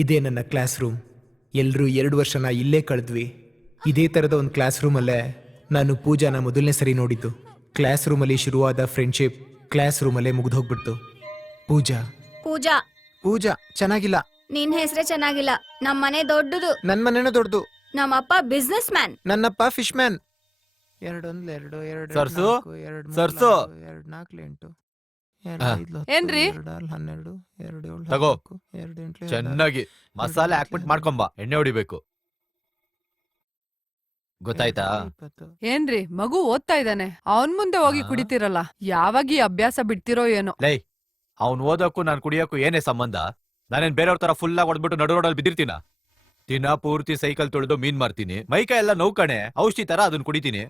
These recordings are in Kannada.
ಇದೇ ನನ್ನ ಕ್ಲಾಸ್ ರೂಮ್. ಎಲ್ಲರೂ 2 ವರ್ಷನ ಇಲ್ಲೇ ಕಳೆದ್ವಿ. ಇದೇ ಥರದ ಒಂದು ಕ್ಲಾಸ್ ರೂಮಲ್ಲೇ ನಾನು ಪೂಜಾನ ಮೊದಲನೇ ಸರಿ ನೋಡಿದ್ದು. ಕ್ಲಾಸ್ ರೂಮಲ್ಲಿ ಶುರುವಾದ ಫ್ರೆಂಡ್ಶಿಪ್ ಕ್ಲಾಸ್ ರೂಮಲ್ಲೇ ಮುಗಿದೋಗ್ಬಿಡ್ತು. ಪೂಜಾ ಪೂಜಾ ಪೂಜಾ ಚೆನ್ನಾಗಿಲ್ಲ. ನಿನ್ ಹೆಸರೇ ಚೆನ್ನಾಗಿಲ್ಲ. ನಮ್ಮನೆ ದೊಡ್ಡದು. ನನ್ನ ಮನೇನೂ ದೊಡ್ಡದು. ನಮ್ಮಪ್ಪ ಬಿಸ್ನೆಸ್ ಮ್ಯಾನ್. ನನ್ನಪ್ಪ ಫಿಶ್ ಮ್ಯಾನ್. 2 1 2 2 ಸರ್ಸು? 4 2 ಸರ್ಸು? 2 4 8 ಏನ್ರಿ? 12 12 ತಗೋ. 2 8 ಚೆನ್ನಾಗಿ ಮಸಾಲೆ ಹಾಕ್ಬಿಟ್ಟು ಮಾಡ್ಕೊಂಬ, ಎಣ್ಣೆ ಹೊಡಿಬೇಕು. ಗೊತ್ತಾಯ್ತಾ? ಏನ್ರಿ ಮಗು ಓದ್ತಾ ಇದ್ದಾನೆ, ಅವನ್ ಮುಂದೆ ಹೋಗಿ ಕುಡಿತಿರಲ್ಲ. ಯಾವಾಗ ಈ ಅಭ್ಯಾಸ ಬಿಡ್ತಿರೋ ಏನೋ. ಲೈ, ಅವ್ನ್ ಓದೋಕ್ಕೂ ನಾನ್ ಕುಡಿಯೋಕ್ಕೂ ಏನೇ ಸಂಬಂಧ? ನಾನೇನ್ ಬೇರೆಯವ್ರ ತರ ಫುಲ್ ಆಗಿ ಹೊಡ್ಬಿಟ್ಟು ನಡು ರೋಡಲ್ಲಿ ಬಿದ್ದಿರ್ತೀನ? ದಿನ ಪೂರ್ತಿ ಸೈಕಲ್ ತೊಳೆದು ಮೀನ್ ಮಾರ್ತೀನಿ, ಮೈಕೈ ಎಲ್ಲ ನೋವು ಕಣೆ, ಔಷಧಿ ತರ ಅದನ್ನ ಕುಡಿತೀನಿ.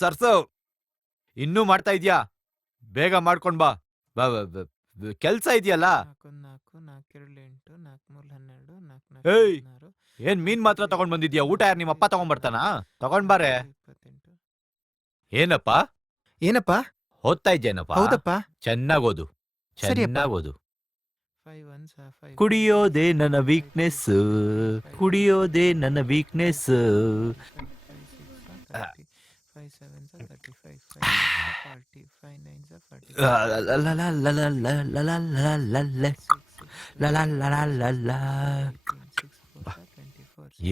ಸರ್ಸು, ಇನ್ನೂ ಮಾಡ್ತಾ ಇದ್ಯಾ? ಬೇಗ ಮಾಡ್ಕೊಂಡ್ ಬಾ. ಕೆಲ್ಸ ಇದೆಯಲ್ಲ. ಏಯ್, ಏನ್ ಮೀನ್ ಮಾತ್ರ ತಗೊಂಡ್ ಬಂದಿದ್ಯಾ? ಊಟ ಯಾರು ನಿಮ್ಮಪ್ಪ ತಗೊಂಡ್ ಬರ್ತಾನ? ತಗೊಂಡ್ ಬಾರೆ. ಏನಪ್ಪ ಏನಪ್ಪ ಓದ್ತಾ ಇದ್ದೇನಪ್ಪ? ಹೌದಪ್ಪ. ಚೆನ್ನಾಗ್ ಓದು, ಸರಿಯಪ್ಪ. ಚೆನ್ನಾಗ್ ಓದು. ಕುಡಿಯೋದೇ ನನ್ನ ವೀಕ್ನೆಸ್, ಕುಡಿಯೋದೇ ನನ್ನ ವೀಕ್ನೆಸ್.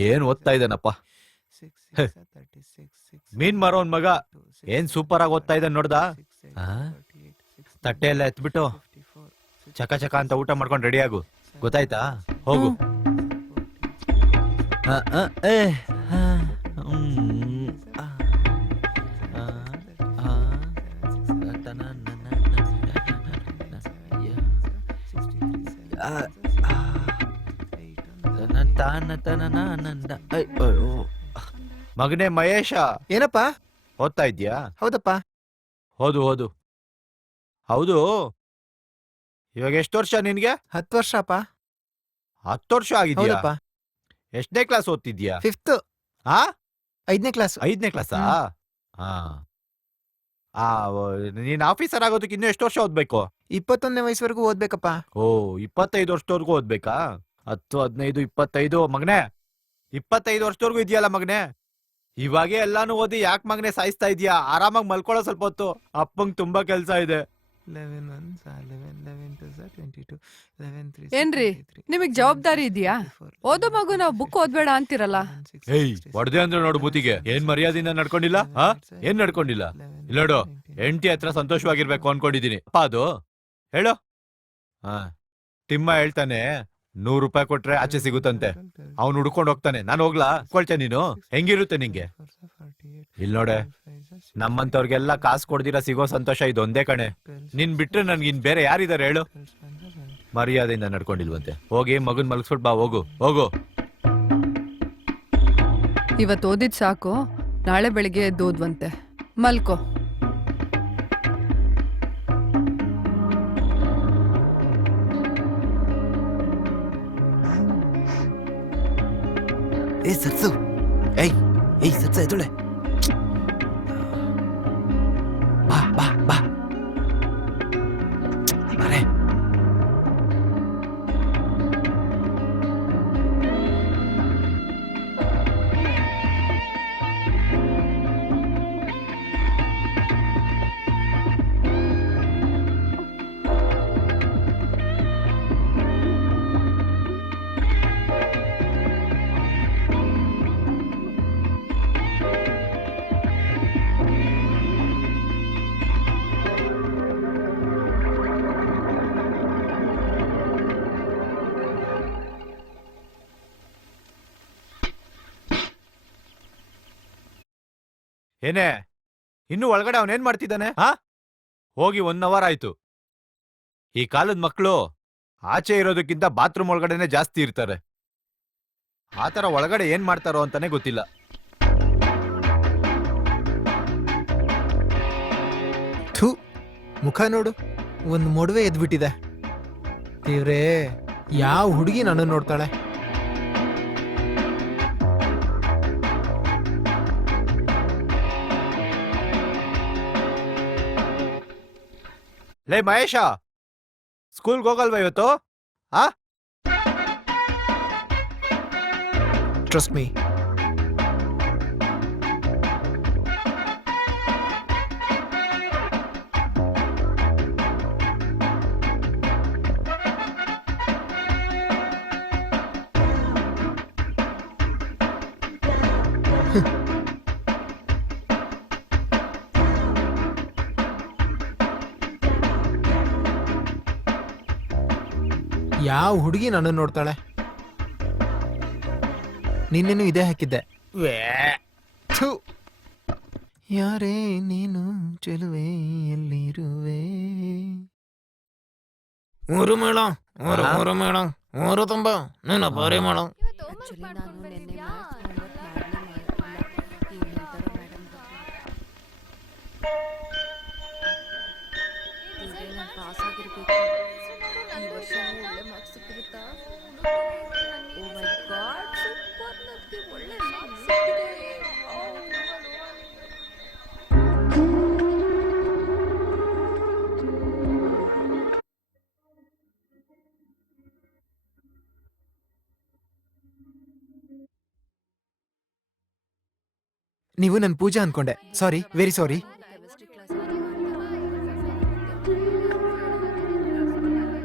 ಏನ್ ಓದ್ತಾ ಇದ್ದಾನಪ್ಪ? ಮೀನ್ ಮಾರೋನ್ ಮಗ ಏನ್ ಸೂಪರ್ ಆಗಿ ಓದ್ತಾ ಇದ್ದಾನೆ ನೋಡ್ದ? ತಟ್ಟೆ ಎಲ್ಲ ಎತ್ಬಿಟ್ಟು ಚಕ ಚಕ ಅಂತ ಊಟ ಮಾಡ್ಕೊಂಡು ರೆಡಿ ಆಗು. ಗೊತ್ತಾಯ್ತಾ? ಹೋಗು. ಮಗನೇ ಮಹೇಶ, ಏನಪ್ಪ? ಓದ್ತಾ ಇದ್ಯಾ? ಹೌದಪ್ಪ. ಹೌದು ಹೌದು ಹೌದು. ಇವಾಗ ಎಷ್ಟು ವರ್ಷ ನಿನ್ಗೆ? 10 ವರ್ಷ ಅಪ್ಪ. 10 ವರ್ಷ ಆಗಿದ್ಯಾ? ಹೌದಪ್ಪ. ಎಷ್ಟನೇ ಕ್ಲಾಸ್ ಓದ್ತಿದ್ಯಾ? 5th. ಆ 5ನೇ ಕ್ಲಾಸ್. 5ನೇ ಕ್ಲಾಸಾ? ನೀನ್ ಆಫೀಸರ್ ಆಗೋದಕ್ಕೆ ಇನ್ನೂ ಎಷ್ಟು ವರ್ಷ ಓದ್ಬೇಕು? 21ನೇ ವಯಸ್ಸುವರೆಗೂ ಓದ್ಬೇಕಪ್ಪ. ಓ, 25 ವರ್ಷದವರೆಗೂ ಓದ್ಬೇಕಾ? 10 15 25 ಮಗನೇ, 25 ವರ್ಷದವರೆಗೂ ಇದೆಯಲ್ಲ ಮಗನೇ. ಇವಾಗೆ ಎಲ್ಲಾನು ಓದಿ ಯಾಕೆ ಮಗನೇ ಸಾಯಿಸ್ತಾ ಇದೀಯಾ? ಆರಾಮಾಗಿ ಮಲ್ಕೊಳ್ಳೋ ಸ್ವಲ್ಪ ಹೊತ್ತು. ಅಪ್ಪಂಗ್ ತುಂಬಾ ಕೆಲ್ಸ ಇದೆ. ಏನ್ರಿ ನಿಮಗ್ ಜವಾಬ್ದಾರಿ ಇದೆಯಾ? ಓದೋ ಮಗು ನಾವ್ ಬುಕ್ ಓದ್ಬೇಡ ಅಂತಿರಲ್ಲ. ಏಯ್, ಹೊಡೆದೆ ಅಂದ್ರೆ ನೋಡು ಬೂತಿಗೆ. ಏನ್ ಮರ್ಯಾದಿಂದ ನಡ್ಕೊಂಡಿಲ್ಲ? ಏನ್ ನಡ್ಕೊಂಡಿಲ್ಲ? ಇಲ್ಲೋಡು, ಹೆಂಡತಿ ಹತ್ರ ಸಂತೋಷವಾಗಿರ್ಬೇಕು ಅನ್ಕೊಂಡಿದೀನಿ. ಅಪ್ಪ ಅದು ಹೇಳು. ತಿಮ್ಮ ಹೇಳ್ತಾನೆ 100 ರೂಪಾಯಿ ಕೊಟ್ರೆ ಆಚೆ ಸಿಗುತ್ತಂತೆ. ಅವ್ನು ಹುಡ್ಕೊಂಡು ಹೋಗ್ತಾನೆ. ನಾನು ಹೋಗ್ಲಾ? ಕೊಳ್ತೆ ನೀನು? ಹೆಂಗಿರುತ್ತೆ ನಿಂಗೆ? ಇಲ್ ನೋಡೆ, ನಮ್ಮಂತವ್ರಿಗೆಲ್ಲ ಕಾಸು ಕೊಡ್ದಿರ ಸಿಗೋ ಸಂತೋಷ ಇದೊಂದೇ ಕಣೆ. ನಿನ್ ಬಿಟ್ರೆ ನನ್ಗಿನ್ ಬೇರೆ ಯಾರಿದಾರೆ ಹೇಳು? ಮರ್ಯಾದೆಯಿಂದ ನಡ್ಕೊಂಡಿಲ್ವಂತೆ. ಹೋಗಿ ಮಗನ್ ಮಲಗಿಸ್ಬಿಟ್ ಬಾ. ಹೋಗು ಹೋಗು. ಇವತ್ ಓದಿದ್ ಸಾಕು, ನಾಳೆ ಬೆಳಿಗ್ಗೆ ಎದ್ದು ಓದ್ವಂತೆ. ಮಲ್ಕೋ. ಏ ಸತ್ಸು, ಏಯ್ ಏಯ್ ಸತ್ಸ ಎದುಳೆ. ಬಾ ಬಾ ಬಾ ಬಾರೆ. ಏನೇ, ಇನ್ನು ಒಳಗಡೆ ಅವನೇನ್ ಮಾಡ್ತಿದ್ದಾನೆ? ಹೋಗಿ 1 ಅವರ್ ಆಯ್ತು. ಈ ಕಾಲದ ಮಕ್ಕಳು ಆಚೆ ಇರೋದಕ್ಕಿಂತ ಬಾತ್ರೂಮ್ ಒಳಗಡೆನೆ ಜಾಸ್ತಿ ಇರ್ತಾರೆ. ಆತರ ಒಳಗಡೆ ಏನ್ ಮಾಡ್ತಾರೋ ಅಂತಾನೆ ಗೊತ್ತಿಲ್ಲ. ಥೂ, ಮುಖ ನೋಡು, ಒಂದು ಮೊಡವೆ ಎದ್ಬಿಟ್ಟಿದೆ. ದೇವ್ರೇ, ಯಾವ ಹುಡುಗಿ ನನ್ನ ನೋಡ್ತಾಳೆ? ಲೇ ಮಹೇಶ, ಸ್ಕೂಲ್ಗೆ ಹೋಗಲ್ವಾ ಇವತ್ತು? ಆ ಟ್ರಸ್ಟ್ ಮೀ. ಯಾವ ಹುಡುಗಿ ನಾನು ನೋಡ್ತಾಳೆ? ನಿನ್ನೇನು ಇದೇ ಹಾಕಿದ್ದೆ. ಥು. ಯಾರೇ ನೀನು ಚೆಲುವೆ ಎಲ್ಲಿರುವೆ? ಊರು ಮೇಳ, ಊರು ಮೇಳ, ಊರು ತುಂಬ ನನ್ನ ಬಾರಿ ಮಾಡ. ನೀವು ನನ್ನ ಪೂಜಾ ಅನ್ಕೊಂಡೆ. ಸಾರಿ, ವೆರಿ ಸಾರಿ.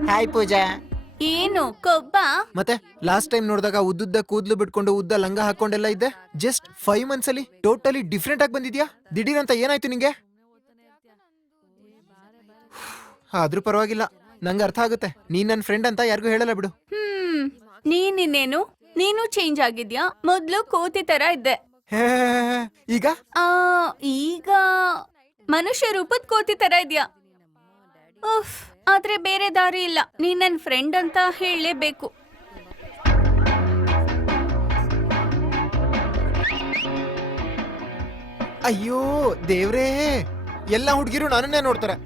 ಹಾಯ್ ಪೂಜಾ. ಏನು ಕೊಬ್ಬ? ಮತ್ತೆ ಲಾಸ್ಟ್ ಟೈಮ್ ನೋಡಿದಾಗ ಉದ್ದುದ್ದ ಕೂದ್ಲು ಬಿಟ್ಕೊಂಡು ಉದ್ದ ಲಂಗ ಹಾಕೊಂಡೆಲ್ಲ ಇದ್ದೆ. ಜಸ್ಟ್ 5 months ಅಲ್ಲಿ ಟೋಟಲಿ ಡಿಫ್ರೆಂಟ್ ಆಗಿ ಬಂದಿದ್ಯಾ. ದಿಢೀರ್ ಅಂತ ಏನಾಯ್ತು ನಿಂಗೆ? ಆದ್ರೂ ಪರವಾಗಿಲ್ಲ, ನಂಗೆ ಅರ್ಥ ಆಗುತ್ತೆ. ನೀನ್ ನನ್ನ ಫ್ರೆಂಡ್ ಅಂತ ಯಾರಿಗೂ ಹೇಳಲ್ಲ ಬಿಡು. ನೀನಿನ್ನೇನು, ನೀನು ಚೇಂಜ್ ಆಗಿದ್ಯಾ? ಮೊದ್ಲು ಕೋತಿ ತರ ಇದ್ದೆ, ಹೇ, ಈಗ ಈಗ ಮನುಷ್ಯ ರೂಪದ ಕೋತಿ ತರ ಇದ್ಯಾ. ಉಫ್, ಆದ್ರೆ ಬೇರೆ ದಾರಿ ಇಲ್ಲ. ನೀನ್ ನನ್ ಫ್ರೆಂಡ್ ಅಂತ ಹೇಳಲೇಬೇಕು. ಅಯ್ಯೋ ದೇವ್ರೇ, ಎಲ್ಲ ಹುಡುಗಿರು ನನ್ನನ್ನೇ ನೋಡ್ತಾರೆ.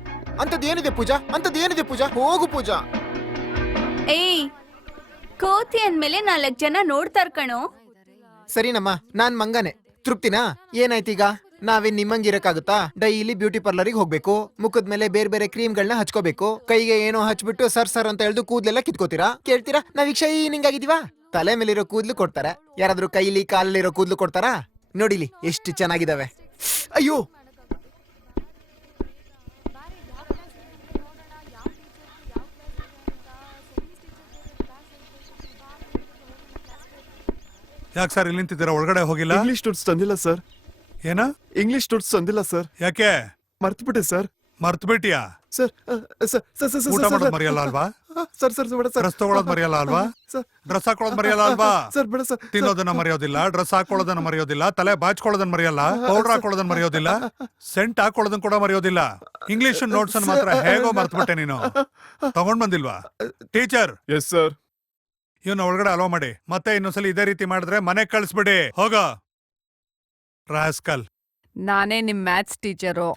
ಅಂತದ್ದೇನಿದೆ ಪೂಜಾ? ಅಂತದ್ದೇನಿದೆ ಪೂಜಾ? ಹೋಗು ಪೂಜಾ. ಏಯ್, ಕೋತಿ ಅಂದ್ಮೇಲೆ 4 ಜನ ನೋಡ್ತಾರ್ ಕಣೋ. ಸರಿನಮ್ಮ, ನಾನ್ ಮಂಗನೆ. ತೃಪ್ತಿನಾ? ಏನಾಯ್ತೀಗ? ನಾವೇನ್ ನಿಮ್ಮಂಗಿರಕ್ಕಾಗುತ್ತಾ? ಡೈಲಿ ಬ್ಯೂಟಿ ಪಾರ್ಲರಿಗೆ ಹೋಗ್ಬೇಕು, ಮುಖದ ಮೇಲೆ ಬೇರೆ ಬೇರೆ ಕ್ರೀಮ್ಗಳನ್ನ ಹಚ್ಕೋಬೇಕು, ಕೈಗೆ ಏನೋ ಹಚ್ಬಿಟ್ಟು ಸರ್ ಅಂತ ಹೇಳ್ದು ಕೂದಲೆಲ್ಲ ಕಿತ್ಕೋತೀರಾ. ಕೇಳ್ತೀರಾ ನಾವೀಗ ಶೈನಿಂಗ್ ಆಗಿದೀವಾ? ತಲೆ ಮೇಲಿರೋ ಕೂದ್ಲು ಕೊಡ್ತಾರೆ, ಯಾರಾದ್ರೂ ಕೈಲಿ ಕಾಲಲ್ಲಿರೋ ಕೂದ್ಲು ಕೊಡ್ತಾರಾ? ನೋಡಿಲಿ ಎಷ್ಟು ಚೆನ್ನಾಗಿದಾವೆ. ಅಯ್ಯೋ, ಯಾಕೆ ಸರ್ ಇಲ್ಲಿ ನಿಂತಿದ್ದೀರಾ? ಒಳಗಡೆ ಹೋಗಿಲ್ಲ? ಇಂಗ್ಲಿಷ್ ನೋಟ್ಸ್ ತಂದಿಲ್ಲ ಸರ್. ಏನ? ಇಂಗ್ಲಿಷ್ ನೋಟ್ಸ್ ತಂದಿಲ್ಲ ಸರ್. ಯಾಕೆ ಮರ್ತ್ಬಿಟ್ಟೆ ಸರ್. ಮರ್ತ್ಬಿಟ್ಟಿಯಾ? ಸರ್ ಊಟ ಮಾಡೋದ್ ಮರೆಯಲ್ಲ ಅಲ್ವಾ? ಸರ್ ಸರ್ ಬೇಡ ಸರ್. ಡ್ರೆಸ್ ತಗೊಳೋದ್ ಮರೆಯಲ್ಲ ಅಲ್ವಾ? ಡ್ರೆಸ್ ಹಾಕೊಳ್ಳೋದ್ ಮರೆಯಲ್ಲ ಅಲ್ವಾ? ಸರ್ ಬೇಡ ಸರ್. ತಿನ್ನೋದನ್ನ ಮರೆಯೋದಿಲ್ಲ, ಡ್ರೆಸ್ ಹಾಕೊಳ್ಳೋದನ್ನ ಮರೆಯೋದಿಲ್ಲ, ತಲೆ ಬಾಚ್ಕೊಳ್ಳೋದನ್ನ ಮರೆಯಲ್ಲ, ಪೌಡರ್ ಹಾಕೊಳ್ಳೋದನ್ನ ಮರೆಯೋದಿಲ್ಲ, ಸೆಂಟ್ ಹಾಕೊಳ್ಳೋದನ್ನ ಕೂಡ ಮರೆಯೋದಿಲ್ಲ. ಇಂಗ್ಲಿಷ್ ನೋಟ್ಸ್ ಅನ್ನ ಮಾತ್ರ ಹೇಗೋ ಮರ್ತ್ಬಿಟ್ಟೆ ನೀನು. ತಗೊಂಡ್ ಬಂದಿಲ್ವಾ? Teacher, yes sir. ಇವನ್ನ ಒಳಗಡೆ ಅಲೋ ಮಾಡಿ. ಮತ್ತೆ ಇನ್ನೊಂದ್ಸಲ ಇದೇ ರೀತಿ ಮಾಡಿದ್ರೆ ಮನೆಗ್ ಕಳಿಸ್ಬಿಡಿ. ಹೋಗ ರಾಸ್ಕಲ್. ನಾನೇ ನಿಮ್ ಮ್ಯಾಥ್ಸ್ ಟೀಚರು.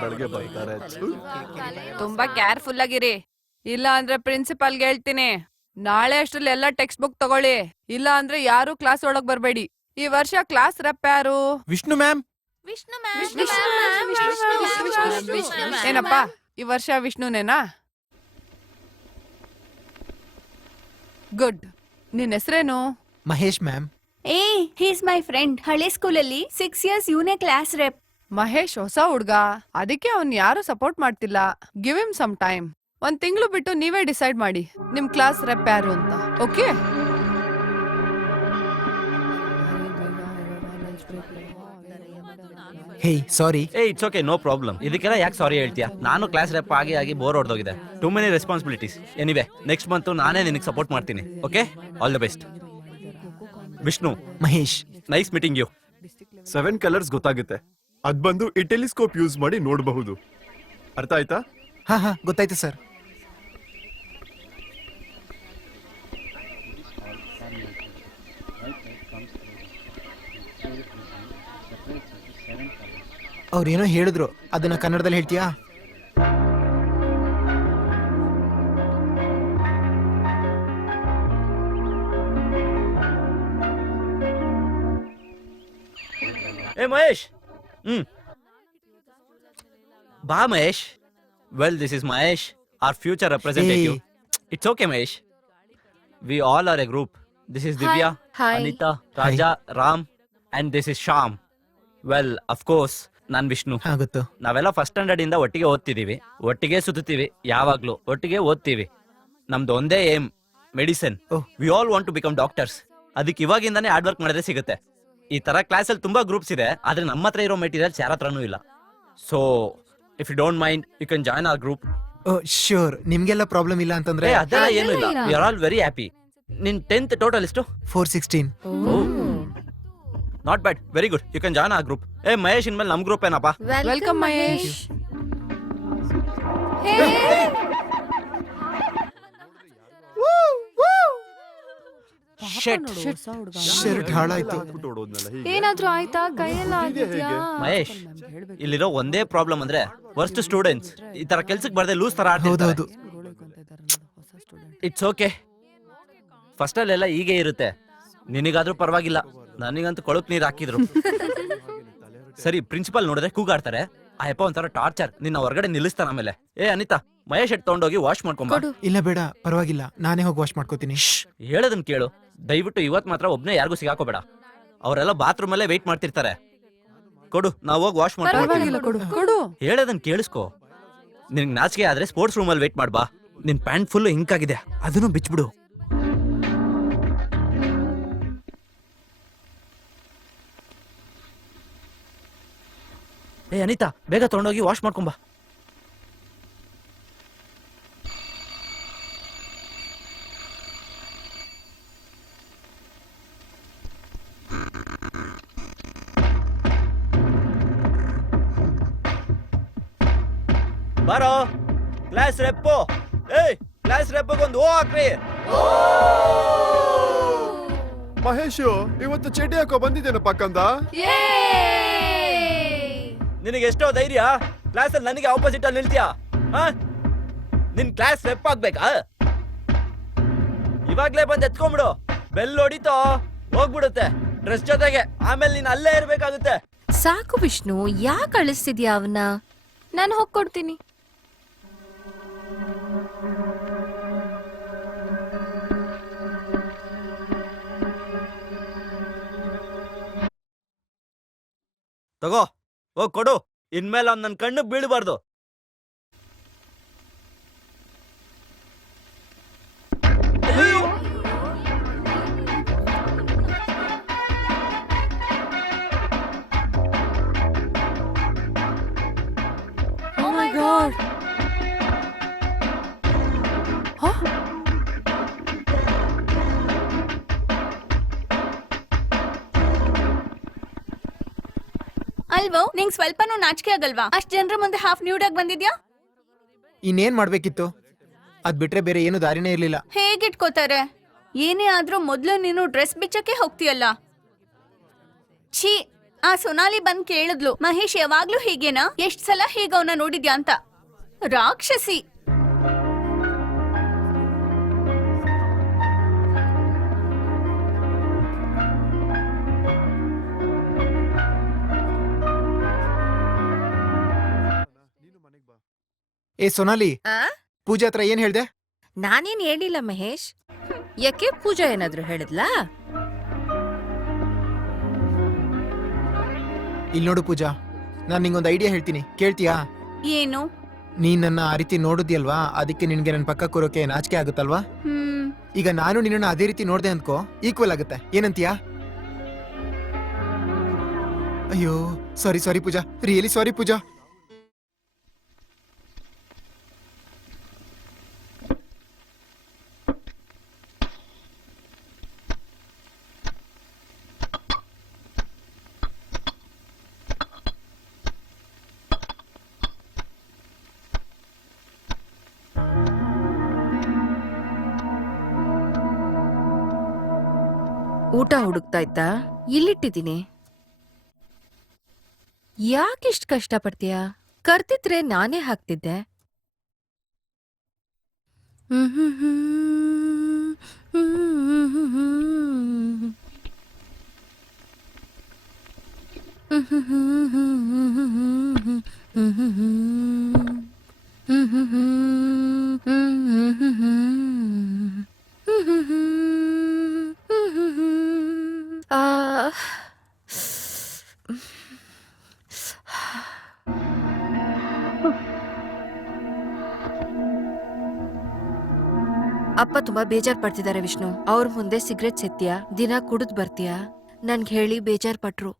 ಬೆಳಗ್ಗೆ ಬರ್ತಾರೆ. ತುಂಬಾ ಕೇರ್ಫುಲ್ ಆಗಿರಿ, ಇಲ್ಲ ಅಂದ್ರೆ ಪ್ರಿನ್ಸಿಪಾಲ್ಗೆ ಹೇಳ್ತೀನಿ. ನಾಳೆ ಅಷ್ಟ್ರಲ್ಲಿ ಎಲ್ಲ ಟೆಕ್ಸ್ಟ್ ಬುಕ್ ತಗೊಳ್ಳಿ, ಇಲ್ಲ ಅಂದ್ರೆ ಯಾರು ಕ್ಲಾಸ್ ಒಳಗ್ ಬರ್ಬೇಡಿ. ಈ ವರ್ಷ ಕ್ಲಾಸ್ ರೆಪ್ ಯಾರು? ವಿಷ್ಣು ಮ್ಯಾಮ್. ಏನಪ್ಪ ಈ ವರ್ಷ ವಿಷ್ಣುನೇನಾ? ಗುಡ್. ನಿನ್ ಹೆಸರೇನು? ಮಹೇಶ್ ಮ್ಯಾಮ್. ಏಯ್, ಹೀಸ್ ಮೈ ಫ್ರೆಂಡ್. ಹಳೆ ಸ್ಕೂಲಲ್ಲಿ 6 years ಇವನೇ ಕ್ಲಾಸ್ ರೆಪ್. ಮಹೇಶ್ ಹೊಸ ಹುಡ್ಗ, ಅದಕ್ಕೆ ಅವ್ನ್ ಯಾರು ಸಪೋರ್ಟ್ ಮಾಡ್ತಿಲ್ಲ. Give him some time. 1 ತಿಂಗಳು ಬಿಟ್ಟು ನೀವೇ ಡಿಸೈಡ್ ಮಾಡಿ ನಿಮ್ ಕ್ಲಾಸ್ ರೆಪ್ ಯಾರು ಅಂತ. Okay? Hey sorry. It's okay, no problem. ಇದಕ್ಕೆಲ್ಲ ಯಾಕೆ ಸಾರಿ ಹೇಳ್ತೀಯಾ? ನಾನು ಕ್ಲಾಸ್ ರೆಪ್ ಆಗಿ ಬೋರ್ ಹೊಡೆದೋಗಿದೆ. Too many responsibilities. Anyway, next month ನಾನೇ ನಿನಗೆ ಸಪೋರ್ಟ್ ಮಾಡ್ತೀನಿ. Okay, all the best. Vishnu. Mahesh. Nice meeting you. 7 colours ಗೊತ್ತಾಗುತ್ತೆ. ಅದ್ ಬಂದು ಈ ಟೆಲಿಸ್ಕೋಪ್ ಯೂಸ್ ಮಾಡಿ ನೋಡಬಹುದು. ಅರ್ಥ ಆಯ್ತಾ? ಹಾ ಗೊತ್ತಾಯ್ತು ಸರ್. ಅವ್ರೇನೋ ಹೇಳಿದ್ರು, ಅದನ್ನ ಕನ್ನಡದಲ್ಲಿ ಹೇಳ್ತೀಯಾ? ಏ ಮಹೇಶ್. ಬಾ Mahesh. Well, this is Mahesh, our future representative. It's okay, Mahesh. We all are a group. This is Divya, Hi. Anita, Raja, Ram, and this is Sham. Well, of course, ನಾನ್ ವಿಷ್ಣು. ಹಾ ಗೊತ್ತು. ನಾವೆಲ್ಲ ಫಸ್ಟ್ ಸ್ಟ್ಯಾಂಡರ್ಡ್ ಇಂದ ಒಟ್ಟಿಗೆ ಓದ್ತಿದೀವಿ, ಒಟ್ಟಿಗೆ ಸುತ್ತೀವಿ, ಯಾವಾಗ್ಲೂ ಒಟ್ಟಿಗೆ ಓದ್ತೀವಿ. ನಮ್ದು ಒಂದೇ aim, medicine. Oh. We all want to become doctors. ಅದಕ್ಕೆ ಇವಾಗಿಂದಾನೇ ಹಾರ್ಡ್ ವರ್ಕ್ ಮಾಡಿದ್ರೆ ಸಿಗುತ್ತೆ. ಈ ತರ ಕ್ಲಾಸಲ್ಲಿ ತುಂಬಾ ಗ್ರೂಪ್ಸ್ ಇದೆ, ಆದ್ರೆ ನಮ್ಮ ಹತ್ರ ಇರೋ ಮೆಟೀರಿಯಲ್ಸ್ ಯಾರ ಹತ್ರನೂ ಇಲ್ಲ. So if you don't mind, you can join our group. Sure, ನಿಮ್ಗೆಲ್ಲ ಪ್ರಾಬ್ಲಮ್ ಇಲ್ಲ ಅಂತಂದ್ರೆ ಅದೆಲ್ಲ ಏನು ಇಲ್ಲ, we are all very happy. ನಿನ್ 10th ಟೋಟಲ್ ಎಷ್ಟು? 416. Not bad, very good. You can join our group. ಏ ಮಹೇಶ್, ಇನ್ಮೇಲೆ ನಮ್ ಗ್ರೂಪ್ ಏನಪ್ಪ? ವೆಲ್ಕಮ್ ಮಹೇಶ್. ಶರ್ಟ್ ಹಾಳಾಯ್ತು. ಏನಾದ್ರೂ ಆಯ್ತಾ? ಕೈಯೆಲ್ಲ ಆಗಿದ್ಯಾ? ಮಹೇಶ್, ಇಲ್ಲಿರೋ ಒಂದೇ ಪ್ರಾಬ್ಲಮ್ ಅಂದ್ರೆ ವರ್ಸ್ಟ್ ಸ್ಟೂಡೆಂಟ್ಸ್ ಈ ತರ ಕೆಲ್ಸಕ್ಕೆ ಬರ್ದೆ ಲೂಸ್ ತರ ಆಡ್ತಿರ್ತಾರೆ. ಹೌದೌದು. ಇಟ್ಸ್ ಓಕೆ, ಫಸ್ಟ್ ಅಲ್ಲೆಲ್ಲ ಹೀಗೆ ಇರುತ್ತೆ. ನಿನಗಾದ್ರೂ ಪರವಾಗಿಲ್ಲ, ನನಗಂತೂ ಕೊಳಕ್ ನೀರ್ ಹಾಕಿದ್ರು. ಸರಿ, ಪ್ರಿನ್ಸಿಪಲ್ ನೋಡಿದ್ರೆ ಕೂಗಾಡ್ತಾರೆ. ಆ ಯಪ್ಪ ಒಂಥರ ಟಾರ್ಚರ್, ನಿನ್ನ ಹೊರಗಡೆ ನಿಲ್ಲಿಸ್ತಾನ. ಆಮೇಲೆ ಏ ಅನಿತಾ, ಮಹೇಶ್ ಎಟ್ ತಗೊಂಡೋಗಿ ವಾಶ್ ಮಾಡ್ಕೊಂಬ. ಇಲ್ಲ ಬೇಡ, ಪರವಾಗಿಲ್ಲ, ನಾನೇ ಹೋಗಿ ವಾಶ್ ಮಾಡ್ಕೋತೀನಿ. ಹೇಳೋದನ್ ಕೇಳು, ದಯವಿಟ್ಟು ಇವತ್ ಮಾತ್ರ ಒಬ್ನೇ ಯಾರಿಗೂ ಸಿಗಾಕೋಬೇಡ. ಅವರೆಲ್ಲ ಬಾತ್ರೂಮ್ ಅಲ್ಲೇ ವೆಯ್ಟ್ ಮಾಡ್ತಿರ್ತಾರೆ. ಕೊಡು, ನಾವ್ ಹೋಗಿ ವಾಶ್ ಪರವಾಗಿಲ್ಲ, ಮಾಡ್ಕೊಂಡು. ಕೊಡು ಕೊಡು. ಹೇಳೋದನ್ ಕೇಳಿಸ್ಕೋ. ನಿನ್ಗೆ ನಾಚಿಕೆ ಆದ್ರೆ ಸ್ಪೋರ್ಟ್ಸ್ ರೂಮ್ ಅಲ್ಲಿ ವೆಯ್ಟ್ ಮಾಡ್ಬಾ. ನಿನ್ ಪ್ಯಾಂಟ್ ಫುಲ್ ಇಂಕ್ ಆಗಿದೆ, ಅದನ್ನು ಬಿಚ್ಬಿಡು. ಏ ಅನಿತಾ, ಬೇಗ ತಗೊಂಡೋಗಿ ವಾಶ್ ಮಾಡ್ಕೊಂಬಾ. ಬಾರೋ ಕ್ಲಾಸ್ ರೆಪ್ಪು. ಏಯ್, ಕ್ಲಾಸ್ ರೆಪ್ಪಗೊಂದು ಓ ಹಾಕ್ರಿ. ಮಹೇಶ್, ಇವತ್ತು ಚಡ್ಡಿ ಹಾಕೋ ಬಂದಿದ್ದೇನಪ್ಪ ಕಂದ. ನಿನಗೆ ಎಷ್ಟೋ ಧೈರ್ಯ, ಕ್ಲಾಸ್ ಅಲ್ಲಿ ನನಗೆ ಆಪೋಸಿಟ್ ಅಲ್ಲಿ ನಿಲ್ತೀಯಾ? ನಿನ್ ಕ್ಲಾಸ್ ರೆಪ್ ಆಗ್ಬೇಕಾ? ಇವಾಗ್ಲೇ ಬಂದ್ ಎತ್ಕೊಂಡ್ಬಿಡು. ಬೆಲ್ ಹೊಡಿತೋ ಹೋಗ್ಬಿಡುತ್ತೆ ಡ್ರೆಸ್ ಜೊತೆಗೆ. ಆಮೇಲೆ ನೀನ್ ಅಲ್ಲೇ ಇರ್ಬೇಕಾಗುತ್ತೆ. ಸಾಕು ವಿಷ್ಣು, ಯಾಕೆ ಅಳಿಸ್ತಿದ್ಯಾ ಅವನ್ನ? ನಾನು ಹೋಗ್ಕೊಡ್ತೀನಿ. ತಗೋ, ಹೋಗ್ ಕೊಡು. ಇನ್ಮೇಲೆ ಅವ್ನ್ ನನ್ ಕಣ್ಣು ಬೀಳಬಾರ್ದು. Oh my god. ಅಲ್ವೋ, ನಿಂಗ್ ಸ್ವಲ್ಪನೂ ನಾಚಿಕೆ ಆಗಲ್ವಾ? ಅಷ್ಟ್ ಜನರ ಮುಂದೆ ಹಾಫ್ ನ್ಯೂಡ್ ಆಗಿ ಬಂದಿದ್ಯಾ? ಇನ್ನೇನ್ ಮಾಡ್ಬೇಕಿತ್ತು? ಅದ್ ಬಿಟ್ರೆ ಬೇರೆ ಏನು ದಾರಿನೇ ಇರ್ಲಿಲ್ಲ. ಹೇಗಿಟ್ಕೋತಾರೆ? ಏನೇ ಆದ್ರೂ ಮೊದ್ಲು ನೀನು ಡ್ರೆಸ್ ಬಿಚ್ಚಕ್ಕೆ ಹೋಗ್ತೀಯಲ್ಲ. ಛೀ, ಆ ಸೊನಾಲಿ ಬಂದ್ ಕೇಳಿದ್ಲು, ಮಹೇಶ್ ಯಾವಾಗ್ಲೂ ಹೀಗೇನಾ? ಎಷ್ಟ್ ಸಲ ಹೀಗ ಅವನ ನೋಡಿದ್ಯಾ ಅಂತ. ರಾಕ್ಷಸಿ. ಏ ಸೊನಾಲಿ, ಆ? ಪೂಜಾ ಹತ್ರ ಏನ್ ಹೇಳ್ದೆ? ನಾನೇನ್ ಹೇಳಿಲ್ಲ ಮಹೇಶ್. ಯಾಕೆ, ಪೂಜಾ ಏನಾದ್ರು ಹೇಳಿದ್ಲಾ? ಇಲ್ಲಿ ನೋಡು ಪೂಜಾ, ನಾನ್ ನಿಂಗೊಂದು ಐಡಿಯಾ ಹೇಳ್ತೀನಿ, ಕೇಳ್ತೀಯಾ? ಏನು? ನೀನ್ ನನ್ನ ಆ ರೀತಿ ನೋಡಿದ್ಯಲ್ವಾ, ಅದಕ್ಕೆ ನಿನ್ಗೆ ನನ್ ಪಕ್ಕ ಕೂರೋಕೆ ನಾಚಿಕೆ ಆಗುತ್ತಲ್ವಾ? ಈಗ ನಾನು ನಿನ್ನ ಅದೇ ರೀತಿ ನೋಡ್ದೆ ಅಂದ್ಕೋ, ಈಕ್ವಲ್ ಆಗುತ್ತೆ. ಏನಂತೀಯಾ? ಅಯ್ಯೋ, ಸಾರಿ ಸಾರಿ ಪೂಜಾ, ರಿಯಲಿ ಸಾರಿ ಪೂಜಾ. ಊಟ ಹುಡುಕ್ತಾ ಇತ್ತಾ? ಇಲ್ಲಿಟ್ಟಿದ್ದೀನಿ. ಯಾಕಿಷ್ಟು ಕಷ್ಟಪಡ್ತೀಯ? ಕರ್ತಿದ್ರೆ ನಾನೇ ಹಾಕ್ತಿದ್ದೆ. ಆ, ಅಪ್ಪ ತುಂಬಾ ಬೇಜಾರ್ ಪಡ್ತಿದ್ದಾರೆ ವಿಷ್ಣು. ಅವ್ರ ಮುಂದೆ ಸಿಗರೆಟ್ ಸೇತ್ತೀಯಾ, ದಿನ ಕುಡಿದ್ ಬರ್ತೀಯಾ? ನನ್ಗೆ ಹೇಳಿ ಬೇಜಾರ್ ಪಟ್ರು.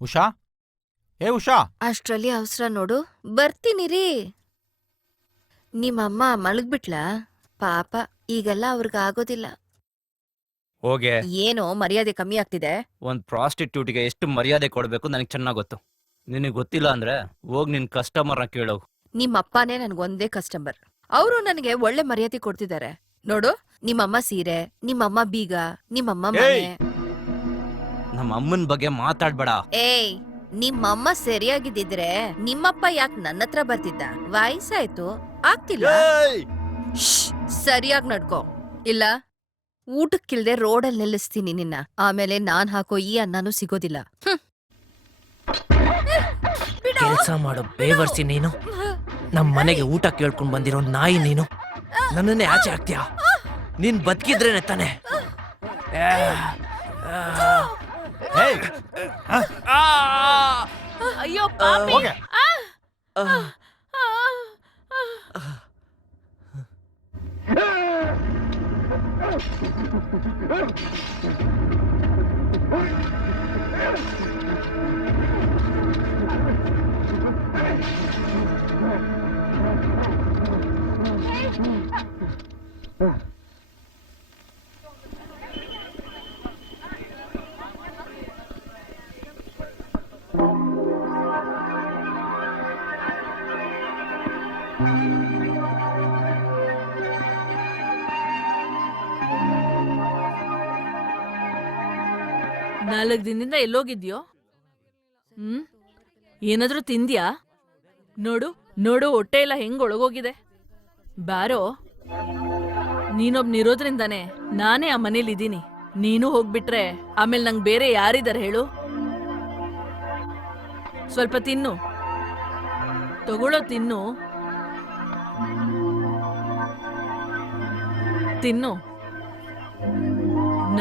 ಉಷಾ ಉಷಾ ಅಷ್ಟ್ರಲ್ಲಿ ಅವಸರ ನೋಡು. ಬರ್ತೀನಿ ರೀ. ನಿಮ್ಮಮ್ಮ ಮಲಗ್ಬಿಟ್ಲಾ? ಪಾಪ, ಈಗೆಲ್ಲ ಅವ್ರಿಗೆ ಆಗೋದಿಲ್ಲ. ಹೋಗೆ. ಏನೋ ಮರ್ಯಾದೆ ಕಮ್ಮಿ ಆಗ್ತಿದೆ. ಒಂದ್ ಪ್ರಾಸ್ಟಿಟ್ಯೂಟ್ಗೆ ಎಷ್ಟು ಮರ್ಯಾದೆ ಕೊಡ್ಬೇಕು ನನಗೆ ಚೆನ್ನಾಗ್ ಗೊತ್ತು. ನಿನಗೆ ಗೊತ್ತಿಲ್ಲ ಅಂದ್ರೆ ಹೋಗ್ ನಿನ್ ಕಸ್ಟಮರ್ನ ಕೇಳೋ. ನಿಮ್ಮಪ್ಪನೇ ನನ್ಗೊಂದೇ ಕಸ್ಟಮರ್. ಅವರು ನನಗೆ ಒಳ್ಳೆ ಮರ್ಯಾದೆ ಕೊಡ್ತಿದ್ದಾರೆ. ನೋಡು, ನಿಮ್ಮಮ್ಮ ಸೀರೆ, ನಿಮ್ಮಮ್ಮ ಬೀಗ, ನಿಮ್ಮಮ್ಮ ಮನೆ. ಏಯ್! ನಮ್ಮ ಅಮ್ಮನ್ ಬಗ್ಗೆ ಮಾತಾಡ್ಬೇಡ. ಏಯ್, ನಿಮ್ಮಮ್ಮ ಸರಿಯಾಗಿದ್ದಿದ್ರೆ ನಿಮ್ಮಪ್ಪ ಯಾಕೆ ನನ್ನ ಹತ್ರ ಬರ್ತಿದ್ದ? ವಯಸ್ಸಾಯ್ತು, ಆಗ್ತಿಲ್ಲ. ಸರಿಯಾಗಿ ನಡ್ಕೋ, ಇಲ್ಲ ಊಟಕ್ಕಿಲ್ದೆ ರೋಡಲ್ಲಿ ನಿಲ್ಲಿಸ್ತೀನಿ ನಿನ್ನ. ಆಮೇಲೆ ನಾನ್ ಹಾಕೋ ಈ ಅನ್ನನೂ ಸಿಗೋದಿಲ್ಲ. ಕೆಲಸ ಮಾಡೋ ಬೇವರ್ಸಿ ನೀನು. ನಮ್ ಮನೆಗೆ ಊಟ ಕೇಳ್ಕೊಂಡ್ ಬಂದಿರೋ ನಾಯಿ ನೀನು. ನನ್ನನ್ನೇ ಆಚೆ ಹಾಕ್ತೀಯಾ? ನೀನ್ ಬದುಕಿದ್ರೇನೆ ತಾನೆ. ಅಯ್ಯೋ ಪಾಪಿ. ನಾಲ್ಕು ದಿನದಿಂದ ಎಲ್ಲೋಗಿದ್ಯೋ? ಏನಾದ್ರೂ ತಿಂದ್ಯಾ? ನೋಡು ನೋಡು, ಹೊಟ್ಟೆ ಎಲ್ಲ ಹೆಂಗ್ ಒಳಗೋಗಿದೆ. ಬಾರೋ, ನೀನೊಬ್ನಿರೋದ್ರಿಂದಾನೆ ನಾನೇ ಆ ಮನೇಲಿದ್ದೀನಿ. ನೀನು ಹೋಗ್ಬಿಟ್ರೆ ಆಮೇಲೆ ನಂಗೆ ಬೇರೆ ಯಾರಿದಾರೆ ಹೇಳು? ಸ್ವಲ್ಪ ತಿನ್ನು, ತಗೊಳ್ಳೋ, ತಿನ್ನು ತಿನ್ನು.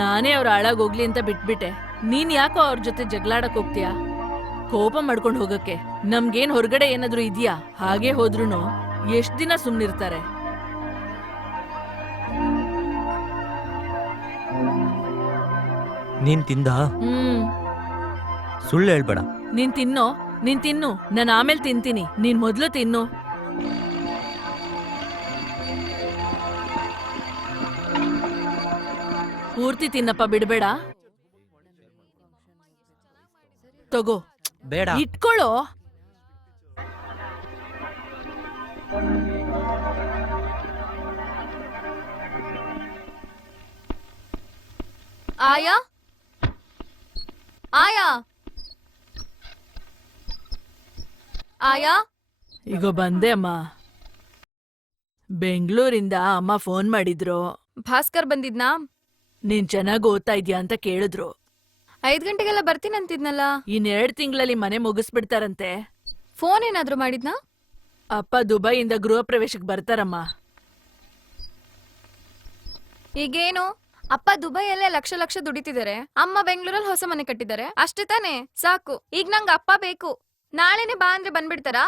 ನಾನೇ ಅವ್ರ ಹಾಳಾಗೋಗ್ಲಿ ಅಂತ ಬಿಟ್ಬಿಟ್ಟೆ. ನೀನ್ ಯಾಕೋ ಅವ್ರ ಜೊತೆ ಜಗಳಾಡಕ್ ಹೋಗ್ತೀಯಾ? ಕೋಪ ಮಾಡ್ಕೊಂಡು ಹೋಗಕ್ಕೆ. ನಮ್ಗೇನ್ ಹೊರಗಡೆ ಏನಾದ್ರೂ ಇದೆಯಾ? ಹಾಗೆ ಹೋದ್ರುನು ಎಷ್ಟ್ ದಿನ ಸುಮ್ನಿರ್ತಾರೆ? ನೀನ್ ತಿಂದ? ಸುಳ್ಳು ಹೇಳ್ಬೇಡ. ನೀನ್ ತಿನ್ನು, ನಾನು ಆಮೇಲೆ ತಿಂತೀನಿ. ನೀನ್ ಮೊದ್ಲು ತಿನ್ನು. ಪೂರ್ತಿ ತಿನ್ನಪ್ಪ, ಬಿಡ್ಬೇಡ. ತಗೋ, ಬೇಡ. ಇಟ್ಕೊಳ್ಳೋ. ಆಯಾ ಆಯಾ ಆಯಾ, ಈಗ ಬಂದೆ ಅಮ್ಮ. ಬೆಂಗಳೂರಿಂದ ಅಮ್ಮ ಫೋನ್ ಮಾಡಿದ್ರು. ಭಾಸ್ಕರ್ ಬಂದಿದ್ನಾ? ನೀನ್ ಚೆನ್ನಾಗ್ ಓದ್ತಾ ಇದ್ಯಾ ಅಂತ ಕೇಳಿದ್ರು. 5 ಗಂಟೆಗೆಲ್ಲ ಬರ್ತೀನಂತಿದ್ನಲ್ಲ. ಇನ್2 ತಿಂಗಳಲ್ಲಿ ಮನೆ ಮುಗಿಸ್ಬಿಡ್ತಾರಂತೆ. ಫೋನ್ ಏನಾದ್ರೂ ಮಾಡಿದ್ನಾ? ಅಪ್ಪ ದುಬೈಯಿಂದ ಗೃಹ ಪ್ರವೇಶಕ್ಕೆ ಬರ್ತಾರಮ್ಮ. ಈಗೇನು? ಅಪ್ಪ ದುಬೈಯಲ್ಲೇ ಲಕ್ಷ ಲಕ್ಷ ದುಡಿತಿದ್ದಾರೆ, ಅಮ್ಮ ಬೆಂಗಳೂರಲ್ಲಿ ಹೊಸ ಮನೆ ಕಟ್ಟಿದ್ದಾರೆ. ಅಷ್ಟೇ ತಾನೇ? ಸಾಕು. ಈಗ ನಂಗೆ ಅಪ್ಪ ಬೇಕು. ನಾಳೆನೆ ಬಾ ಅಂದ್ರೆ ಬಂದ್ಬಿಡ್ತಾರಾ?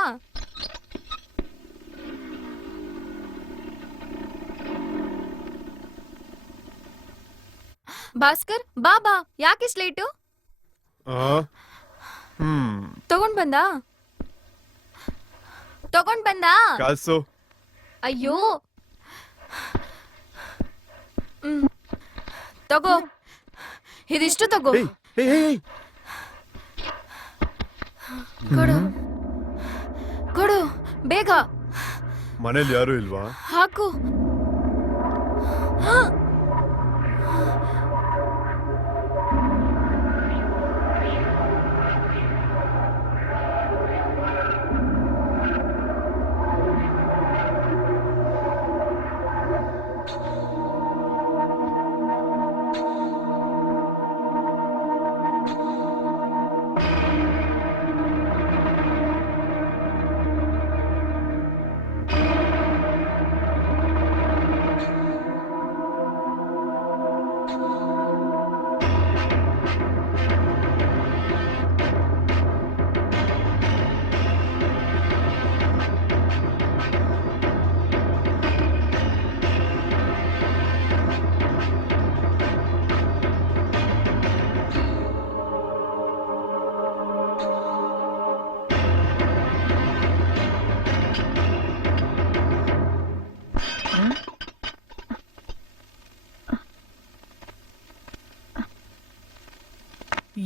ಭಾಸ್ಕರ್, ಬಾ ಬಾ. ಯಾಕಿಸ್ ಲೇಟು? ತಗೊಂಡ್ ಬಂದ ಕಾಸು. ಅಯ್ಯೋ, ತಗೋ, ಇದಿಷ್ಟು ತಗೋ. ಕೊಡು ಕೊಡು ಬೇಗ. ಮನೇಲಿ ಯಾರು ಇಲ್ವಾ? ಹಾಕು.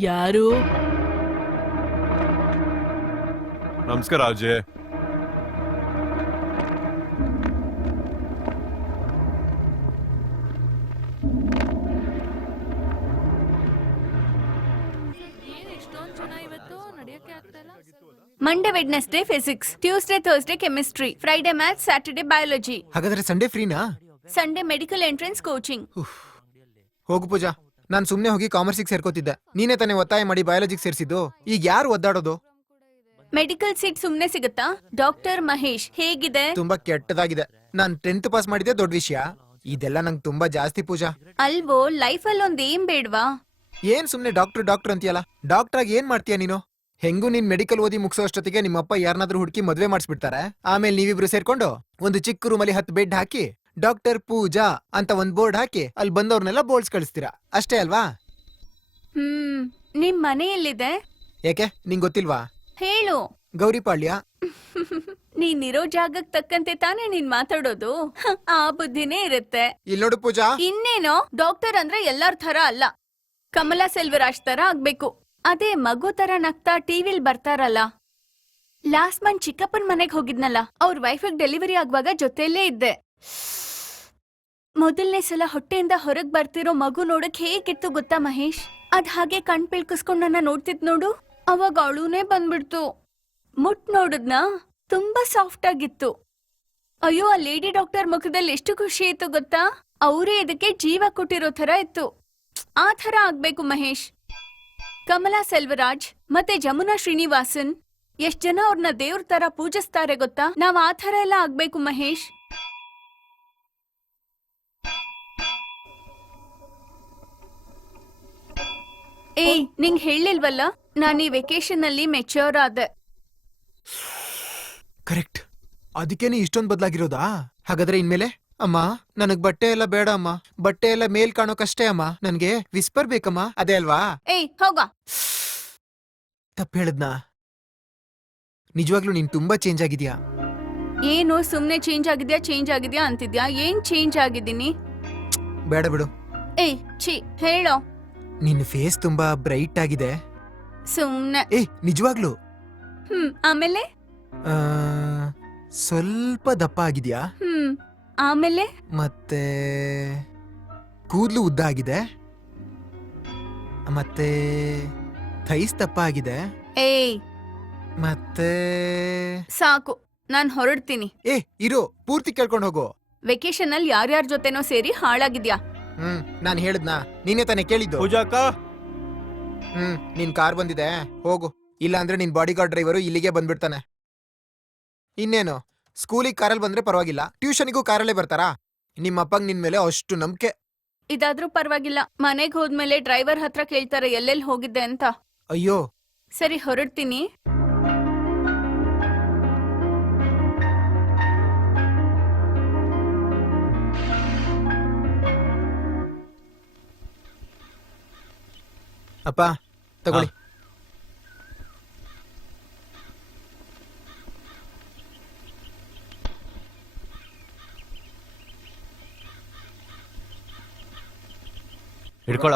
ಯಾರು? ನಮಸ್ಕಾರ Ajay. Monday Wednesday physics, Tuesday Thursday chemistry, Friday maths, Saturday biology, ಹಾಗಾದ್ರೆ ಸಂಡೇ ಫ್ರೀನಾ? Sunday medical entrance coaching. ಹೋಗು ಪೂಜಾ, ನಾನ್ ಸುಮ್ನೆ ಹೋಗಿ ಕಾಮರ್ಸಿಗೆ ಸೇರ್ಕೋತಿದ್ದೆ. ನೀನೇ ತಾನೇ ಒತ್ತಾಯ ಮಾಡಿ ಬಯಾಲಜಿಗೆ ಸೇರ್ಸಿದ್ದು. ಈಗ ಯಾರು ಒದ್ದಾಡೋದು? ಮೆಡಿಕಲ್ ಸೀಟ್ ಸುಮ್ನೆ ಸಿಗುತ್ತಾ? ಡಾಕ್ಟರ್ ಮಹೇಶ್ ಹೇಗಿದೆ? ತುಂಬಾ ಕೆಟ್ಟದಾಗಿದೆ. ನಾನ್ 10th ಪಾಸ್ ಮಾಡಿದ್ದೆ ದೊಡ್ಡ ವಿಷಯ. ಇದೆಲ್ಲ ನಂಗೆ ತುಂಬಾ ಜಾಸ್ತಿ ಪೂಜಾ. ಅಲ್ವೋ, ಲೈಫಲ್ಲಿ ಒಂದ್ ಏನ್ ಬೇಡ್ವಾ? ಏನ್ ಸುಮ್ನೆ ಡಾಕ್ಟರ್ ಅಂತೀಯಲ್ಲ? ಡಾಕ್ಟರ್ ಆಗಿ ಏನ್ ಮಾಡ್ತೀಯ ನೀನು? ಹೆಂಗೂ ನೀನ್ ಮೆಡಿಕಲ್ ಓದಿ ಮುಗಿಸೋ ಅಷ್ಟೊತ್ತಿಗೆ ನಿಮ್ಮಪ್ಪ ಯಾರನ್ನಾದ್ರೂ ಹುಡುಕಿ ಮದ್ವೆ ಮಾಡಿಸ್ಬಿಡ್ತಾರೆ. ಆಮೇಲೆ ನೀವಿಬ್ರು ಸೇರ್ಕೊಂಡು ಒಂದು ಚಿಕ್ಕ ರೂಮಲ್ಲಿ 10 ಬೆಡ್ ಹಾಕಿ ಡಾಕ್ಟರ್ ಪೂಜಾ ಅಂತ ಒಂದ್ ಬೋರ್ಡ್ ಹಾಕಿ ಅಲ್ಲಿ ಬಂದವ್ರನ್ನೆಲ್ಲ ಬೋಲ್ಸ್ ಕಳಿಸ್ತೀರಾ. ಅಷ್ಟೇ ಅಲ್ವಾ? ನಿಮ್ ಮನೆ ಎಲ್ಲಿದೆ? ಯಾಕೆ ನಿಂಗ್ ಗೊತ್ತಿಲ್ವಾ? ಹೇಳು. ಗೌರಿಪಾಳ್ಯ. ನೀನಿರೋ ಜಾಗಕ್ ತಕ್ಕಂತೆ ತಾನೇ ನೀನ್ ಮಾತಾಡೋದು. ಆ ಬುದ್ಧಿನೇ ಇರುತ್ತೆ. ಇಲ್ಲಿ ನೋಡು ಪೂಜಾ. ಇನ್ನೇನೋ, ಡಾಕ್ಟರ್ ಅಂದ್ರೆ ಎಲ್ಲಾರ್ ತರ ಅಲ್ಲ. ಕಮಲಾ ಸೆಲ್ವರಾಜ್ ತರ ಆಗ್ಬೇಕು. ಅದೇ ಮಗು ತರ ನಗ್ತಾ ಟಿವಿಲ್ ಬರ್ತಾರಲ್ಲ. ಲಾಸ್ಟ್ ಮಂತ್ ಚಿಕ್ಕಪ್ಪನ್ ಮನೆಗ್ ಹೋಗಿದ್ನಲ್ಲ, ಅವ್ರ ವೈಫಿಗ್ ಡೆಲಿವರಿ ಆಗುವಾಗ ಜೊತೆಯಲ್ಲೇ ಇದ್ದೆ. ಮೊದಲನೇ ಸಲ ಹೊಟ್ಟೆಯಿಂದ ಹೊರಗ್ ಬರ್ತಿರೋ ಮಗು ನೋಡಕ್ ಹೇಗಿತ್ತು ಗೊತ್ತಾ ಮಹೇಶ್? ಅದ್ ಹಾಗೆ ಕಣ್ ಪಿಳ್ಕಿಸ್ಕೊಂಡ್ ನನ್ನ ನೋಡ್ತಿತ್ ನೋಡು. ಅವಾಗ ಅಳುನೇ ಬಂದ್ಬಿಡ್ತು. ಮುಟ್ ನೋಡಿದ್ನಾ, ತುಂಬಾ ಸಾಫ್ಟ್ ಆಗಿತ್ತು. ಅಯ್ಯೋ, ಆ ಲೇಡಿ ಡಾಕ್ಟರ್ ಮುಖದಲ್ಲಿ ಎಷ್ಟು ಖುಷಿ ಇತ್ತು ಗೊತ್ತಾ? ಅವರೇ ಇದಕ್ಕೆ ಜೀವ ಕೊಟ್ಟಿರೋ ತರ ಇತ್ತು. ಆ ತರ ಆಗ್ಬೇಕು ಮಹೇಶ್. ಕಮಲಾ ಸೆಲ್ವರಾಜ್ ಮತ್ತೆ ಜಮುನಾ ಶ್ರೀನಿವಾಸನ್ ಎಷ್ಟ್ ಜನ ಅವ್ರನ್ನ ದೇವ್ರ ತರ ಪೂಜಿಸ್ತಾರೆ ಗೊತ್ತಾ? ನಾವ್ ಆ ತರ ಎಲ್ಲ ಆಗ್ಬೇಕು ಮಹೇಶ್. ಏಯ್, ನಿಂಗ್ ಹೇಳಿಲ್ವಲ್ಲ, ನಾನ್ ಈ ವೆಕೇಶನ್ ಅಲ್ಲಿ ಮೆಚ್ಯೂರ್ ಆದೆ. ಕರೆಕ್ಟ್. ಅದಕ್ಕೇನೆ ಇಷ್ಟೊಂದ್ ಬದ್ಲಾಗಿರೋದಾ? ಹಾಗಾದ್ರೆ ಇನ್ಮೇಲೆ ಅಮ್ಮ ನನಗ್ ಬಟ್ಟೆ ಎಲ್ಲ ಬೇಡ ಅಮ್ಮ, ಬಟ್ಟೆ ಎಲ್ಲ ಮೇಲ್ ಕಾಣೋಕಷ್ಟೇ ಅಮ್ಮ, ನನ್ಗೆ ವಿಸ್ಪರ್ ಬೇಕಮ್ಮ, ಅದೇ ಅಲ್ವಾ? ಏಯ್ ಹೋಗ. ತಪ್ಪು ಹೇಳದ್ನಾ? ನಿಜವಾಗ್ಲೂ ನೀನ್ ತುಂಬಾ ಚೇಂಜ್ ಆಗಿದ್ಯಾ. ಏನು ಸುಮ್ನೆ ಚೇಂಜ್ ಆಗಿದ್ಯಾ ಅಂತಿದ್ಯಾ? ಏನ್ ಚೇಂಜ್ ಆಗಿದ್ದೀನಿ? ಬೇಡ ಬಿಡು. ಏಯ್ ಛೀ, ಹೇಳೋ. ನಿನ್ ಫೇಸ್ ತುಂಬಾ ಬ್ರೈಟ್ ಆಗಿದೆ. ಸುಮ್ನೆ. ನಿಜವಾಗ್ಲು. ಆಮೇಲೆ ಆ, ಸ್ವಲ್ಪ ದಪ್ಪ ಆಗಿದ್ಯಾ. ಆಮೇಲೆ ಮತ್ತೆ ಕೂದ್ಲು ಉದ್ದ ಆಗಿದೆ. ಮತ್ತೆ ಥೈಸ್ ದಪ್ಪ ಆಗಿದೆ. ಏಯ್ ಮತ್ತೆ ಸಾಕು, ನಾನ್ ಹೊರಡ್ತೀನಿ. ಇರೋ, ಪೂರ್ತಿ ಕೇಳ್ಕೊಂಡು ಹೋಗು. ವೆಕೇಶನ್ ಅಲ್ಲಿ ಯಾರ್ಯಾರ ಜೊತೆನೋ ಸೇರಿ ಹಾಳಾಗಿದ್ಯಾ? ನಾನ್ ಹೇಳಿದ್ನಾ? ನೀನೇ ತಾನೇ ಕೇಳಿದ್ದು. ಪೂಜಾಕ, ನಿನ್ ಕಾರ್ ಬಂದಿದೆ, ಹೋಗು. ಇಲ್ಲ ಅಂದ್ರೆ ನಿನ್ ಬಾಡಿ ಗಾರ್ಡ್ ಡ್ರೈವರು ಇಲ್ಲಿಗೆ ಬಂದ್ಬಿಡ್ತಾನೆ. ಇನ್ನೇನು, ಸ್ಕೂಲಿಗೆ ಕಾರಲ್ಲಿ ಬಂದ್ರೆ ಪರವಾಗಿಲ್ಲ, ಟ್ಯೂಷನ್ಗೂ ಕಾರಲ್ಲೇ ಬರ್ತಾರಾ? ನಿಮ್ಮಪ್ಪಂಗ್ ನಿನ್ ಮೇಲೆ ಅಷ್ಟು ನಂಬಿಕೆ. ಇದಾದ್ರೂ ಪರವಾಗಿಲ್ಲ, ಮನೆಗ್ ಹೋದ್ಮೇಲೆ ಡ್ರೈವರ್ ಹತ್ರ ಕೇಳ್ತಾರೆ ಎಲ್ಲೆಲ್ಲಿ ಹೋಗಿದ್ದೆ ಅಂತ. ಅಯ್ಯೋ. ಸರಿ, ಹೊರಡ್ತೀನಿ. ಅಪ್ಪ ತಗೊಳ್ಳಿ. ಹಿಡ್ಕೊಳ.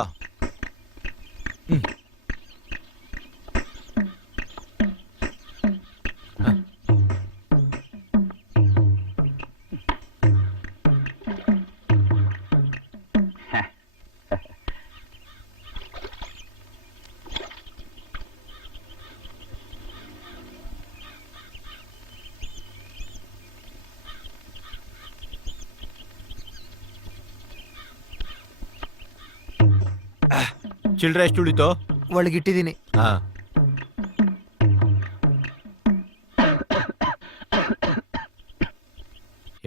ಚಿಲ್ಡ್ರೆ ಎಷ್ಟು ಉಳಿತು? ಒಳಗಿಟ್ಟಿದ್ದೀನಿ. ಹಾ,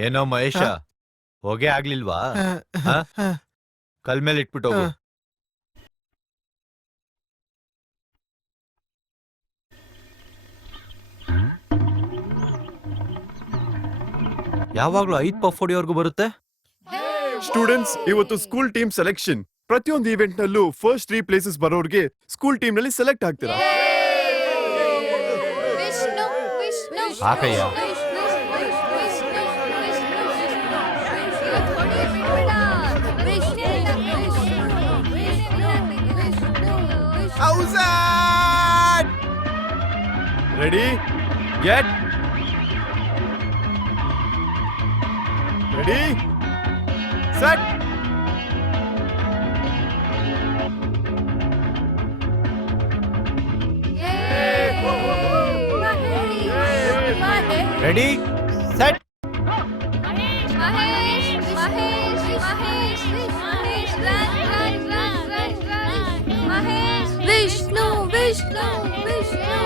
ಏನೋ ಮಹೇಶ, ಹೋಗೇ ಆಗ್ಲಿಲ್ವಾ? ಕಲ್ ಮೇಲೆ ಇಟ್ಬಿಟ್ಟು ಹೋಗು. ಯಾವಾಗ್ಲೂ 5 ಪಫ್ ಹೊಡಿಯೋರ್ಗು ಬರುತ್ತೆ. ಸ್ಟೂಡೆಂಟ್ಸ್, ಇವತ್ತು ಸ್ಕೂಲ್ ಟೀಮ್ ಸೆಲೆಕ್ಷನ್. ಪ್ರತಿಯೊಂದು ಇವೆಂಟ್ ನಲ್ಲೂ ಫಸ್ಟ್ 3 ಪ್ಲೇಸಸ್ ಬರೋರ್ಗೆ ಸ್ಕೂಲ್ ಟೀಮ್ ನಲ್ಲಿ ಸೆಲೆಕ್ಟ್ ಆಗ್ತೀರಾ. ಹಾಕಯ್ಯ. House ready get ready set ready set Vishnu Vishnu Vishnu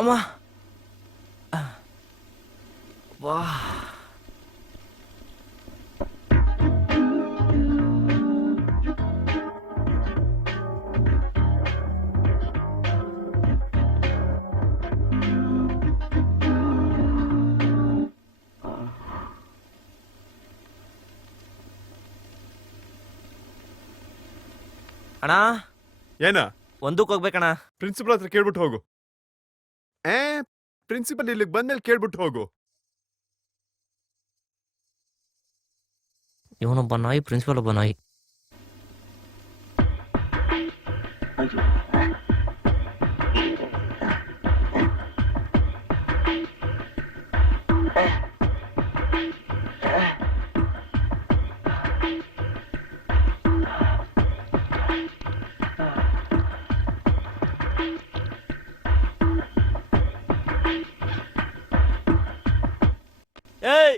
ಅಮ್ಮ ವಾ ಅಣ್ಣ ಏನ ಒಂದಕ್ಕೆ ಹೋಗ್ಬೇಕಣ್ಣ. ಪ್ರಿನ್ಸಿಪಲ್ ಹತ್ರ ಕೇಳ್ಬಿಟ್ಟು ಹೋಗು. ಪ್ರಿನ್ಸಿಪಲ್ ಇಲ್ಲಿಗೆ ಬಂದ್ಮೇಲೆ ಕೇಳ್ಬಿಟ್ಟು ಹೋಗು. ಇವನೊಬ್ಬ ನಾಯಿ, ಪ್ರಿನ್ಸಿಪಲ್ ಒಬ್ಬ ನಾಯಿ. ಏಯ್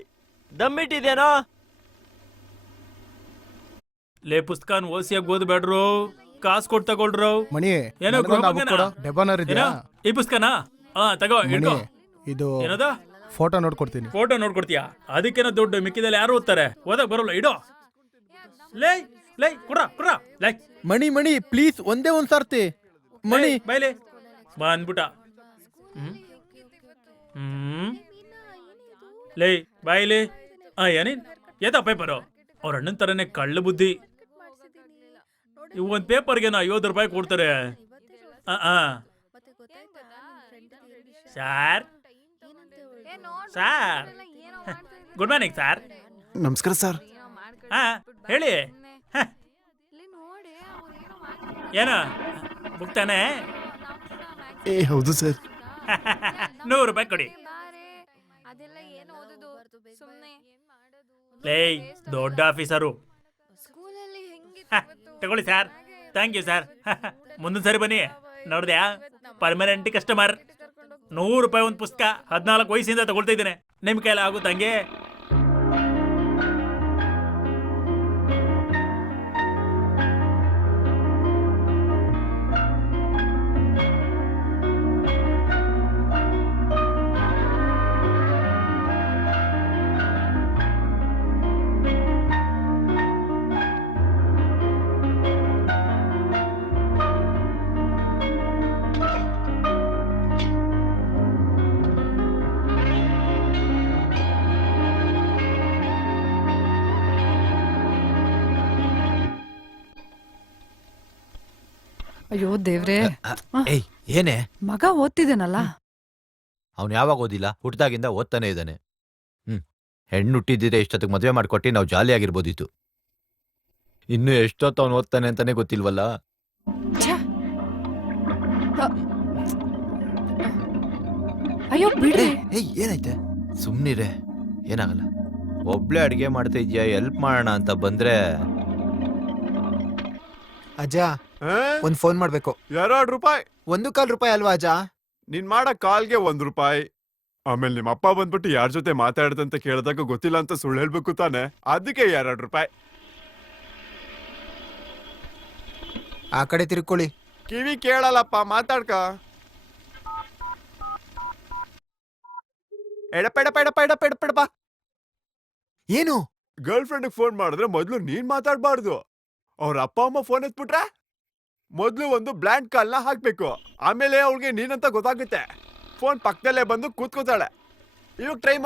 ದಮ್ಮಿಟ್ಟಿದೇನೋ? ಲೇ ಪುಸ್ತಕನ್ ಓಸಿಯಾಗಿ ಓದ್ಬೇಡ್ರು, ಕಾಸು ಕೊಟ್ಟು ತಗೊಳ್ರು. ಮಣಿ ಏನೋ ಡೆಬಾನರ್ ಇದೆಯಾ? ಈ ಪುಸ್ತಕನ ತಗೋ ಹಿಡ್ಕೋ. ಇದು ಏನದ ಫೋಟೋ ನೋಡ್ಕೊಡ್ತೀನಿ. ಫೋಟೋ ನೋಡ್ಕೊಡ್ತೀಯಾ? ಅದಕ್ಕೇನೋ ದುಡ್ಡು ಮಿಕ್ಕಿದಲ್ಲಿ ಯಾರು ಓದ್ತಾರೆ? ಓದಕ್ ಬರೋಲ್ಲ, ಇಡೋ. ಲೇ ಲೇ ಕುಡ್ರ ಕುಡ್ರ ಲೈ ಮಣಿ ಮಣಿ ಪ್ಲೀಸ್ ಒಂದೇ ಒಂದ್ ಸರ್ತಿ ಮಣಿ ಬೈಲೆ ಬಾ ಅನ್ಬಿಟ. ಹ್ಮ್ ಲೇ ಬಾಯಿಲೆ ಏನೇನ್ ಏತ ಪೇಪರು? ಅವ್ರ ಅಣ್ಣನ ತರನೇ ಕಳ್ಳ ಬುದ್ಧಿ. ಇವ್ ಒಂದ್ ಪೇಪರ್ಗೆ 50 ರೂಪಾಯಿ ಕೊಡ್ತಾರೆ. Sir sir good morning sir. ನಮಸ್ಕಾರ ಸರ್. ಹೇಳಿ. ಏನ ಬುಕ್ ತಾನೆ? ಹೌದು ಸರ್. 100 ರೂಪಾಯಿ ಕೊಡಿ. ಲೇ ದೊಡ್ಡ ಆಫೀಸರು. ತಗೊಳ್ಳಿ ಸರ್. Thank you sir. ಮುಂದಿನ ಸರಿ ಬನ್ನಿ. ನೋಡ್ದ್ಯಾ, ಪರ್ಮನೆಂಟ್ ಕಸ್ಟಮರ್. 100 ರೂಪಾಯಿ ಒಂದು ಪುಸ್ತಕ. 14 ವಯಸ್ಸಿಂದ ತಗೊಳ್ತಾ ಇದ್ದೇನೆ. ನಿಮ್ ಕೈಲ ಆಗುತ್ತೆ ಹಂಗೆ? ಅಯ್ಯೋ ದೇವ್ರೆ, ಏಯ್ ಏನೇ? ಮಗ ಓದ್ತಿದ್ದೇನಲ್ಲ. ಅವ್ನು ಯಾವಾಗ ಓದಿಲ್ಲ? ಹುಟ್ಟಿದಾಗಿಂದ ಓದ್ತಾನೆ ಇದ್ದಾನೆ. ಹೆಣ್ಣು ಹುಟ್ಟಿದ್ದಿದ್ರೆ ಇಷ್ಟೊತ್ತಿಗೆ ಮದುವೆ ಮಾಡ್ಕೊಟ್ಟು ನಾವು ಜಾಲಿ ಆಗಿರ್ಬೋದಿತ್ತು. ಇನ್ನು ಎಷ್ಟೊತ್ತು ಅವ್ನು ಓದ್ತಾನೆ ಅಂತಾನೆ ಗೊತ್ತಿಲ್ವಲ್ಲ. ಅಯ್ಯೋ ಬಿಡ್ರಿ. ಏಯ್ ಏನಾಯ್ತೆ? ಸುಮ್ನಿರೆ, ಏನಾಗಲ್ಲ. ಒಬ್ಳೆ ಅಡ್ಗೆ ಮಾಡ್ತಾ ಇದ್ಯಾ, ಹೆಲ್ಪ್ ಮಾಡೋಣ ಅಂತ ಬಂದ್ರೆ ಅಜ್ಜ ಒಂದ್ ಫೋನ್ ಮಾಡ್ಬೇಕು. 2 ರೂಪಾಯಿ. 1 ರೂಪಾಯಿ ಅಲ್ವಾ ಅಜ್ಜ? ನೀನ್ ಮಾಡೋ ಕಾಲ್ಗೆ 1 ರೂಪಾಯಿ. ಆಮೇಲೆ ನಿಮ್ಮ ಅಪ್ಪ ಬಂದ್ಬಿಟ್ಟು ಯಾರ ಜೊತೆ ಮಾತಾಡ್ದಂತ ಕೇಳಿದಾಗ ಗೊತ್ತಿಲ್ಲ ಅಂತ ಸುಳ್ಳು ಹೇಳ್ಬೇಕು ತಾನೆ, ಅದಕ್ಕೆ 2 ರೂಪಾಯಿ. ಆ ಕಡೆ ತಿರ್ಕೊಳ್ಳಿ. ಕಿವಿ ಕೇಳಲ್ಲಪ್ಪ, ಮಾತಾಡ್ಕ. ಎಡಪೆಡಪ. ಏನು? ಗರ್ಲ್ ಫ್ರೆಂಡ್ ಫೋನ್ ಮಾಡಿದ್ರೆ ಮೊದ್ಲು ನೀನ್ ಮಾತಾಡ್ಬಾರ್ದು. ಅವ್ರ ಅಪ್ಪ ಅಮ್ಮ ಫೋನ್ ಎತ್ಬಿಟ್ರೆ ಮೊದ್ಲು ಒಂದು ಬ್ಲ್ಯಾಂಕ್ ಕಾಲ್ನ ಹಾಕ್ಬೇಕು. ಆಮೇಲೆ ಅವಳಿಗೆ ನೀನಂತ ಗೊತ್ತಾಗುತ್ತೆ. ಫೋನ್ ಪಕ್ಕದಲ್ಲೇ ಬಂದು ಕೂತ್ಕೋತಾಳೆ. ಇವಾಗ ಟ್ರೈ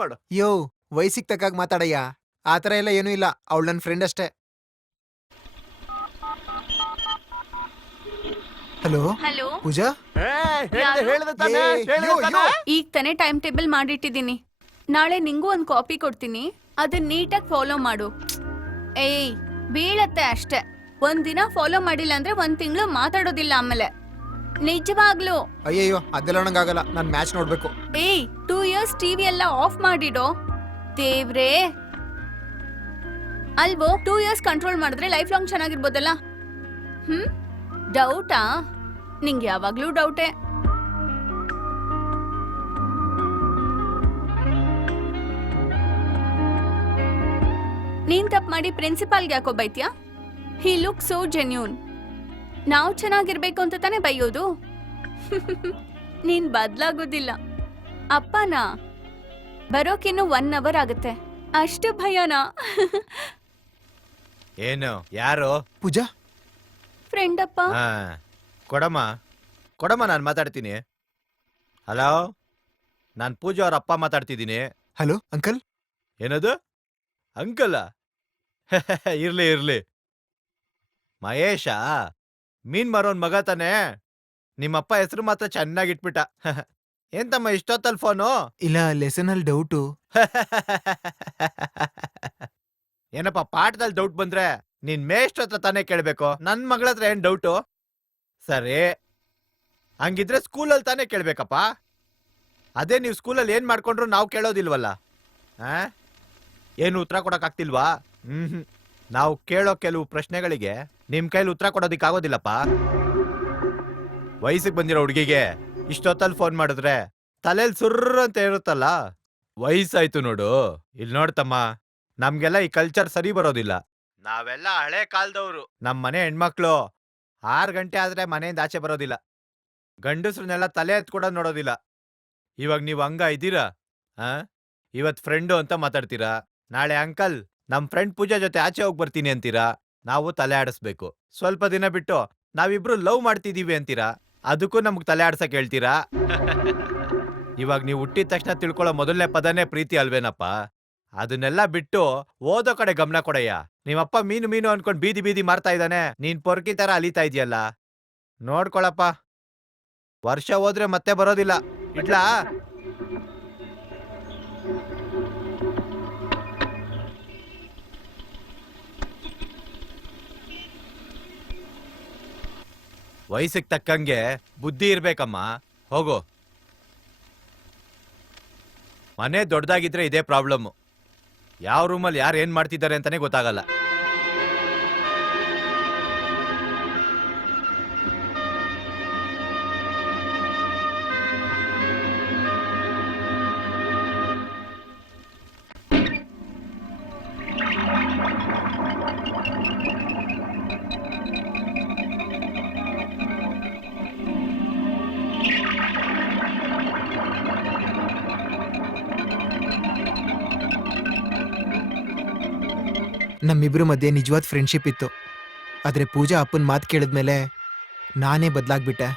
ಮಾಡು ಯೋ ವಯಸ್ಸಿಗೆ ತಕ್ಕಾಗ ಮಾತಾಡಯ್ಯ. ಆ ಥರ ಎಲ್ಲ ಏನೂ ಇಲ್ಲ, ಅವಳು ನನ್ನ ಫ್ರೆಂಡ್ ಅಷ್ಟೇ. ಹಲೋ ಹಲೋ, ಪೂಜಾ. ಈಗ ತಾನೇ ಟೈಮ್ ಟೇಬಲ್ ಮಾಡಿಟ್ಟಿದ್ದೀನಿ. ನಾಳೆ ನಿಂಗೂ ಒಂದ್ ಕಾಪಿ ಕೊಡ್ತೀನಿ, ಅದನ್ನ ನೀಟಾಗಿ ಫಾಲೋ ಮಾಡು. ಏಯ್ ಬೀಳತ್ತೆ ಅಷ್ಟೇ. ಒಂದಿನ ಫಾಲೋ ಮಾಡಿಲ್ಲ ಅಂದ್ರೆ 1 ತಿಂಗಳು ಮಾತಾಡೋದಿಲ್ಲ ಆಮೇಲೆ. ನಿಜವಾಗ್ಲು. ಅಯ್ಯಯ್ಯೋ ಅದೆಲ್ಲ ನಂಗಾಗಲ್ಲ, ನಾನು ಮ್ಯಾಚ್ ನೋಡ್ಬೇಕು. ಏಯ್ 2 ಇಯರ್ಸ್ ಟಿವಿ ಎಲ್ಲ ಆಫ್ ಮಾಡಿಡೋ. ದೇವ್ರೇ ಅಲ್ವೋ, 2 ಇಯರ್ಸ್ ಕಂಟ್ರೋಲ್ ಮಾಡಿದ್ರೆ ಲೈಫ್ ಲಾಂಗ್ ಚೆನ್ನಾಗಿರ್ಬೋದಲ್ಲ. ಡೌಟಾ? ನಿಂಗೆ ಯಾವಾಗ್ಲೂ ಡೌಟೇ. ನೀನ್ ತಪ್ಪು ಮಾಡಿ ಪ್ರಿನ್ಸಿಪಾಲ್ಗೆ ಯಾಕೋ ಬೈತ್ಯಾ? He look so genuine. ನಾವು ಚೆನ್ನಾಗಿರ್ಬೇಕು ಅಂತ ತಾನೇ ಬೈಯೋದು. ನೀನ್ ಬದ್ಲಾಗೋದಿಲ್ಲ. ಅಪ್ಪನಾ ಬರೋಕಿನ್ನು 1 ಅವರ್ ಆಗುತ್ತೆ. ಅಷ್ಟು ಭಯನಾ? ಏನು ಯಾರು? ಪೂಜಾ ಫ್ರೆಂಡ್ ಅಪ್ಪ. ಕೊಡಮ್ಮ ನಾನು ಮಾತಾಡ್ತೀನಿ. ಹಲೋ, ನಾನು ಪೂಜಾ ಅವ್ರ ಅಪ್ಪ ಮಾತಾಡ್ತಿದ್ದೀನಿ. Hello uncle. ಏನದು ಅಂಕಲ? ಇರ್ಲಿ. ಮಹೇಶ ಮೀನ್ ಮಾರೋನ್ ಮಗ ತಾನೆ? ನಿಮ್ಮಪ್ಪ ಹೆಸರು ಮಾತ್ರ ಚೆನ್ನಾಗಿಟ್ಬಿಟ್ಟ. ಎಂತಮ್ಮ ಇಷ್ಟೊತ್ತಲ್ಲಿ ಫೋನು? ಇಲ್ಲ, ಲೆಸನ್ ಅಲ್ಲಿ ಡೌಟು. ಏನಪ್ಪ ಪಾಠದಲ್ಲಿ ಡೌಟ್ ಬಂದ್ರೆ ನೀನ್ ಮೇಷ್ಟ್ರ ಹತ್ರ ತಾನೇ ಕೇಳ್ಬೇಕು, ನನ್ ಮಗಳ ಹತ್ರ ಏನ್ ಡೌಟು? ಸರಿ, ಹಂಗಿದ್ರೆ ಸ್ಕೂಲಲ್ಲಿ ತಾನೇ ಕೇಳ್ಬೇಕಪ್ಪ. ಅದೇ ನೀವು ಸ್ಕೂಲಲ್ಲಿ ಏನ್ ಮಾಡ್ಕೊಂಡ್ರು ನಾವು ಕೇಳೋದಿಲ್ವಲ್ಲ. ಏನು ಉತ್ತರ ಕೊಡಕ್ ಆಗ್ತಿಲ್ವಾ? ನಾವು ಕೇಳೋ ಕೆಲವು ಪ್ರಶ್ನೆಗಳಿಗೆ ನಿಮ್ ಕೈಲಿ ಉತ್ತರ ಕೊಡೋದಿಕ್ಕಾಗೋದಿಲ್ಲಪ್ಪ. ವಯಸ್ಸಿಗೆ ಬಂದಿರೋ ಹುಡುಗಿಗೆ ಇಷ್ಟೊತ್ತಲ್ಲಿ ಫೋನ್ ಮಾಡಿದ್ರೆ ತಲೆಯಲ್ಲಿ ಸುರ್ರ ಅಂತ ಇರುತ್ತಲ್ಲ. ವಯಸ್ಸಾಯ್ತು ನೋಡು. ಇಲ್ಲಿ ನೋಡ್ತಮ್ಮ, ನಮ್ಗೆಲ್ಲ ಈ ಕಲ್ಚರ್ ಸರಿ ಬರೋದಿಲ್ಲ. ನಾವೆಲ್ಲ ಹಳೆ ಕಾಲದವ್ರು. ನಮ್ ಮನೆ ಹೆಣ್ಮಕ್ಳು 6 ಗಂಟೆ ಆದ್ರೆ ಮನೆಯಿಂದ ಆಚೆ ಬರೋದಿಲ್ಲ. ಗಂಡಸ್ರನ್ನೆಲ್ಲ ತಲೆ ಎತ್ಕೊಡೋದ್ ನೋಡೋದಿಲ್ಲ. ಇವಾಗ ನೀವು ಹಂಗ ಇದ್ದೀರಾ? ಇವತ್ ಫ್ರೆಂಡು ಅಂತ ಮಾತಾಡ್ತೀರಾ, ನಾಳೆ ಅಂಕಲ್ ನಮ್ ಫ್ರೆಂಡ್ ಪೂಜಾ ಜೊತೆ ಆಚೆ ಹೋಗಿ ಬರ್ತೀನಿ ಅಂತೀರಾ. ನಾವು ತಲೆ ಆಡಿಸ್ಬೇಕು. ಸ್ವಲ್ಪ ದಿನ ಬಿಟ್ಟು ನಾವಿಬ್ರು ಲವ್ ಮಾಡ್ತಿದೀವಿ ಅಂತೀರಾ, ಅದಕ್ಕೂ ನಮ್ಗ್ ತಲೆ ಆಡ್ಸಕ್ ಹೇಳ್ತೀರಾ? ಇವಾಗ ನೀವು ಹುಟ್ಟಿದ ತಕ್ಷಣ ತಿಳ್ಕೊಳ್ಳೋ ಮೊದಲನೇ ಪದನೇ ಪ್ರೀತಿ ಅಲ್ವೇನಪ್ಪ? ಅದನ್ನೆಲ್ಲ ಬಿಟ್ಟು ಓದೋ ಕಡೆ ಗಮನ ಕೊಡಯ್ಯ. ನಿಮ್ಮಪ್ಪ ಮೀನು ಅನ್ಕೊಂಡ್ ಬೀದಿ ಮಾರ್ತಾ ಇದ್ದಾನೆ, ನೀನ್ ಪೊರ್ಕಿ ತರ ಅಲಿತಾ ಇದೆಯಲ್ಲ. ನೋಡ್ಕೊಳಪ್ಪ, ವರ್ಷ ಹೋದ್ರೆ ಮತ್ತೆ ಬರೋದಿಲ್ಲ. ಇಡ್ಲಾ? ವಯಸ್ಸಿಗೆ ತಕ್ಕಂಗೆ ಬುದ್ಧಿ ಇರ್ಬೇಕಮ್ಮ. ಹೋಗು. ಮನೆ ದೊಡ್ಡದಾಗಿದ್ರೆ ಇದೇ ಪ್ರಾಬ್ಲಮ್. ಯಾವ ರೂಮಲ್ಲಿ ಯಾರು ಏನ್ ಮಾಡ್ತಿದ್ದಾರೆ ಅಂತಾನೆ ಗೊತ್ತಾಗಲ್ಲ. ನಮ್ಮಿಬ್ರು ಮಧ್ಯೆ ನಿಜವಾದ ಫ್ರೆಂಡ್ಶಿಪ್ ಇತ್ತು. ಆದರೆ ಪೂಜಾ ಅಪ್ಪನ ಮಾತು ಕೇಳಿದ್ಮೇಲೆ ನಾನೇ ಬದಲಾಗ್ಬಿಟ್ಟೆ.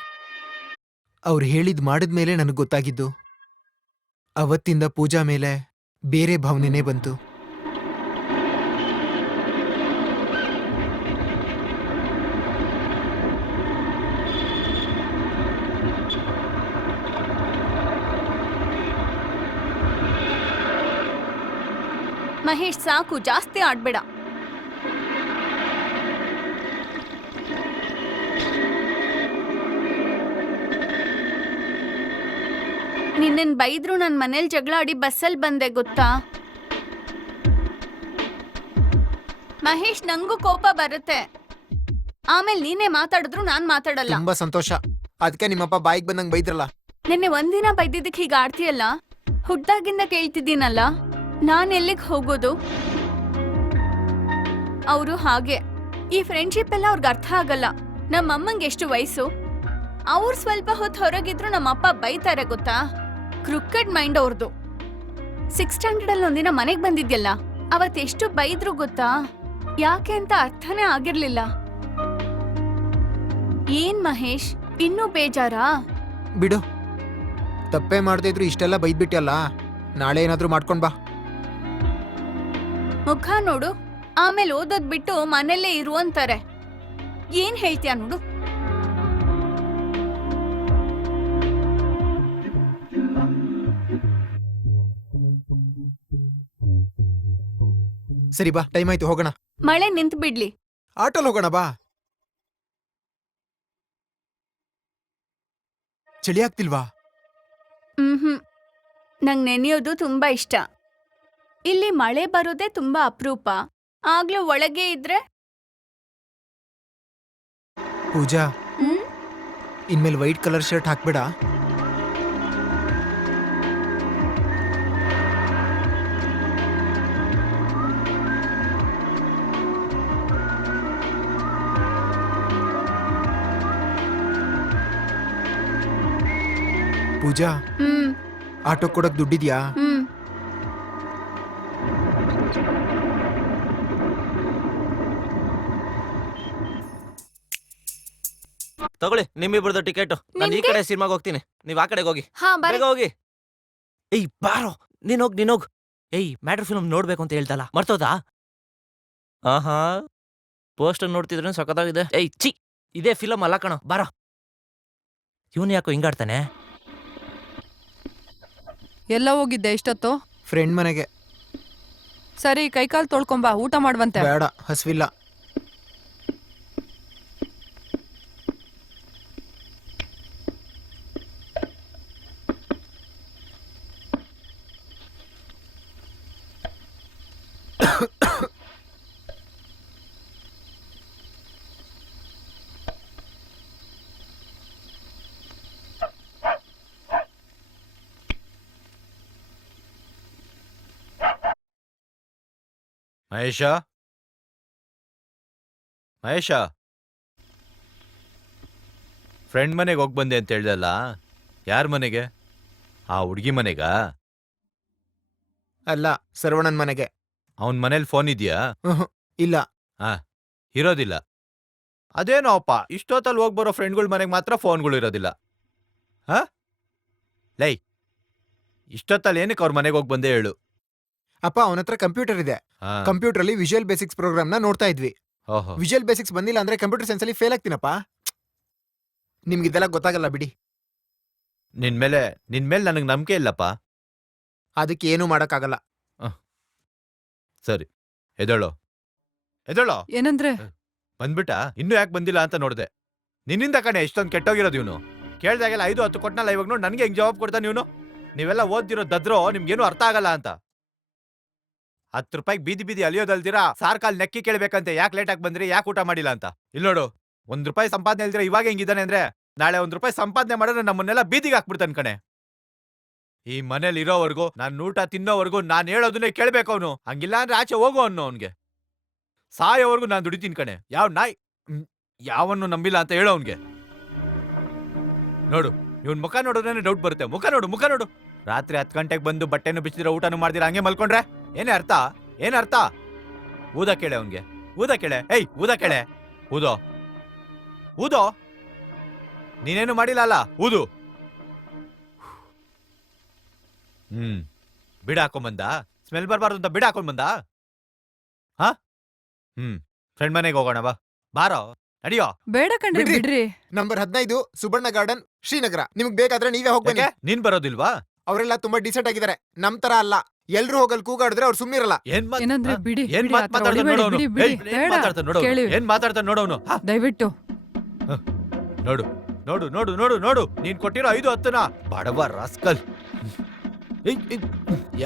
ಅವ್ರು ಹೇಳಿದ್ ಮಾಡಿದ್ಮೇಲೆ ನನಗೆ ಗೊತ್ತಾಗಿದ್ದು. ಅವತ್ತಿಂದ ಪೂಜಾ ಮೇಲೆ ಬೇರೆ ಭಾವನೆನೇ ಬಂತು. ಮಹೇಶ್ ಸಾಕು, ಜಾಸ್ತಿ ಆಡ್ಬೇಡ. ನಿನ್ನನ್ ಬೈದ್ರು ನನ್ ಮನೇಲಿ ಜಗಳ ಆಡಿ ಬಸ್ಸಲ್ಲಿ ಬಂದೆ ಗೊತ್ತಾ? ಮಹೇಶ್, ನಂಗೂ ಕೋಪ ಬರುತ್ತೆ. ಆಮೇಲೆ ನೀನೇ ಮಾತಾಡಿದ್ರು ನಾನ್ ಮಾತಾಡಲ್ಲ. ತುಂಬಾ ಸಂತೋಷ. ಅದಕ್ಕೆ ನಿಮ್ಮಪ್ಪ ಬಾಯಿಗೆ ಬಂದಂಗ್ ಬೈದ್ರಲ್ಲ. ನಿನ್ನೆ ಒಂದಿನ ಬೈದಿದ್ದಕ್ಕೆ ಹೀಗ ಆಡ್ತೀಯಲ್ಲ? ಹುಟ್ಟಾಗಿಂದ ಕೇಳ್ತಿದ್ದೀನಲ್ಲ, ನಾನ್ ಎಲ್ಲಿಗೆ ಹೋಗೋದು? ಅವರು ಹಾಗೆ. ಈ ಫ್ರೆಂಡ್ಶಿಪ್ ಎಲ್ಲ ಅವ್ರಿಗೆ ಅರ್ಥ ಆಗಲ್ಲ. ನಮ್ಮಮ್ಮಂಗೆ ಎಷ್ಟು ವಯಸ್ಸು? ಅವ್ರು ಸ್ವಲ್ಪ ಹೊತ್ತು ಹೊರಗಿದ್ರು ನಮ್ಮಪ್ಪ ಬೈತಾರೆ ಗೊತ್ತಾ? ಕ್ರಿಕೆಟ್ ಮೈಂಡ್ ಅವ್ರದ್ದು. 6th ಸ್ಟ್ಯಾಂಡರ್ಡ್ ಒಂದಿನ ಮನೆಗ್ ಬಂದಿದ್ಯಲ್ಲ, ಅವತ್ತೆಷ್ಟು ಬೈದ್ರು ಗೊತ್ತಾ? ಯಾಕೆ ಅಂತ ಅರ್ಥನೇ ಆಗಿರ್ಲಿಲ್ಲ. ಏನ್ ಮಹೇಶ್, ಇನ್ನೂ ಬೇಜಾರಾ? ಬಿಡು, ತಪ್ಪೇ ಮಾಡದೇ ಇದ್ರು ಇಷ್ಟೆಲ್ಲ ಬೈದ್ಬಿಟ್ಟಲ್ಲ, ನಾಳೆ ಏನಾದ್ರೂ ಮಾಡ್ಕೊಂಡ್ ಬಾ. ಮುಖ ನೋಡು, ಆಮೇಲೆ ಓದೋದ್ ಬಿಟ್ಟು ಮನೇಲೇ ಇರು ಅಂತಾರೆ. ಏನ್ ಹೇಳ್ತೀಯ ನೋಡು. ಸರಿ ಬಾ, ಟೈಮ್ ಆಯ್ತು, ಹೋಗೋಣ. ಮಳೆ ನಿಂತ್ ಬಿಡ್ಲಿ. ಆಟೋಲ್ ಹೋಗೋಣ ಬಾ. ಚಳಿ ಆಗ್ತಿಲ್ವಾ? ನಂಗ್ ನೆನೆಯೋದು ತುಂಬಾ ಇಷ್ಟ. ಇಲ್ಲಿ ಮಳೆ ಬರೋದೇ ತುಂಬಾ ಅಪರೂಪ. ಆಗ್ಲೂ ಒಳಗೆ ಇದ್ರೆ ಪೂಜಾ, ಇನ್ಮೇಲೆ ವೈಟ್ ಕಲರ್ ಶರ್ಟ್ ಹಾಕ್ಬೇಡ. ಪೂಜಾ, ಆಟೋ ಕೊಡಕ್ ದುಡ್ಡಿದ್ಯಾ? ತಗೊಳ್ಳಿ ನಿಮ್ಮಿಬ್ರದ್ದು ಟಿಕೆಟ್. ನಾನು ಈ ಕಡೆ ಸಿನಿಮಾಗೆ ಹೋಗ್ತೀನಿ, ನೀವ್ ಆ ಕಡೆಗೆ ಹೋಗಿ. ಹಾ ಬಾರಿ. ಬೇಗ ಹೋಗಿ. ಏಯ್ ಬಾರೋ, ನೀನೋಗ್. ಏಯ್ ಮ್ಯಾಟ್ರ್ ಫಿಲ್ಮ್ ನೋಡ್ಬೇಕು ಅಂತ ಹೇಳ್ತಲ್ಲ, ಮರ್ತೋದಾ? ಆಹಾ, ಪೋಸ್ಟರ್ ನೋಡ್ತಿದ್ರೆ ಸಖತ್ತಾಗಿದೆ. ಏಯ್ ಛೀ, ಇದೇ ಫಿಲಮ್ ಅಲ್ಲ ಕಣೋ, ಬಾರೋ. ಇವನು ಯಾಕೋ ಹಿಂಗಾಡ್ತಾನೆ? ಎಲ್ಲ ಹೋಗಿದ್ದೆ ಇಷ್ಟೊತ್ತು? ಫ್ರೆಂಡ್ ಮನೆಗೆ. ಸರಿ, ಕೈಕಾಲ್ ತೊಳ್ಕೊಂಬಾ, ಊಟ ಮಾಡುವಂತೆ. ಬೇಡ, ಹಸ್ವಿಲ್ಲ. ಮಹೇಶ, ಫ್ರೆಂಡ್ ಮನೆಗೆ ಹೋಗಿ ಬಂದೆ ಅಂತ ಹೇಳ್ದಲ್ಲ, ಯಾರ ಮನೆಗೆ? ಆ ಹುಡ್ಗಿ ಮನೆಗಾ? ಅಲ್ಲ, ಸರ್ವಣನ್ ಮನೆಗೆ. ಅವನ್ ಮನೇಲಿ ಫೋನ್ ಇದೆಯಾ? ಇಲ್ಲ. ಇರೋದಿಲ್ಲ. ಅದೇನೋ ಅಪ್ಪ, ಇಷ್ಟೊತ್ತಲ್ಲಿ ಹೋಗಿ ಬರೋ ಫ್ರೆಂಡ್ಗಳ ಮನೆಗೆ ಮಾತ್ರ ಫೋನ್ಗಳು ಇರೋದಿಲ್ಲ. ಹಾ ಲೈ, ಇಷ್ಟೊತ್ತಲ್ಲಿ ಏನಕ್ಕೆ ಅವ್ರ ಮನೆಗೆ ಹೋಗಿ ಬಂದೆ ಹೇಳು. ಅಪ್ಪ, ಅವನ ಹತ್ರ ಕಂಪ್ಯೂಟರ್ ಇದೆ. ಹಾ. ಕಂಪ್ಯೂಟರ್ ಅಲ್ಲಿ ವಿಜುವಲ್ ಬೇಸಿಕ್ಸ್ ಪ್ರೋಗ್ರಾಮ್ ನ ನೋಡ್ತಾ ಇದ್ವಿ. ಓಹೋ. ವಿಜುವಲ್ ಬೇಸಿಕ್ಸ್ ಬಂದಿಲ್ಲ ಅಂದ್ರೆ ಕಂಪ್ಯೂಟರ್ ಸೈನ್ಸ್ ಅಲ್ಲಿ ಫೇಲ್ ಆಗ್ತೀನಪ್ಪ. ನಿಮ್ಗೆ ಇದೆಲ್ಲ ಗೊತ್ತಾಗಲ್ಲ ಬಿಡಿ. ನಿನ್ಮೇಲೆ ನನಗೆ ನಂಬಿಕೆ ಇಲ್ಲಪ್ಪ. ಅದಕ್ಕೆ ಏನೂ ಮಾಡಕ್ಕಾಗಲ್ಲ. ಸರಿ, ಎದಳೋ. ಏನಂದ್ರೆ? ಬಂದ್ಬಿಟ್ಟ? ಇನ್ನೂ ಯಾಕೆ ಬಂದಿಲ್ಲ ಅಂತ ನೋಡ್ದೆ. ನಿನ್ನಿಂದ ಕಣೆ ಇಷ್ಟೊಂದು ಕೆಟ್ಟೋಗಿರೋದು ಇವನು. ಕೇಳ್ದಾಗೆಲ್ಲ 5-10 ಕೊಟ್ನಲ್ಲ, ಇವಾಗ ನೋಡಿ ನನಗೆ ಹೆಂಗ್ ಜವಾಬ್ ಕೊಡ್ತಾನೆ ಇವನು. ನೀವೆಲ್ಲ ಓದ್ದಿರೋ ದದ್ರೋ, ನಿಮ್ಗೇನು ಅರ್ಥ ಆಗಲ್ಲ ಅಂತ. 10 ರೂಪಾಯಿಗೆ ಬೀದಿ ಅಲಿಯೋದಲ್ದಿರಾ ಸಾರ್ಕಾಲ್ ನೆಕ್ಕಿ ಕೇಳ್ಬೇಕಂತೆ, ಯಾಕೆ ಲೇಟಾಗಿ ಬಂದ್ರಿ, ಯಾಕೆ ಊಟ ಮಾಡಿಲ್ಲ ಅಂತ. ಇಲ್ಲಿ ನೋಡು, 1 ರೂಪಾಯಿ ಸಂಪಾದನೆ ಇಲ್ದಿರ ಇವಾಗ ಹೆಂಗಿದ್ದಾನೆ ಅಂದ್ರೆ, ನಾಳೆ 1 ರೂಪಾಯಿ ಸಂಪಾದನೆ ಮಾಡಿದ್ರೆ ನಮ್ಮನ್ನೆಲ್ಲ ಬೀದಿಗೆ ಹಾಕ್ಬಿಡ್ತಾನೆ ಕಣೆ. ಈ ಮನೇಲಿ ಇರೋವರೆಗೂ, ನಾನು ಊಟ ತಿನ್ನೋವರೆಗೂ ನಾನು ಹೇಳೋದನ್ನೇ ಕೇಳ್ಬೇಕು ಅವನು. ಹಂಗಿಲ್ಲ ಅಂದ್ರೆ ಆಚೆ ಹೋಗೋ ಅನ್ನೋ ಅವನ್ಗೆ. ಸಾಯೋವರೆಗೂ ನಾನು ದುಡಿತೀನಿ ಕಣೆ. ಯಾವ ನಾಯಿ ಯಾವನ್ನು ನಂಬಿಲ್ಲ ಅಂತ ಹೇಳೋ ಅವನ್ಗೆ. ನೋಡು, ಇವನ್ ಮುಖ ನೋಡಿದ್ರೆ ಡೌಟ್ ಬರುತ್ತೆ. ಮುಖ ನೋಡು. ರಾತ್ರಿ 10 ಗಂಟೆಗೆ ಬಂದು ಬಟ್ಟೆನು ಬಿಚ್ಚಿದಿರ, ಊಟನು ಮಾಡ್ದಿರ, ಹಂಗೆ ಮಲ್ಕೊಂಡ್ರೆ ಏನೇ ಅರ್ಥ? ಊದ ಕೇಳೆ ಅವನ್ಗೆ, ಊದ ಕೇಳೆ. ಏಯ್ ಊದ ಕೇಳೆ, ಊದೋ. ನೀನೇನು ಮಾಡಿಲ್ಲ ಅಲ್ಲ, ಊದು. ಬಿಡ ಹಾಕೊಂಬಂದ, ಸ್ಮೆಲ್ ಬರ್ಬಾರ್ದು ಅಂತ ಬಿಡ ಹಾಕೊಂಡ್ ಹಾ. ಫ್ರೆಂಡ್ ಮನೆಗೆ ಹೋಗೋಣ ಬಾ. ಬಾರೋ, ನಡಿಯೋ. ಬೇಡ ಕಣ್ರಿ, ಬಿಡ್ರಿ. Number 15 Subarna garden, Srinagar. ನಿಮ್ಗೆ ಬೇಕಾದ್ರೆ ನೀವೇ ಹೋಗ್ಬನ್ನಿ. ನೀನ್ ಬರೋದಿಲ್ವಾ? ಅವರೆಲ್ಲ ತುಂಬಾ ಡಿಸೆಂಟ್ ಆಗಿದ್ದಾರೆ, ನಮ್ ತರ ಅಲ್ಲ. ಎಲ್ರು ಹೋಗಲ್ ಕೂಗಾಡಿದ್ರೆ ಅವ್ರು ಸುಮ್ನಿರಲ್ಲ. ಏನಂದ್ರೆ ಬಿಡಿ, ಏನ್ ಬಿಡಿ, ಆ ಥರ ಮಾತಾಡ್ತಾನೆ ಹೊಡಿಬೇಡಿ, ನೋಡೋನು. ಬಿಡಿ, ಬೇಡ. ಕೇಳಿ. ಏನ್ ಮಾತಾಡ್ತಾನೆ ನೋಡೋನು. ದಯವಿಟ್ಟು ನೋಡು. ನೀನ್ ಕೊಟ್ಟಿರೋ 5-10ನ ಬಡವ ರಾಸ್ಕಲ್.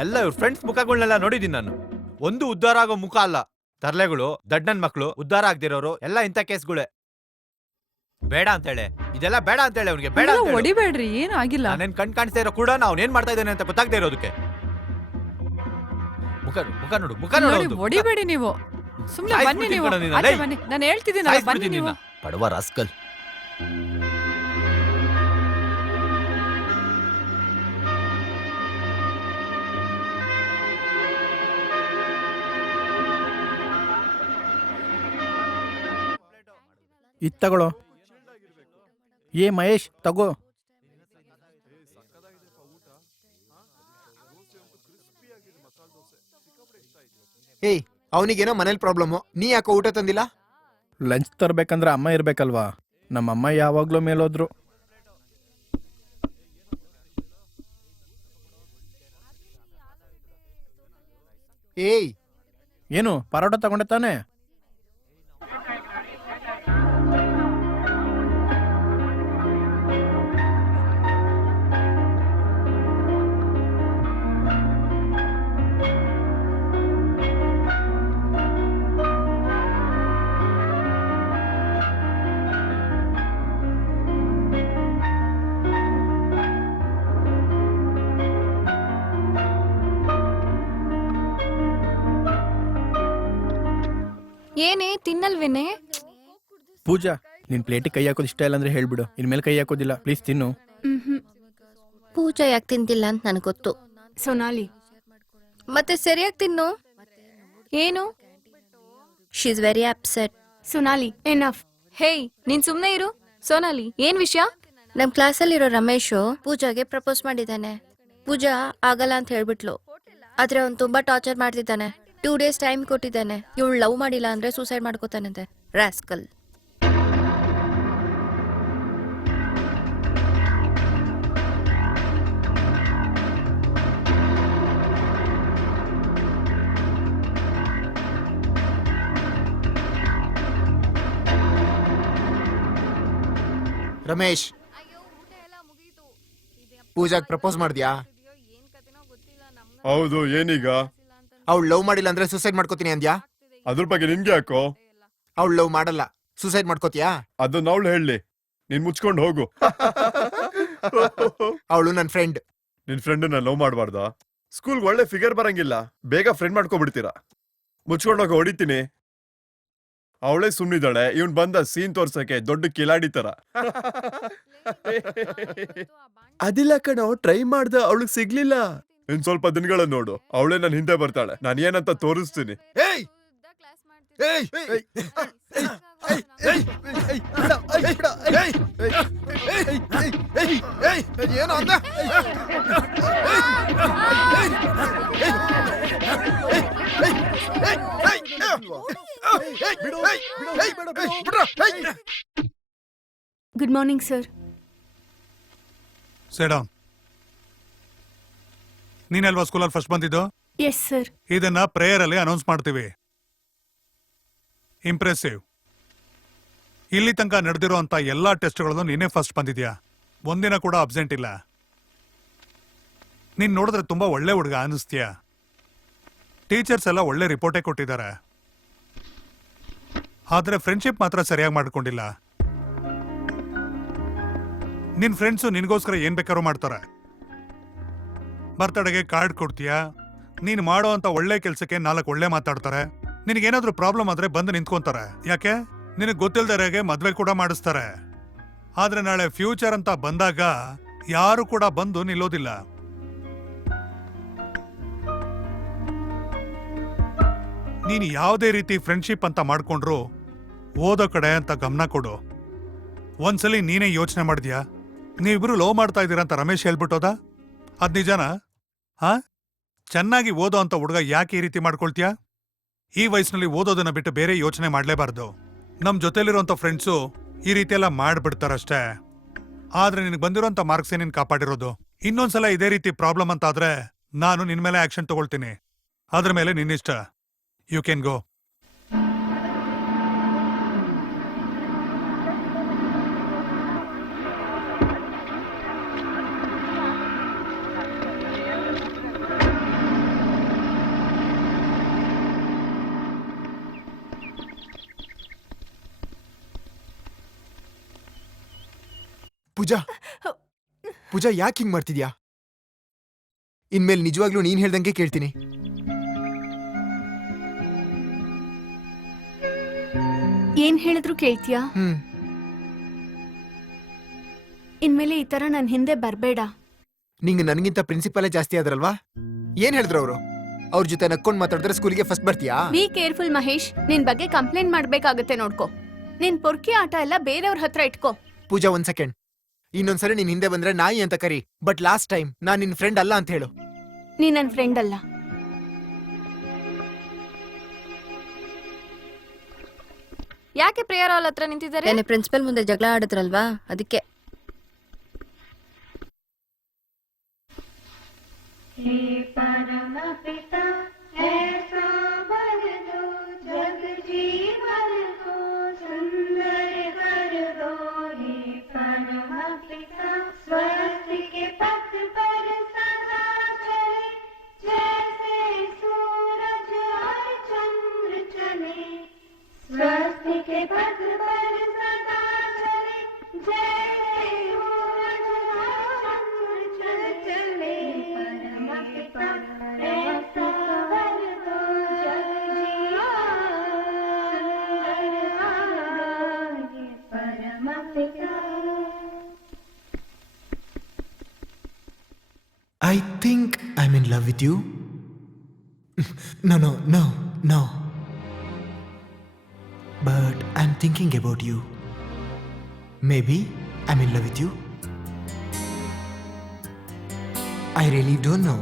ಎಲ್ಲ ಇವ್ರ ಫ್ರೆಂಡ್ಸ್ ಮುಖಗಳನ್ನೆಲ್ಲ ನೋಡಿದೀನಿ ನಾನು. ಒಂದು ಉದ್ಧಾರ ಆಗೋ ಮುಖ ಅಲ್ಲ. ತರ್ಲೆಗಳು, ದಡ್ಡನ್ ಮಕ್ಳು, ಉದ್ಧಾರ ಆಗ್ದಿರೋರು ಎಲ್ಲ ಇಂಥ ಕೇಸ್ಗಳೇ. ಬೇಡ ಅಂತ ಹೇಳಿ, ಇದೆಲ್ಲ ಬೇಡ ಅಂತ ಹೇಳಿ ಅವ್ನಿಗೆ. ಬೇಡ ಅಂತ ಹೇಳು. ಹೊಡಿಬೇಡ್ರಿ, ಏನು ಆಗಿಲ್ಲ. ನಾನೇನ್ ಕಾಣಿಸ್ತಾ ಇರೋ ಕೂಡ ಅವ್ನು ಏನ್ ಮಾಡ್ತಾ ಇದ್ದಾನೆ ಅಂತ ಗೊತ್ತಾಗದೆ ಇರೋದಕ್ಕೆ. ಮುಖ ನೋಡು ನೋಡಿ, ಅವ್ನ್ದು. ಹೊಡಿಬೇಡಿ ನೀವು. ಸುಮ್ನೆ ಬನ್ನಿ ಸಾಯ್ಸ್ಬಿಡ್ತೀನಿ ನೀವು. ಕಣೋ ನೀನು, ಆಚೆ ಲೇ. ಬನ್ನಿ, ನಾನು ಹೇಳ್ತಿದ್ದೀನಿ, ಬನ್ನಿ ಸಾಯ್ಸ್ಬಿಡ್ತೀನಿ ನೀವು. ನಿನ್ನ, ಬಡವ ರಾಸ್ಕಲ್. ಇದ್ ತಗೊಳ್ಳೋ. ಮಹೇಶ್ ತಗೋ. ಏಯ್ ಅವನಿಗೇನೋ ಮನೇಲಿ ಪ್ರಾಬ್ಲಮ್ಮು, ನೀ ಯಾಕೋ ಊಟ ತಂದಿಲ್ಲ? ಲಂಚ್ ತರ್ಬೇಕಂದ್ರೆ ಅಮ್ಮ ಇರ್ಬೇಕಲ್ವಾ? ನಮ್ಮಮ್ಮ ಯಾವಾಗ್ಲೂ ಮೇಲೋದ್ರು. ಏಯ್ ಏನು ಪರೋಟ ತಗೊಂಡೆ ತಾನೆ? ಏನೇ ತಿನ್ನಲ್ವೇನೆ? ಪೂಜಾ, ನಿನ್ ಪ್ಲೇಟಿಗೆ ಕೈ ಹಾಕೋದು ಇಷ್ಟ ಇಲ್ಲ ಅಂದ್ರೆ ಹೇಳ್ಬಿಡು, ಇನ್ಮೇಲೆ ಕೈ ಹಾಕೋದಿಲ್ಲ. ಪ್ಲೀಸ್ ತಿನ್ನು. ಪೂಜಾ ಯಾಕೆ ತಿಂತಿಲ್ಲ ಅಂತ ನನಗೆ ಗೊತ್ತು. ಸೊನಾಲಿ ಮತ್ತೆ ಸರಿಯಾಗಿ ತಿನ್ನು. ಏನು? She is very upset. Sonali enough. Hey ನೀನ್ ಸುಮ್ನೆ ಇರು. ಸೋನಾಲಿ ಏನ್ ವಿಷಯ? ನಮ್ ಕ್ಲಾಸಲ್ಲಿರೋ ರಮೇಶ್ ಪೂಜಾಗೆ ಪ್ರಪೋಸ್ ಮಾಡಿದ್ದಾನೆ. ಪೂಜಾ ಆಗಲ್ಲ ಅಂತ ಹೇಳ್ಬಿಟ್ಲು. ಆದ್ರೆ ಅವ್ನು ತುಂಬಾ ಟಾರ್ಚರ್ ಮಾಡ್ತಿದ್ದಾನೆ. 2 days ಟೈಮ್ ಕೊಟ್ಟಿದ್ದಾನೆ. ಇವಳು ಲವ್ ಮಾಡಿಲ್ಲ ಅಂದ್ರೆ ಸೂಸೈಡ್ ಮಾಡ್ಕೋತಾನಂತೆ. ರಾಸ್ಕಲ್. ರಮೇಶ್, ಪೂಜಾಗ್ ಪ್ರಪೋಸ್ ಮಾಡ್ದ್ಯಾ? ಹೌದು, ಏನೀಗ? ಅವಳು ಲವ್ ಮಾಡಿಲ್ಲ ಅಂದ್ರೆ ಸೂಸೈಡ್ ಮಾಡ್ಕೋತೀನಿ ಅಂದ್ಯಾ? ಅದ್ರ ಬಗ್ಗೆ ನಿನ್ಗೆ ಯಾಕೋ? ಅವಳು ಲವ್ ಮಾಡಲ್ಲ, ಸೂಸೈಡ್ ಮಾಡ್ಕೋತೀಯಾ? ಅದನ್ನ ಅವಳು ಹೇಳಿ, ನೀನ್ ಮುಚ್ಕೊಂಡು ಹೋಗು. ಅವಳು ನನ್ ಫ್ರೆಂಡ್. ನಿನ್ ಫ್ರೆಂಡ್ ಲವ್ ಮಾಡಬಾರ್ದಾ? ಸ್ಕೂಲ್ ಒಳ್ಳೆ ಫಿಗರ್ ಬರಂಗಿಲ್ಲ, ಬೇಗ ಫ್ರೆಂಡ್ ಮಾಡ್ಕೊಬಿಡ್ತೀರಾ. ಮುಚ್ಕೊಂಡೋಗ ಹೊಡಿತೀನಿ. ಅವಳೇ ಸುಮ್ನಿದ್ದಾಳೆ, ಇವನ್ ಬಂದ ಸೀನ್ ತೋರ್ಸಕ್ಕೆ ದೊಡ್ಡ ಕಿಲಾಡಿ ತರ. ಅದಿಲ್ಲ ಕಣೋ, ಟ್ರೈ ಮಾಡ್ದ, ಅವಳಿಗೆ ಸಿಗ್ಲಿಲ್ಲ. ಇನ್ ಸ್ವಲ್ಪ ದಿನಗಳ ನೋಡು, ಅವಳೇ ನನ್ ಹಿಂದೆ ಬರ್ತಾಳೆ. ನಾನು ಏನಂತ ತೋರಿಸ್ತೀನಿ. ಏನು ಅಂದ? Good morning sir. Sit down. ನೀನಲ್ವಾ ಸ್ಕೂಲಲ್ಲಿ ಫಸ್ಟ್ ಬಂದಿದ್ದು? Yes sir. ಇದನ್ನ ಪ್ರೇಯರ್ ಅಲ್ಲಿ ಅನೌನ್ಸ್ ಮಾಡ್ತೀವಿ. ಇಂಪ್ರೆಸಿವ್. ಇಲ್ಲಿ ತನಕ ನಡೆದಿರುವಂತ ಎಲ್ಲಾ ಟೆಸ್ಟ್ಗಳಲ್ಲೂ ನೀನೇ ಫಸ್ಟ್ ಬಂದಿದ್ಯಾ. ಒಂದಿನ ಕೂಡ ಅಬ್ಸೆಂಟ್ ಇಲ್ಲ. ನೀನ್ ನೋಡಿದ್ರೆ ತುಂಬಾ ಒಳ್ಳೆ ಹುಡುಗ ಅನಿಸ್ತೀಯ. ಟೀಚರ್ಸ್ ಎಲ್ಲ ಒಳ್ಳೆ ರಿಪೋರ್ಟೇ ಕೊಟ್ಟಿದ್ದಾರೆ. ಆದ್ರೆ ಫ್ರೆಂಡ್ಶಿಪ್ ಮಾತ್ರ ಸರಿಯಾಗಿ ಮಾಡ್ಕೊಂಡಿಲ್ಲ. ನಿನ್ ಫ್ರೆಂಡ್ಸು ನಿನ್ಗೋಸ್ಕರ ಏನ್ ಬೇಕಾದ್ರೂ ಮಾಡ್ತಾರೆ. ಬರ್ತಡೆಗೆ ಕಾರ್ಡ್ ಕೊಡ್ತೀಯಾ, ನೀನ್ ಮಾಡೋ ಅಂತ ಒಳ್ಳೆ ಕೆಲ್ಸಕ್ಕೆ 4 ಒಳ್ಳೆ ಮಾತಾಡ್ತಾರೆ. ನಿನಗೇನಾದ್ರೂ ಪ್ರಾಬ್ಲಮ್ ಆದ್ರೆ ಬಂದು ನಿಂತ್ಕೊಂತಾರೆ. ಯಾಕೆ? ನಿನಗೆ ಗೊತ್ತಿಲ್ದರೆಗೆ ಮದ್ವೆ ಕೂಡ ಮಾಡಿಸ್ತಾರೆ. ಆದ್ರೆ ನಾಳೆ ಫ್ಯೂಚರ್ ಅಂತ ಬಂದಾಗ ಯಾರು ಕೂಡ ಬಂದು ನಿಲ್ಲೋದಿಲ್ಲ. ನೀನು ಯಾವುದೇ ರೀತಿ ಫ್ರೆಂಡ್ಶಿಪ್ ಅಂತ ಮಾಡ್ಕೊಂಡ್ರು ಓದೋ ಕಡೆ ಅಂತ ಗಮನ ಕೊಡು. ಒಂದ್ಸಲಿ ನೀನೇ ಯೋಚನೆ ಮಾಡಿದ್ಯಾ, ನೀವಿಬ್ರು ಲವ್ ಮಾಡ್ತಾ ಇದ್ದೀರಾ ಅಂತ ರಮೇಶ್ ಹೇಳ್ಬಿಟ್ಟೋದ? ಅದ್ ನಿಜನಾ? ಹಾ, ಚೆನ್ನಾಗಿ ಓದೋ ಅಂತ ಹುಡುಗ ಯಾಕೆ ಈ ರೀತಿ ಮಾಡ್ಕೊಳ್ತೀಯಾ? ಈ ವಯಸ್ಸಿನಲ್ಲಿ ಓದೋದನ್ನ ಬಿಟ್ಟು ಬೇರೆ ಯೋಚನೆ ಮಾಡ್ಲೇಬಾರ್ದು. ನಮ್ ಜೊತೆಲಿರುವಂತ ಫ್ರೆಂಡ್ಸು ಈ ರೀತಿ ಎಲ್ಲ ಮಾಡ್ಬಿಡ್ತಾರಷ್ಟೇ. ಆದ್ರೆ ನಿನಗೆ ಬಂದಿರೋಂಥ ಮಾರ್ಕ್ಸೇ ನೀನ್ ಕಾಪಾಡಿರೋದು. ಇನ್ನೊಂದ್ಸಲ ಇದೇ ರೀತಿ ಪ್ರಾಬ್ಲಮ್ ಅಂತ ಆದ್ರೆ ನಾನು ನಿನ್ ಮೇಲೆ ಆಕ್ಷನ್ ತಗೊಳ್ತೀನಿ. ಅದ್ರ ಮೇಲೆ ನಿನ್ನಿಷ್ಟ. You can go. ಪೂಜಾ, ಪೂಜಾ ಯಾಕೆ ಹಿಂಗ್ ಮಾಡ್ತಿದ್ಯಾ? ಇನ್ಮೇಲೆ ನಿಜವಾಗ್ಲೂ ನೀನ್ ಹೇಳ್ದಂಗೆ ಕೇಳ್ತೀನಿ. ಏನ್ ಹೇಳಿದ್ರು ಕೇಳ್ತೀಯಾ? ಇನ್ಮೇಲೆ ಈ ತರ ನನ್ ಹಿಂದೆ ಬರ್ಬೇಡ. ನಿಂಗೆ ನನ್ಗಿಂತ ಪ್ರಿನ್ಸಿಪಲೇ ಜಾಸ್ತಿ ಆದ್ರಲ್ವಾ? ಏನ್ ಹೇಳಿದ್ರು ಅವರು? ಅವ್ರ ಜೊತೆ ನಕ್ಕೊಂಡ್ ಮಾತಾಡಿದ್ರೆ ಸ್ಕೂಲಿಗೆ ಫಸ್ಟ್ ಬರ್ತೀಯಾ? Be careful Mahesh. ನಿನ್ ಬಗ್ಗೆ ಕಂಪ್ಲೇಂಟ್ ಮಾಡ್ಬೇಕಾಗತ್ತೆ ನೋಡ್ಕೋ. ನಿನ್ ಪೊರ್ಕಿ ಆಟ ಎಲ್ಲ ಬೇರೆಯವ್ರ ಹತ್ರ ಇಟ್ಕೋ. ಪೂಜಾ, 1 ಸೆಕೆಂಡ್. ಇನ್ನೊಂದ್ಸರಿ ನಿನ್ ಹಿಂದೆ ಬಂದ್ರೆ ನಾಯಿ ಅಂತ ಕರಿ. ಬಟ್ ಲಾಸ್ಟ್ ಟೈಮ್ ನಾನ್ ನಿನ್ ಫ್ರೆಂಡ್ ಅಲ್ಲ ಅಂತ ಹೇಳು. ನೀ ನನ್ ಫ್ರೆಂಡ್ ಅಲ್ಲ. ಯಾಕೆ ಪ್ರೇಯರ್ ಹಾಲ್ ಹತ್ರ ನಿಂತಿದ್ದಾರೆ? ಏನೇ ಪ್ರಿನ್ಸಿಪಲ್ ಮುಂದೆ ಜಗಳ ಆಡಿದ್ರಲ್ವಾ, ಅದಕ್ಕೆ. I think I'm in love with you. No. But I'm thinking about you. Maybe I'm in love with you. I really don't know.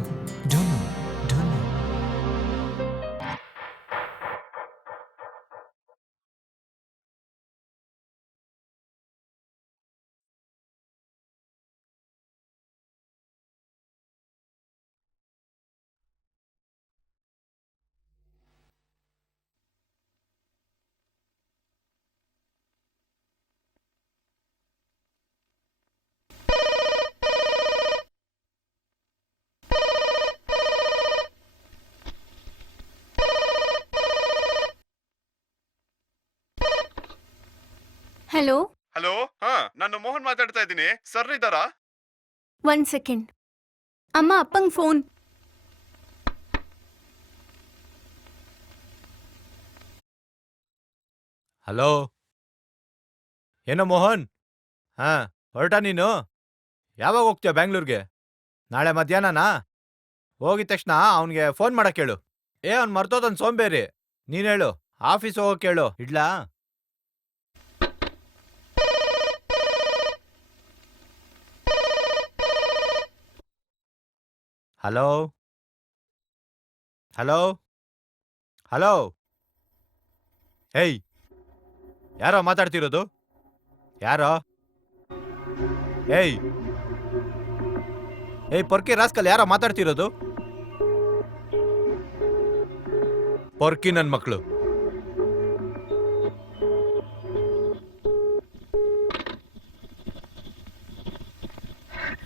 Hello, hello, ಹಾ, ನಾನು ಮೋಹನ್ ಮಾತಾಡ್ತಾ ಇದ್ದೀನಿ. ಸರ್ ಇದ್ದಾರಾ? 1 ಸೆಕೆಂಡ್. ಅಮ್ಮ, ಅಪ್ಪಂಗ್ ಫೋನ್. ಹಲೋ, ಏನೋ ಮೋಹನ್? ಹಾ, ಹೊರಟ ನೀನು? ಯಾವಾಗ ಹೋಗ್ತೀಯ ಬ್ಯಾಂಗ್ಳೂರ್ಗೆ? ನಾಳೆ ಮಧ್ಯಾಹ್ನನಾ? ಹೋಗಿದ ತಕ್ಷಣ ಅವನಿಗೆ ಫೋನ್ ಮಾಡಕ್ ಹೇಳು. ಅವ್ನು ಮರ್ತೋದನ್ ಸೋಂಬೇರಿ. ನೀನ್ ಹೇಳು, ಆಫೀಸ್ ಹೋಗಕ್ ಹೇಳು. ಇಡ್ಲಾ? ಹಲೋ ಹಲೋ ಹಲೋ, ಹೇಯ್, ಯಾರೋ ಮಾತಾಡ್ತಿರೋದು? ಯಾರೋ? ಏಯ್ ಪೊರ್ಕಿ ರಾಸ್ಕಲ್, ಯಾರೋ ಮಾತಾಡ್ತಿರೋದು? ಪೊರ್ಕಿ ನನ್ ಮಕ್ಳು.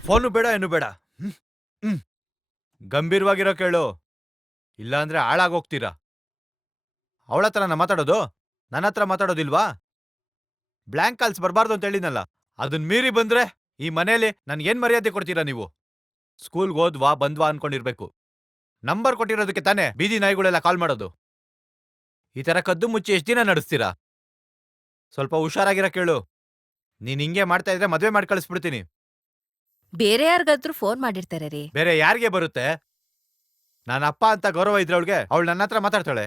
ಫೋನು ಬೇಡ, ಏನು ಬೇಡ. ಗಂಭೀರವಾಗಿರೋ ಕೇಳು, ಇಲ್ಲಾಂದ್ರೆ ಹಾಳಾಗೋಗ್ತೀರಾ. ಅವಳ ಹತ್ರನ ಮಾತಾಡೋದು? ನನ್ನ ಹತ್ರ ಮಾತಾಡೋದಿಲ್ವಾ? ಬ್ಲ್ಯಾಂಕ್ ಕಾಲ್ಸ್ ಬರಬಾರ್ದು ಅಂತ ಹೇಳಿದ್ನಲ್ಲ, ಅದನ್ ಮೀರಿ ಬಂದ್ರೆ ಈ ಮನೇಲಿ ನನ್ಗೇನ್ ಮರ್ಯಾದೆ ಕೊಡ್ತೀರಾ ನೀವು? ಸ್ಕೂಲ್ಗೆ ಹೋದ್ವಾ ಬಂದ್ವಾ ಅನ್ಕೊಂಡಿರ್ಬೇಕು. ನಂಬರ್ ಕೊಟ್ಟಿರೋದಕ್ಕೆ ತಾನೇ ಬೀದಿ ನಾಯಿಗಳೆಲ್ಲ ಕಾಲ್ ಮಾಡೋದು. ಈ ತರ ಕದ್ದು ಮುಚ್ಚಿ ಎಷ್ಟ್ ದಿನ ನಡೆಸ್ತೀರಾ? ಸ್ವಲ್ಪ ಹುಷಾರಾಗಿರ ಕೇಳು. ನೀನ್ ಹಿಂಗೆ ಮಾಡ್ತಾ ಇದ್ರೆ ಮದ್ವೆ ಮಾಡಿ ಕಳಿಸ್ಬಿಡ್ತೀನಿ. ಬೇರೆ ಯಾರಿಗಾದ್ರೂ ಫೋನ್ ಮಾಡಿರ್ತಾರೆ ರೀ. ಬೇರೆ ಯಾರಿಗೆ ಬರುತ್ತೆ? ನನ್ನ ಅಪ್ಪ ಅಂತ ಗೌರವ ಇದ್ರವಳಿಗೆ, ಅವಳು ನನ್ನ ಹತ್ರ ಮಾತಾಡ್ತಾಳೆ.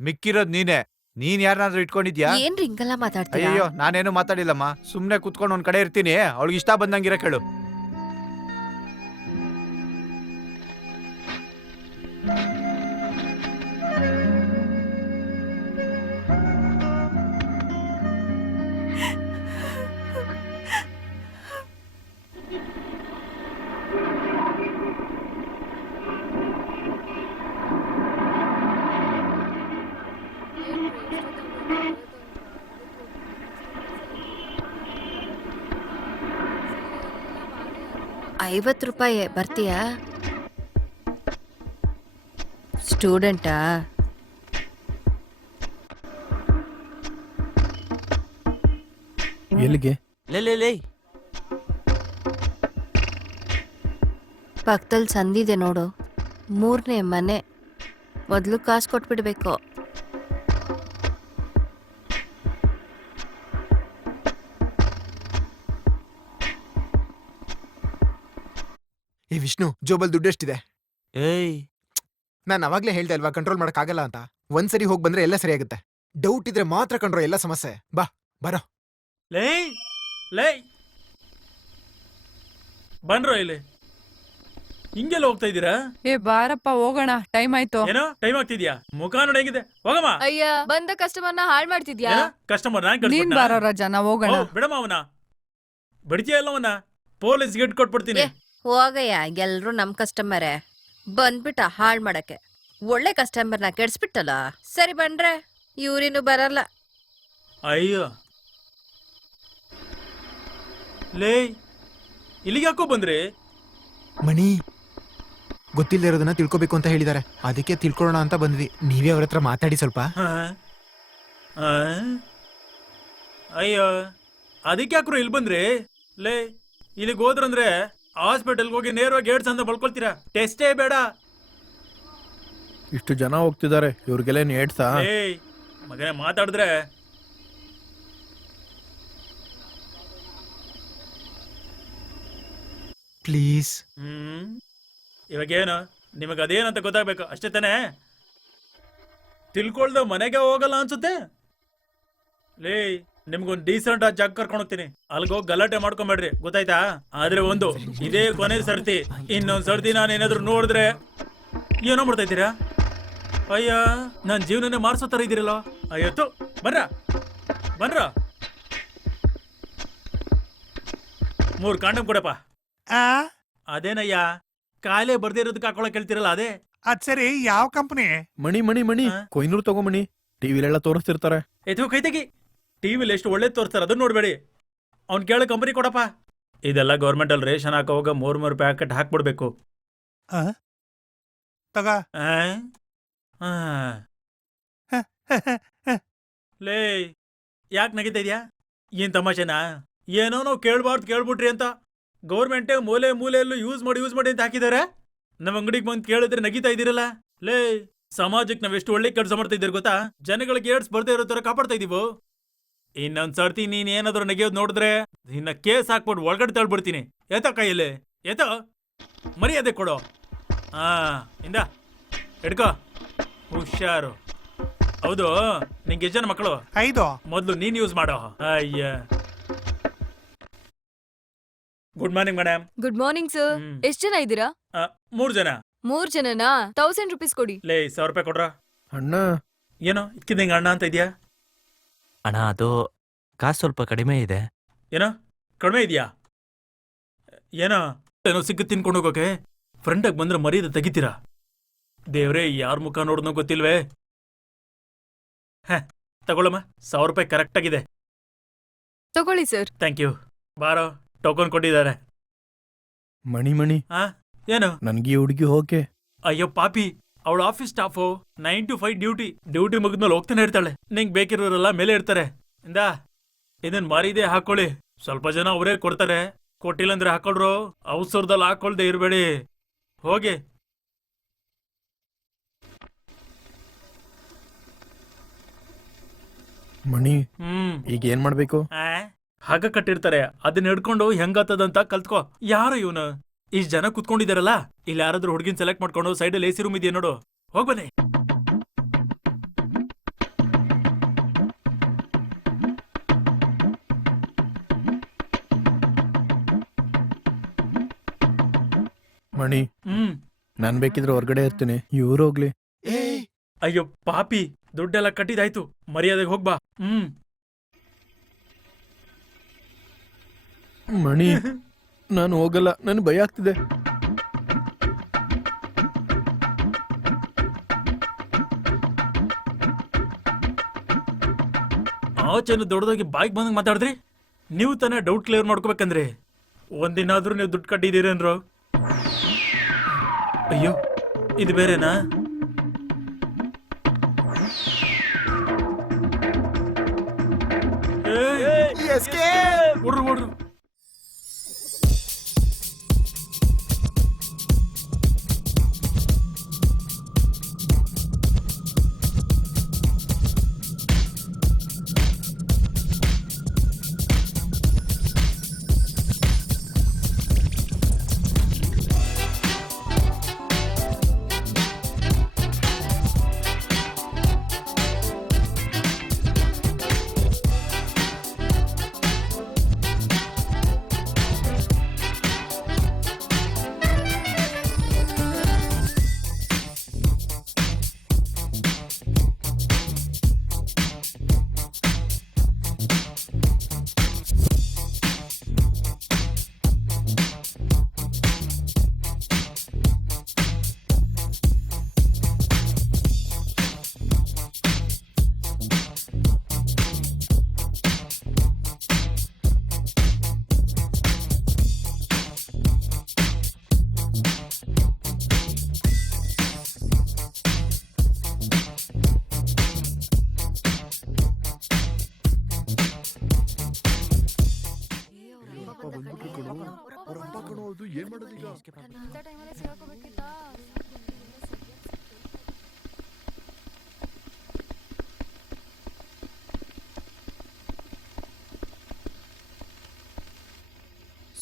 ಮಿಕ್ಕಿರೋದ್ ನೀನೇ. ನೀನ್ ಯಾರನ್ನಾದ್ರೂ ಇಟ್ಕೊಂಡಿದ್ಯಾ? ಏನ್ ಹಿಂಗೆಲ್ಲ ಮಾತಾಡ್ತೀರಾ? ಅಯ್ಯೋ, ನಾನೇನು ಮಾತಾಡಿಲ್ಲಮ್ಮ. ಸುಮ್ನೆ ಕುತ್ಕೊಂಡು ಒಂದ್ ಕಡೆ ಇರ್ತೀನಿ. ಅವಳಿಗೆ ಇಷ್ಟ ಬಂದಂಗಿರ ಕೇಳು. ₹50 ಬರ್ತೀಯಾ? ಸ್ಟೂಡೆಂಟಾ? ಎಲ್ಲಿಗೆ? ಲೇ ಪಕ್ಕದಲ್ಲಿ ಸಂದಿದೆ ನೋಡು, 3ನೇ ಮನೆ. ಮೊದಲು ಕಾಸು ಕೊಟ್ಬಿಡ್ಬೇಕು. ವಿಷ್ಣು, ಜೋಬಲ್ ದುಡ್ಡು ಎಷ್ಟಿದೆ? ಏಯ್, ನಾನು ಅವಾಗ್ಲೇ ಹೇಳ್ದೆ ಅಲ್ವಾ ಕಂಟ್ರೋಲ್ ಮಾಡಕ್ಕಾಗಲ್ಲ ಅಂತ. ಒಂದ್ಸರಿ ಹೋಗಿ ಬಂದ್ರೆ ಎಲ್ಲ ಸರಿಯಾಗುತ್ತೆ. ಡೌಟ್ ಇದ್ರೆ ಮಾತ್ರ ಕಂಡ್ರೋ ಎಲ್ಲ ಸಮಸ್ಯೆ. ಬರೋ. ಲೇ ಬನ್ರೋ ಇಲ್ಲಿ. ಹಿಂಗೆಲ್ಲ ಹೋಗ್ತಾ ಇದ್ದೀರಾ? ಏ ಬಾರಪ್ಪ ಹೋಗೋಣ, ಟೈಮ್ ಆಯ್ತು. ಏನೋ ಟೈಮ್ ಆಗ್ತಿದ್ಯಾ? ಮುಖ ನೋಡಿ ಹೆಂಗಿದೆ, ಹೋಗಮ್ಮ. ಅಯ್ಯ, ಬಂದ ಕಸ್ಟಮರ್ನ ಹಾಳ್ ಮಾಡ್ತಿದ್ಯಾ? ಕಸ್ಟಮರ್ ನಾನ್ ನೀನ್ ಕಳ್ಸ್ಬಿಟ್ನಾ? ಬಾರೋ ರಜಾ, ನಾವ್ ಹೋಗೋಣ. ಬಿಡಮ್ಮ ಅವನ, ಬಡಿತೀಯ ಇಲ್ಲ ಅವನ, ಪೊಲೀಸ್ ಗಿಟ್ ಕೊಟ್ಬಿಡ್ತೀನಿ. ಹೋಗಯ್ಯ, ಎಲ್ರು ನಮ್ ಕಸ್ಟಮರೇ. ಬಂದ್ಬಿಟ್ಟ ಹಾಳ್ ಮಾಡಕ್ಕೆ. ಒಳ್ಳೆ ಕಸ್ಟಮರ್ನ ಕೆಡ್ಸ್ಬಿಟ್ಟಲ್ಲ. ಸರಿ ಬನ್ರೆ, ಇವ್ರಿನ್ನು ಬರಲ್ಲ. ಅಯ್ಯೋ ಲೇ, ಇಲ್ಲಿಗೆ ಯಾಕೋ ಬಂದ್ರಿ? ಮಣಿ ಗೊತ್ತಿಲ್ಲದೆ ಇರೋದನ್ನ ತಿಳ್ಕೊಬೇಕು ಅಂತ ಹೇಳಿದ್ದಾರೆ, ಅದಕ್ಕೆ ತಿಳ್ಕೊಳ್ಳೋಣ ಅಂತ ಬಂದ್ವಿ. ನೀವೇ ಅವ್ರ ಹತ್ರ ಮಾತಾಡಿ ಸ್ವಲ್ಪ. ಹ? ಆ? ಅಯ್ಯೋ, ಅದಕ್ಕೆ ಯಾಕ್ರು ಇಲ್ಲಿ ಬಂದ್ರಿ? ಲೇ, ಇಲ್ಲಿಗೆ ಹೋದ್ರಂದ್ರೆ ಹಾಸ್ಪಿಟಲ್ಗೆ ಹೋಗಿ ನೇರವಾಗಿ ಏಡ್ಸ್ ಅಂತ ಬಳ್ಕೊಳ್ತೀರಾ. ಟೆಸ್ಟೇ ಬೇಡ. ಇಷ್ಟು ಜನ ಹೋಗ್ತಿದ್ದಾರೆ, ಇವ್ರಿಗೆಲ್ಲ ಏಡ್ಸಾ? ಏಯ್ ಮಗನೇ, ಮಾತಾಡಿದ್ರೆ ಪ್ಲೀಸ್. ಇವಾಗೇನು ನಿಮಗೆ ಅದೇನಂತ ಗೊತ್ತಾಗ್ಬೇಕು ಅಷ್ಟೇ ತಾನೇ? ತಿಳ್ಕೊಳ್ದ ಮನೆಗೆ ಹೋಗಲ್ಲ ಅನ್ಸುತ್ತೆ. ಲೇ, ನಿಮ್ಗೊಂದು ಡೀಸೆಂಟ್ ಆಗಿ ಜಾಗ ಕರ್ಕೊಂಡು ಹೋಗ್ತೀನಿ, ಅಲ್ಗೋಗಿ ಗಲಾಟೆ ಮಾಡ್ಕೊಂಬೇಡ್ರಿ, ಗೊತ್ತಾಯ್ತಾ? ಆದ್ರೆ ಒಂದು, ಇದೇ ಕೊನೆ ಸರ್ತಿ. ಇನ್ನೊಂದ್ ಸರ್ತಿ ನಾನು ಏನಾದ್ರು ನೋಡಿದ್ರೆ ಏನೋ ಮಾಡ್ತಾ ಇದ್ದೀರಾ? ಅಯ್ಯ, ನನ್ ಜೀವನನೇ ಮಾರ್ಸೋ ತರ ಇದ್ದೀರಲ್ಲ. ಅಯ್ಯತ್ತು, ಬನ್ರ 3 ಕಾಂಡಮ್ ಕೊಡಪ್ಪ. ಅದೇನಯ್ಯ, ಕಾಲೇ ಬರ್ದೇ ಇರೋದಕ್ಕೆ ಹಾಕೊಳಕ್ ಹೇಳ್ತಿರಲ್ಲ, ಅದೇ. ಅದ್ ಸರಿ, ಯಾವ ಕಂಪನಿ? ಮಣಿ ಕೊಯ್ನೂರು ತಗೊಂಬಣಿ, ಟಿವಿಲೆಲ್ಲ ತೋರಿಸ್ತಿರ್ತಾರೆ. ಎದು ಕೈ ತೆಗಿ. ಟಿವಿಲಿ ಎಷ್ಟು ಒಳ್ಳೇದು ತೋರಿಸ್ತಾರೆ ಅದನ್ನ ನೋಡ್ಬೇಡಿ. ಅವ್ನ್ ಕೇಳೋ ಕಂಪನಿ ಕೊಡಪ್ಪ. ಇದೆಲ್ಲ ಗೌರ್ಮೆಂಟ್ ಅಲ್ಲಿ ರೇಷನ್ ಹಾಕೋವಾಗ 3 ಪ್ಯಾಕೆಟ್ ಹಾಕ್ಬಿಡ್ಬೇಕು. ತಗ. ಲೇ, ಯಾಕೆ ನಗಿತಾ ಇದ್ಯಾ? ಏನ್ ತಮಾಷೆನಾ? ಏನೋ ನಾವು ಕೇಳ್ಬಾರ್ದು ಕೇಳ್ಬಿಟ್ರಿ ಅಂತ ಗೌರ್ಮೆಂಟೇ ಮೂಲೆಯಲ್ಲೂ ಯೂಸ್ ಮಾಡಿ ಅಂತ ಹಾಕಿದಾರೆ. ನಮ್ಮ ಅಂಗಡಿಗೆ ಬಂದು ಕೇಳಿದ್ರೆ ನಗಿತಾ ಇದ್ದೀರಲ್ಲ. ಲೇ, ಸಮಾಜಕ್ಕೆ ನಾವೆಷ್ಟು ಒಳ್ಳೆ ಕೆಲಸ ಮಾಡ್ತಾ ಇದ್ದೀರಿ ಗೊತ್ತಾ? ಜನಗಳಿಗೆ ಏಡ್ಸ್ ಬರ್ದೇ ಇರೋ ತರ ಕಾಪಾಡ್ತಾ ಇದೀವೋ. ಇನ್ನೊಂದ್ ಸರ್ತಿ ನೀನ್ ಏನಾದ್ರು ನಗಿಯೋದು ನೋಡಿದ್ರೆ ಇನ್ನ ಕೇಸ್ ಹಾಕ್ಬಿಟ್ಟು ಒಳಗಡೆ ತಳ್ಬಿಡ್ತೀನಿ. ಏತೋ ಕೈಯಲ್ಲಿ ಏತೋ ಮರ್ಯಾದೆ ಕೊಡೋ. ಇಂದ ಹಿಡ್ಕೋ, ಹುಷಾರು. ಹೌದು, ನಿಂಗೆ ಎಷ್ಟು ಜನ ಮಕ್ಕಳು? 5. ಮೊದ್ಲು ನೀನ್ ಯೂಸ್ ಮಾಡೋ. ಅಯ್ಯ, good morning madam. Good morning sir. ಎಷ್ಟ್ ಜನ ಇದ್ದೀರಾ? 3 ಜನ. 3 ಜನನಾ? 1000 ರೂಪೀಸ್ ಕೊಡಿ. ಲೇ, 1000 ರೂಪಾಯಿ ಕೊಡ್ರ. ಅಣ್ಣ, ಏನೋ ಇದ್ಕಿದ್ದಂಗೆ ಅಣ್ಣ ಅಂತ ಇದೆಯಾ? ಅಣ್ಣ, ಅದು ಕಾಸು ಸ್ವಲ್ಪ ಕಡಿಮೆ ಇದೆ. ಏನೋ ಕಡಿಮೆ ಇದೆಯಾ? ಏನೋ ಸಿಕ್ಕ ತಿನ್ಕೊಂಡು ಹೋಗೋಕೆ ಫ್ರೆಂಡಾಗಿ ಬಂದ್ರೆ ಮರ್ಯಾದೆ ತೆಗಿತೀರಾ? ದೇವ್ರೇ, ಯಾರ ಮುಖ ನೋಡೋದೋ ಗೊತ್ತಿಲ್ವೇ? ತಗೊಳಮ್ಮ, 1000 ರೂಪಾಯಿ ಕರೆಕ್ಟ್ ಆಗಿದೆ. ತಗೊಳ್ಳಿ ಸರ್. Thank you. ಬಾರೋ, ಟೋಕನ್ ಕೊಟ್ಟಿದ್ದಾರೆ. ಮಣಿ ಏನು? ನನ್ಗೆ ಹುಡುಗಿ ಹೋಕೆ. ಅಯ್ಯೋ ಪಾಪಿ, ಅವಳ ಆಫೀಸ್ ಸ್ಟಾಫು 9 to 5 ಡ್ಯೂಟಿ ಮುಗಿದ್ಮೇಲೆ ಹೋಗ್ತಾನೆ ಇರ್ತಾಳೆ. ನಿಂಗೆ ಬೇಕಿರೋರೆಲ್ಲ ಮೇಲೆ ಇರ್ತಾರೆ. ಇಂದ ಇದನ್ ಮಾರಿದೆ ಹಾಕೊಳ್ಳಿ. ಸ್ವಲ್ಪ ಜನ ಅವರೇ ಕೊಡ್ತಾರೆ, ಕೊಟ್ಟಿಲ್ಲ ಅಂದ್ರೆ ಹಾಕೊಳ್ರು. ಅವಸರದಲ್ಲಿ ಹಾಕೊಳ್ದೆ ಇರ್ಬೇಡಿ. ಹೋಗಿ. ಮಣಿ, ಈಗ ಏನ್ ಮಾಡ್ಬೇಕು? ಹಗ್ಗ ಕಟ್ಟಿರ್ತಾರೆ, ಅದನ್ನ ಹಿಡ್ಕೊಂಡು ಹೆಂಗತ್ತದಂತ ಕಲ್ತ್ಕೋ. ಯಾರು ಇವನು? ಇಷ್ಟ್ ಜನ ಕುತ್ಕೊಂಡಿದಾರಲ್ಲ, ಇಲ್ಲಿ ಯಾರಾದ್ರೂ ಹುಡುಗಿನ ಸೆಲೆಕ್ಟ್ ಮಾಡ್ಕೊಂಡು ಸೈಡಲ್ಲಿ AC ರೂಮ್ ಇದೆಯಾ ನೋಡು, ಹೋಗ್ಬನ್ನಿ. ಮಣಿ, ನಾನ್ ಬೇಕಿದ್ರೆ ಹೊರ್ಗಡೆ ಇರ್ತೀನಿ, ಇವ್ರು ಹೋಗ್ಲಿ. ಅಯ್ಯೋ ಪಾಪಿ, ದುಡ್ಡೆಲ್ಲ ಕಟ್ಟಿದಾಯ್ತು, ಮರ್ಯಾದೆಗೆ ಹೋಗ್ಬಾ. ಮಣಿ, ನಾನು ಹೋಗಲ್ಲ, ನನ್ ಭಯ ಆಗ್ತಿದೆ. ಆಚೆನು ದೊಡ್ಡದಾಗಿ ಬಾಯ್ಗೆ ಬಂದಂಗೆ ಮಾತಾಡಿದ್ರಿ. ನೀವು ತಾನೇ ಡೌಟ್ ಕ್ಲಿಯರ್ ಮಾಡ್ಕೋಬೇಕಂದ್ರೆ ಒಂದಿನಾದ್ರೂ ನೀವು ದುಡ್ಡು ಕಟ್ಟಿದ್ದೀರೇನ್ರೋ? ಅಯ್ಯೋ, ಇದು ಬೇರೆನಾ? ಓಡ್ರು.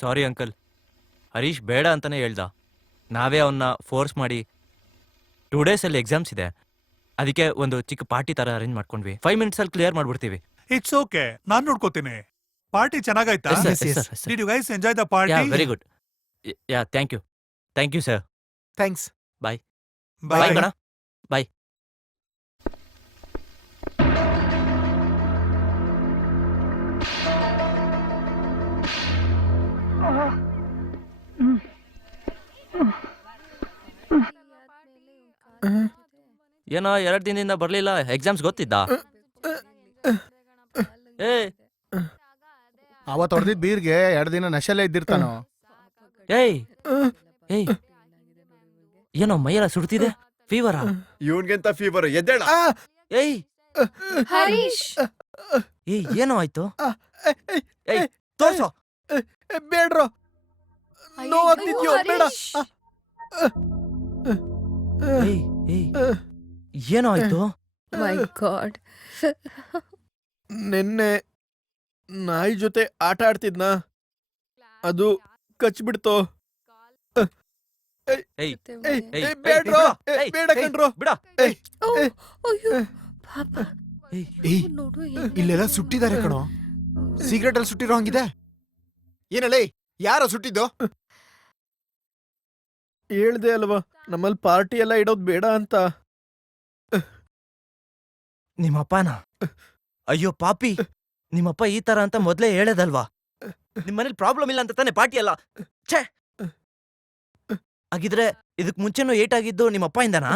ಸಾರಿ ಅಂಕಲ್, ಹರೀಶ್ ಬೇಡ ಅಂತಾನೆ ಹೇಳ್ದ. ನಾವೇ ಅವನ್ನ ಫೋರ್ಸ್ ಮಾಡಿ 2 ಡೇಸಲ್ಲಿ ಎಕ್ಸಾಮ್ಸ್ ಇದೆ, ಅದಕ್ಕೆ ಒಂದು ಚಿಕ್ಕ ಪಾರ್ಟಿ ತರ ಅರೇಂಜ್ ಮಾಡ್ಕೊಂಡ್ವಿ. 5 ಮಿನಿಟ್ಸಲ್ಲಿ ಕ್ಲಿಯರ್ ಮಾಡ್ಬಿಡ್ತೀವಿ. ಇಟ್ಸ್ ಓಕೆ, ನಾನ್ ನೋಡ್ಕೋತೀನಿ. ಪಾರ್ಟಿ ಚೆನ್ನಾಗಾಯ್ತಾ? Yes, sir, yes, sir, yes, sir. Did you guys enjoy the yeah party? Very good. Yeah thank you sir. Thanks. Bye bye ಕಣ. ಬಾಯ್. ಏನೋ 2 ದಿನದಿಂದ ಬರ್ಲಿಲ್ಲ, ಎಕ್ಸಾಮ್ಸ್ ಗೊತ್ತಿದ್ದ? ಏ ಅವತ್ ಹೊಡೆದಿದ್ ಬೀರ್ಗೆ 2 ದಿನ ನಶೆಲ್ಲೇ ಇದ್ದಿರ್ತಾನೋ. ಏಯ್ ಏಯ್ ಏನೋ ಮೈಯೆಲ್ಲ ಸುಡ್ತಿದೆ, ಫೀವರಾ? ಇವನ್ಗೆಂತ ಫೀವರ್, ಎದ್ದೇಳ. ಏಯ್ ಹರೀಶ್ ಏಯ್ ಏನೋ ಆಯ್ತು? ಏಯ್ ತೋರ್ಸೋ. ಬೇಡ್ರೋ, ನೋವಾಗ್ತಿದ್ಯೋ, ಬೇಡ. ಏಯ್ ಏಯ್ ಏನೋ ಆಯ್ತು? ಮೈ ಗಾಡ್. ನಿನ್ನೆ ನಾಯಿ ಜೊತೆ ಆಟ ಆಡ್ತಿದ್ನ, ಅದು ಕಚ್ಬಿಡ್ತೋ. ಏಯ್ ಬೇಡ್ರೋ, ಏಯ್, ಬೇಡ ಕಣ್ರೋ. ಬಿಡ. ಅಯ್ಯೋ ಪಾಪ. ಏಯ್ ನೋಡು ಇಲ್ಲೆಲ್ಲ ಸುಟ್ಟಿದ್ದಾರೆ ಕಣೋ. ಸಿಗರೆಟ್ ಅಲ್ಲಿ ಸುಟ್ಟಿರೋ ಹಂಗಿದೆ. ಏನಲ್ಲೇ ಯಾರೋ ಸುಟ್ಟಿದ್ದು? ಹೇಳ್ದೆ ಅಲ್ವಾ ನಮ್ಮಲ್ಲಿ ಪಾರ್ಟಿ ಎಲ್ಲ ಇಡೋದ್ ಬೇಡ ಅಂತ. ನಿಮ್ಮಪ್ಪನ? ಅಯ್ಯೋ ಪಾಪಿ, ನಿಮ್ಮಪ್ಪ ಈ ತರ ಅಂತ ಮೊದ್ಲೇ ಹೇಳದಲ್ವಾ? ನಿಮ್ಮನೇಲಿ ಪ್ರಾಬ್ಲಮ್ ಇಲ್ಲ ಅಂತ ತಾನೆ ಪಾರ್ಟಿ ಅಲ್ಲ? ಛೇ, ಹಾಗಿದ್ರೆ ಇದಕ್ ಮುಂಚೆನೂ ಏಟಾಗಿದ್ದು ನಿಮ್ಮಪ್ಪ ಇಂದನಾ?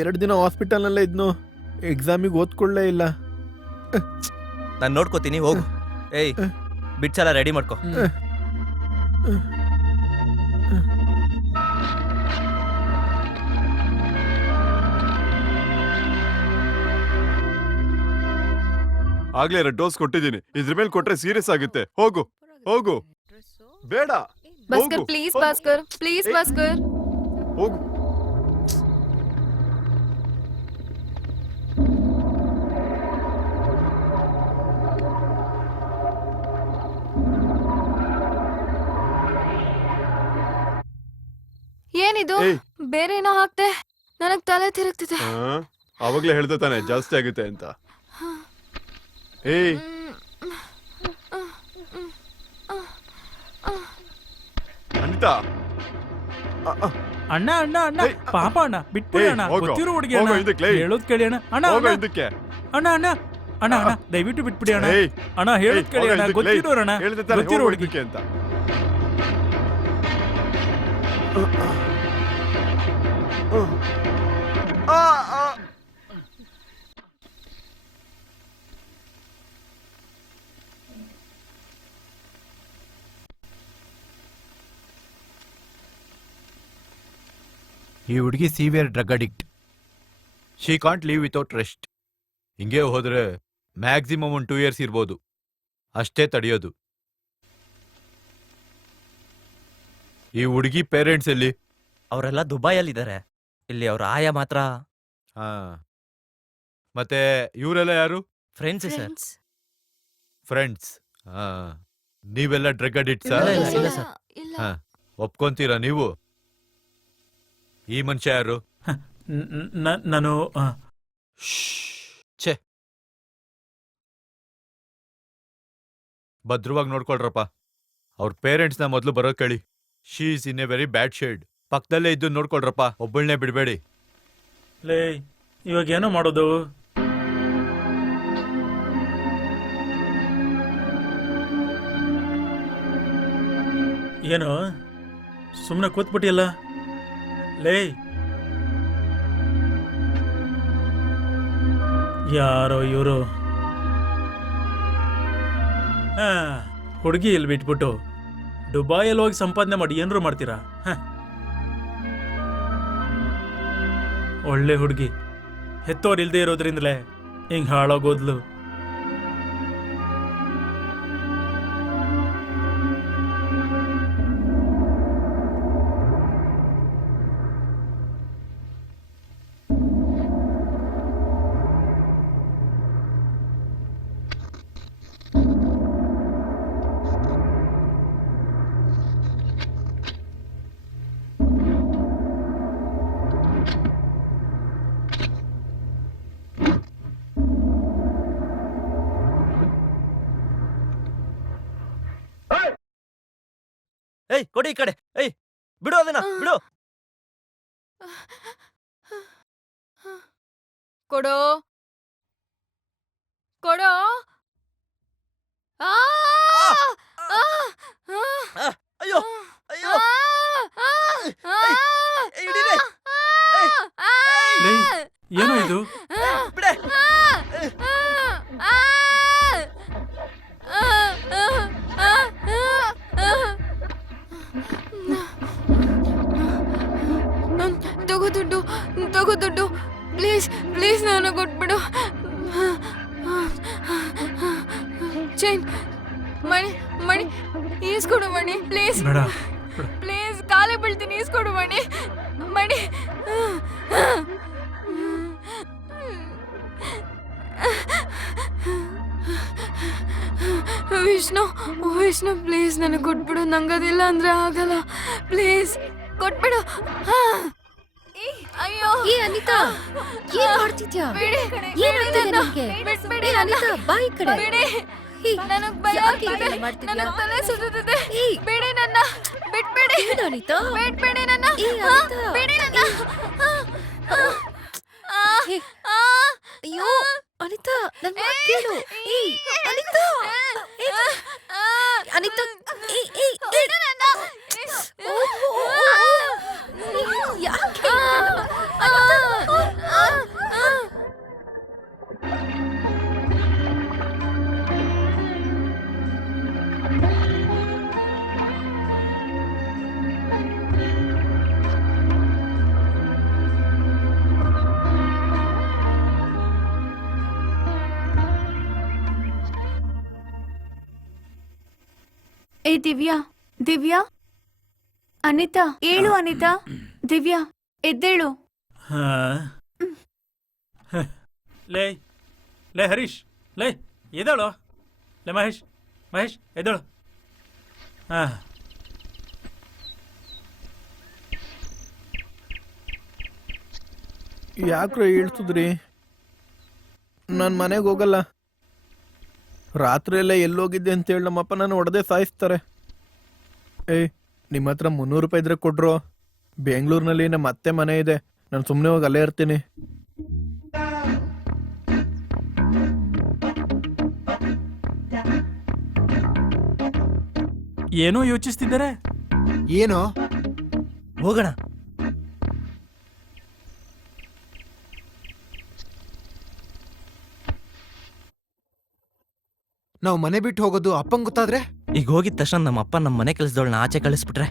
ಎರಡು ದಿನ ಹಾಸ್ಪಿಟಲ್ನಲ್ಲೇ ಇದ್ನು, ಎಕ್ಸಾಮಿಗೆ ಓದ್ಕೊಳ್ಳೇ ಇಲ್ಲ. ನಾನ್ ನೋಡ್ಕೋತೀನಿ, ಹೋಗು. ಏಯ್ ಬಿಟ್ಸಲ್ಲ ರೆಡಿ ಮಾಡ್ಕೊ. ಆಗ್ಲೇ 2 ಡೋಸ್ ಕೊಟ್ಟಿದ್ದೀನಿ, ಇದ್ರ ಮೇಲೆ ಕೊಟ್ರೆ ಸೀರಿಯಸ್ ಆಗುತ್ತೆ. ಹೋಗು ಹೋಗು, ಬೇಡ. ಭಾಸ್ಕರ್ ಹೋಗು, ಪ್ಲೀಸ್, ಹೋಗು. ಭಾಸ್ಕರ್ ಪ್ಲೀಸ್, ಏಯ್. ಭಾಸ್ಕರ್. ಹೋಗು. ಏನಿದು? ಏಯ್. ಬೇರೆ ಏನೋ ಹಾಕ್ತೆ, ನನಗ್ ತಲೆ ತಿರುಗ್ತಿದೆ. ಅವಾಗ್ಲೇ ಹೇಳ್ದೆ ತಾನೆ ಜಾಸ್ತಿ ಆಗುತ್ತೆ ಅಂತ. ಏಯ್ ಅನಿತಾ, ಅಣ್ಣ ಅಣ್ಣ ಅಣ್ಣ, ಏಯ್. ಪಾಪ ಅಣ್ಣ, ಬಿಟ್ಬಿಡಿ ಏಯ್, ಅಣ್ಣ. ಹೋಗು. ಗೊತ್ತಿರೋ ಹುಡುಗಿ ಹೋಗು ಅಣ್ಣ, ಇದಕ್ಕೆ, ಲೇ. ಹೇಳೋದ್ ಕೇಳಿ ಅಣ್ಣ. ಅಣ್ಣ ಹೋಗೋ ಅಣ್ಣ ಇದಕ್ಕೆ. ಅಣ್ಣ ಅಣ್ಣ ಅಣ್ಣ ಅಣ್ಣ, ದಯವಿಟ್ಟು ಬಿಟ್ಬಿಡಿ ಅಣ್ಣ. ಏಯ್, ಅಣ್ಣ ಹೇಳೋದ್ ಏಯ್, ಕೇಳಿ ಹೋಗೋ ಅಣ್ಣ, ಇದಕ್ಕೆ, ಲೇ. ಗೊತ್ತಿರೋರು ಅಣ್ಣ, ಹೇಳ್ದೆ ತಾನೆ, ಗೊತ್ತಿರೋ ಹೋಗೋ ಹುಡುಗಿ. ಇದಕ್ಕೆ ಅಂತ. ಈ ಹುಡುಗಿ severe drug addict. She can't leave without rest. ಹಿಂಗೆ ಹೋದ್ರೆ ಮ್ಯಾಕ್ಸಿಮಮ್ 1 2 ಇಯರ್ಸ್ ಇರ್ಬೋದು, ಅಷ್ಟೇ ತಡೆಯೋದು. ಈ ಹುಡುಗಿ ಪೇರೆಂಟ್ಸ್ ಎಲ್ಲಿ? ಅವರೆಲ್ಲ ದುಬೈಯಲ್ಲಿದ್ದಾರೆ, ಇಲ್ಲಿ ಅವ್ರ ಆಯ ಮಾತ್ರ ಹಾ, ಮತ್ತೆ ಇವರೆಲ್ಲ ಯಾರು? Friends sir. Friends. ಫ್ರೆಂಡ್ಸ್. ಹಾ, ನೀವೆಲ್ಲ ಡ್ರಗ್ ಅಡಿಕ್ಟ್ಸಾ? ಇಲ್ಲ, ಇಲ್ಲ, ಇಲ್ಲ, ಸರ್. ಇಲ್ಲ. ಹಾ, ಒಪ್ಕೊಂತೀರಾ ನೀವು? ಈ ಮನುಷ್ಯ ಯಾರು? ನಾನು ಛೇ, ಭದ್ರವಾಗಿ ನೋಡ್ಕೊಳ್ರಪ್ಪ. ಅವ್ರ ಪೇರೆಂಟ್ಸ್ನ ಮೊದಲು ಬರೋ ಕೇಳಿ. She is in a very bad shade. ಪಕ್ಕದಲ್ಲೇ ಇದ್ದು ನೋಡ್ಕೊಳ್ರಪ್ಪ, ಒಬ್ಬಳನ್ನೇ ಬಿಡಬೇಡಿ. ಲೇ, ಇವಾಗ ಏನೋ ಮಾಡೋದು? ಏನು ಸುಮ್ಮನೆ ಕೂತ್ಬಿಟ್ಟಿಯಲ್ಲ? ಲೇ, ಯಾರೋ ಇವರು ಹುಡುಗಿ ಇಲ್ಲಿ ಬಿಟ್ಬಿಟ್ಟು ದುಬಾಯಲ್ಲಿ ಹೋಗಿ ಸಂಪಾದನೆ ಮಾಡಿ ಏನ್ರು ಮಾಡ್ತೀರಾ? ಒಳ್ಳೆ ಹುಡುಗಿ, ಹೆತ್ತೋರು ಇಲ್ದೇ ಇರೋದ್ರಿಂದಲೇ ಹಿಂಗ್ ಹಾಳಾಗೋದ್ಲು. ಏಯ್ ಕೊಡಿ ಈ ಕಡೆ. ಏಯ್ ಬಿಡು ಅದನ್ನ ಬಿಡು. ಕೊಡೋ ಕೊಡೋ. ಆ! ಆ! ಆ! ಅಯ್ಯೋ ಅಯ್ಯೋ. ಆ! ಹಿಡೀರಿ. ಲೇ, ಏನೋ ಇದು? ಬಿಡೆ. ತಗೋ ದುಡ್ಡು, ತಗೋ ದುಡ್ಡು, ಪ್ಲೀಸ್ ಪ್ಲೀಸ್ ನಾನು ಕೊಟ್ಬಿಡು. ಚೈನ್, ಮಣಿ ಮಣಿ ಈಸ್ಕೊಡು ಮಣಿ, ಪ್ಲೀಸ್ ಬೇಡ. ಪ್ಲೀಸ್, ಕಾಲೇ ಬೀಳ್ತೀನಿ, ಈಸ್ಕೊಡು ಮಣಿ ಮಣಿ. ವಿಷ್ಣು ವಿಷ್ಣು ಪ್ಲೀಸ್ ನನಗೆ ಕೊಟ್ಬಿಡು, ನಂಗದಿಲ್ಲ ಅಂದ್ರೆ ಆಗಲ್ಲ, ಪ್ಲೀಸ್ ಕೊಟ್ಬಿಡು. ಅಯ್ಯೋ ಏ ಅನಿತಾ, ಏನ್ ಮಾಡ್ತಿದ್ಯಾ? ಏನಾಗ್ತಿದೆ ನಿನ್ಗೆ? ಏ ಅನಿತಾ, ಬಾ ಈ ಕಡೆ. ನನಗ್ ಭಯ ಆಗ್ತಿದೆ, ನನಗ್ ತಲೆ ಸುತ್ತುತ್ತಿದೆ. ಬಿಡಿ ನನ್ನ, ಬಿಟ್ಬಿಡಿ. ಅನಿತಾ, ಬಿಟ್ಬಿಡಿ ನನ್ನ, ಬಿಡಿ ನನ್ನ. ಅಯ್ಯೋ ಅನಿತಾ, ನನ್ನ ಮಾತ್ ಕೇಳು. ಅನಿತಾ, ಅನಿತಾ, ಬಿಡು ನನ್ನ. ಯಾಕೆ? ಏ ದಿವ್ಯಾ, ದಿವ್ಯಾ, ಅನಿತಾ, ಏಳು ಅನಿತಾ, ದಿವ್ಯಾ ಎದ್ದೇಳು. ಹಾ. ಲೇ ಲೇ ಹರೀಶ್, ಲೇ ಎದ್ದೇಳು. ಲೇ ಮಹೇಶ್, ಮಹೇಶ್ ಎದ್ದೇಳು. ಹಾ. ಯಾಕ್ರೋ ಹೇಳ್ತಿದ್ರಿ? ನಾನು ಮನೆಗೆ ಹೋಗಲ್ಲ. ರಾತ್ರಿ ಎಲ್ಲ ಎಲ್ಲೋಗಿದ್ದೆ ಅಂತೇಳಿ ನಮ್ಮಪ್ಪ ನಾನು ಹೊಡೆದೇ ಸಾಯಿಸ್ತಾರೆ. ಏಯ್, ನಿಮ್ಮ ಹತ್ರ 300 ರೂಪಾಯಿ ಇದ್ರೆ ಕೊಡ್ರೋ. ಬೆಂಗಳೂರಿನಲ್ಲಿ ನಮ್ಮ ಅತ್ತೆ ಮನೆ ಇದೆ, ನಾನು ಸುಮ್ಮನೆ ಹೋಗಿ ಅಲ್ಲೇ ಇರ್ತೀನಿ. ಏನೋ ಯೋಚಿಸ್ತಿದ್ದಾರೆ. ಏನೋ? ಹೋಗೋಣ. ನಾವು ಮನೆ ಬಿಟ್ಟು ಹೋಗೋದು ಅಪ್ಪಂಗ್ ಗೊತ್ತಾದ್ರೆ? ಈಗ ಹೋಗಿದ ತಕ್ಷಣ ನಮ್ಮ ಅಪ್ಪ ನಮ್ಮ ಮನೆ ಕೆಲಸದವಳನ್ನ ಆಚೆ ಕಳಿಸ್ಬಿಟ್ರೆ?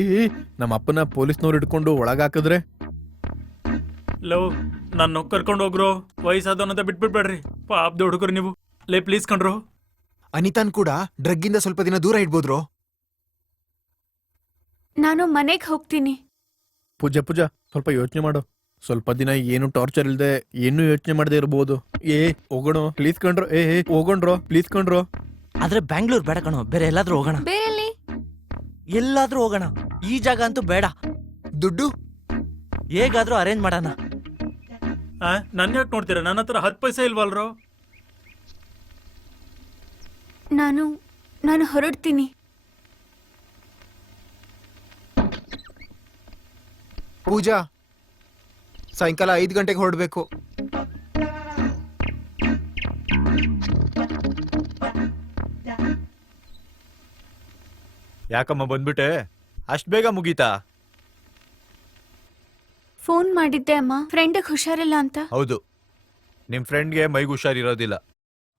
ಏಯ್, ನಮ್ಮ ಅಪ್ಪನ ಪೊಲೀಸ್ನವ್ರು ಹಿಡ್ಕೊಂಡು ಒಳಗಾಕಿದ್ರೆ? ಲವ್, ನನ್ನ ಕರ್ಕೊಂಡು ಹೋಗ್ರು. ವಯಸ್ಸಾದವನಂತ ಬಿಟ್ಬಿಡ್ಬೇಡ್ರಿ. ಪಾಪದ ಹುಡುಗರು ನೀವು. ಲೇ ಪ್ಲೀಸ್ ಕಣ್ರು. ಅನಿತಾನ್ ಕೂಡ ಡ್ರಗ್ಗಿಂದ ಸ್ವಲ್ಪ ದಿನ ದೂರ ಇಡ್ಬೋದ್ರು. ನಾನು ಮನೆಗೆ ಹೋಗ್ತೀನಿ. ಪೂಜಾ ಪೂಜಾ, ಸ್ವಲ್ಪ ಯೋಚನೆ ಮಾಡು. ಸ್ವಲ್ಪ ದಿನ ಏನು ಟಾರ್ಚರ್ ಇಲ್ದೆ ಏನು ಯೋಚನೆ ಮಾಡದೆ ಇರ್ಬೋದು. ಹೋಗೋಣ ಪ್ಲೀಸ್ ಕಣ್ರೋ. ಹೋಗೋಣ್ರೋ ಪ್ಲೀಸ್ ಕಣ್ರೋ. ಆದ್ರೆ ಬ್ಯಾಂಗ್ಳೂರ್ ಬೇಡ ಕಣೋ, ಬೇರೆ ಎಲ್ಲಾದ್ರೂ ಹೋಗೋಣ. ಬೇರೆಲ್ಲಿ? ಎಲ್ಲಾದ್ರೂ ಹೋಗೋಣ, ಈ ಜಾಗ ಅಂತೂ ಬೇಡ. ದುಡ್ಡು ಹೇಗಾದ್ರೂ ಅರೇಂಜ್ ಮಾಡೋಣ. ನನ್ ಯಾಕೆ ನೋಡ್ತೀರಾ? ನನ್ನ ಹತ್ರ 10 ಪೈಸೆ ಇಲ್ವಲ್ರೋ. ನಾನು ಹೊರಡ್ತೀನಿ. ಪೂಜಾ, ಸಾಯಂಕಾಲ 5 ಗಂಟೆಗೆ ಹೊರಡ್ಬೇಕು. ಯಾಕಮ್ಮ ಬಂದ್ಬಿಟ್ಟೆ? ಅಷ್ಟ್ ಬೇಗ ಮುಗೀತಾ? ಫೋನ್ ಮಾಡಿದ್ದೆ ಅಮ್ಮ, ಫ್ರೆಂಡಿಗೆ ಹುಷಾರಿಲ್ಲ ಅಂತ. ಹೌದು, ನಿಮ್ ಫ್ರೆಂಡ್ಗೆ ಮೈಗೆ ಹುಷಾರಿರೋದಿಲ್ಲ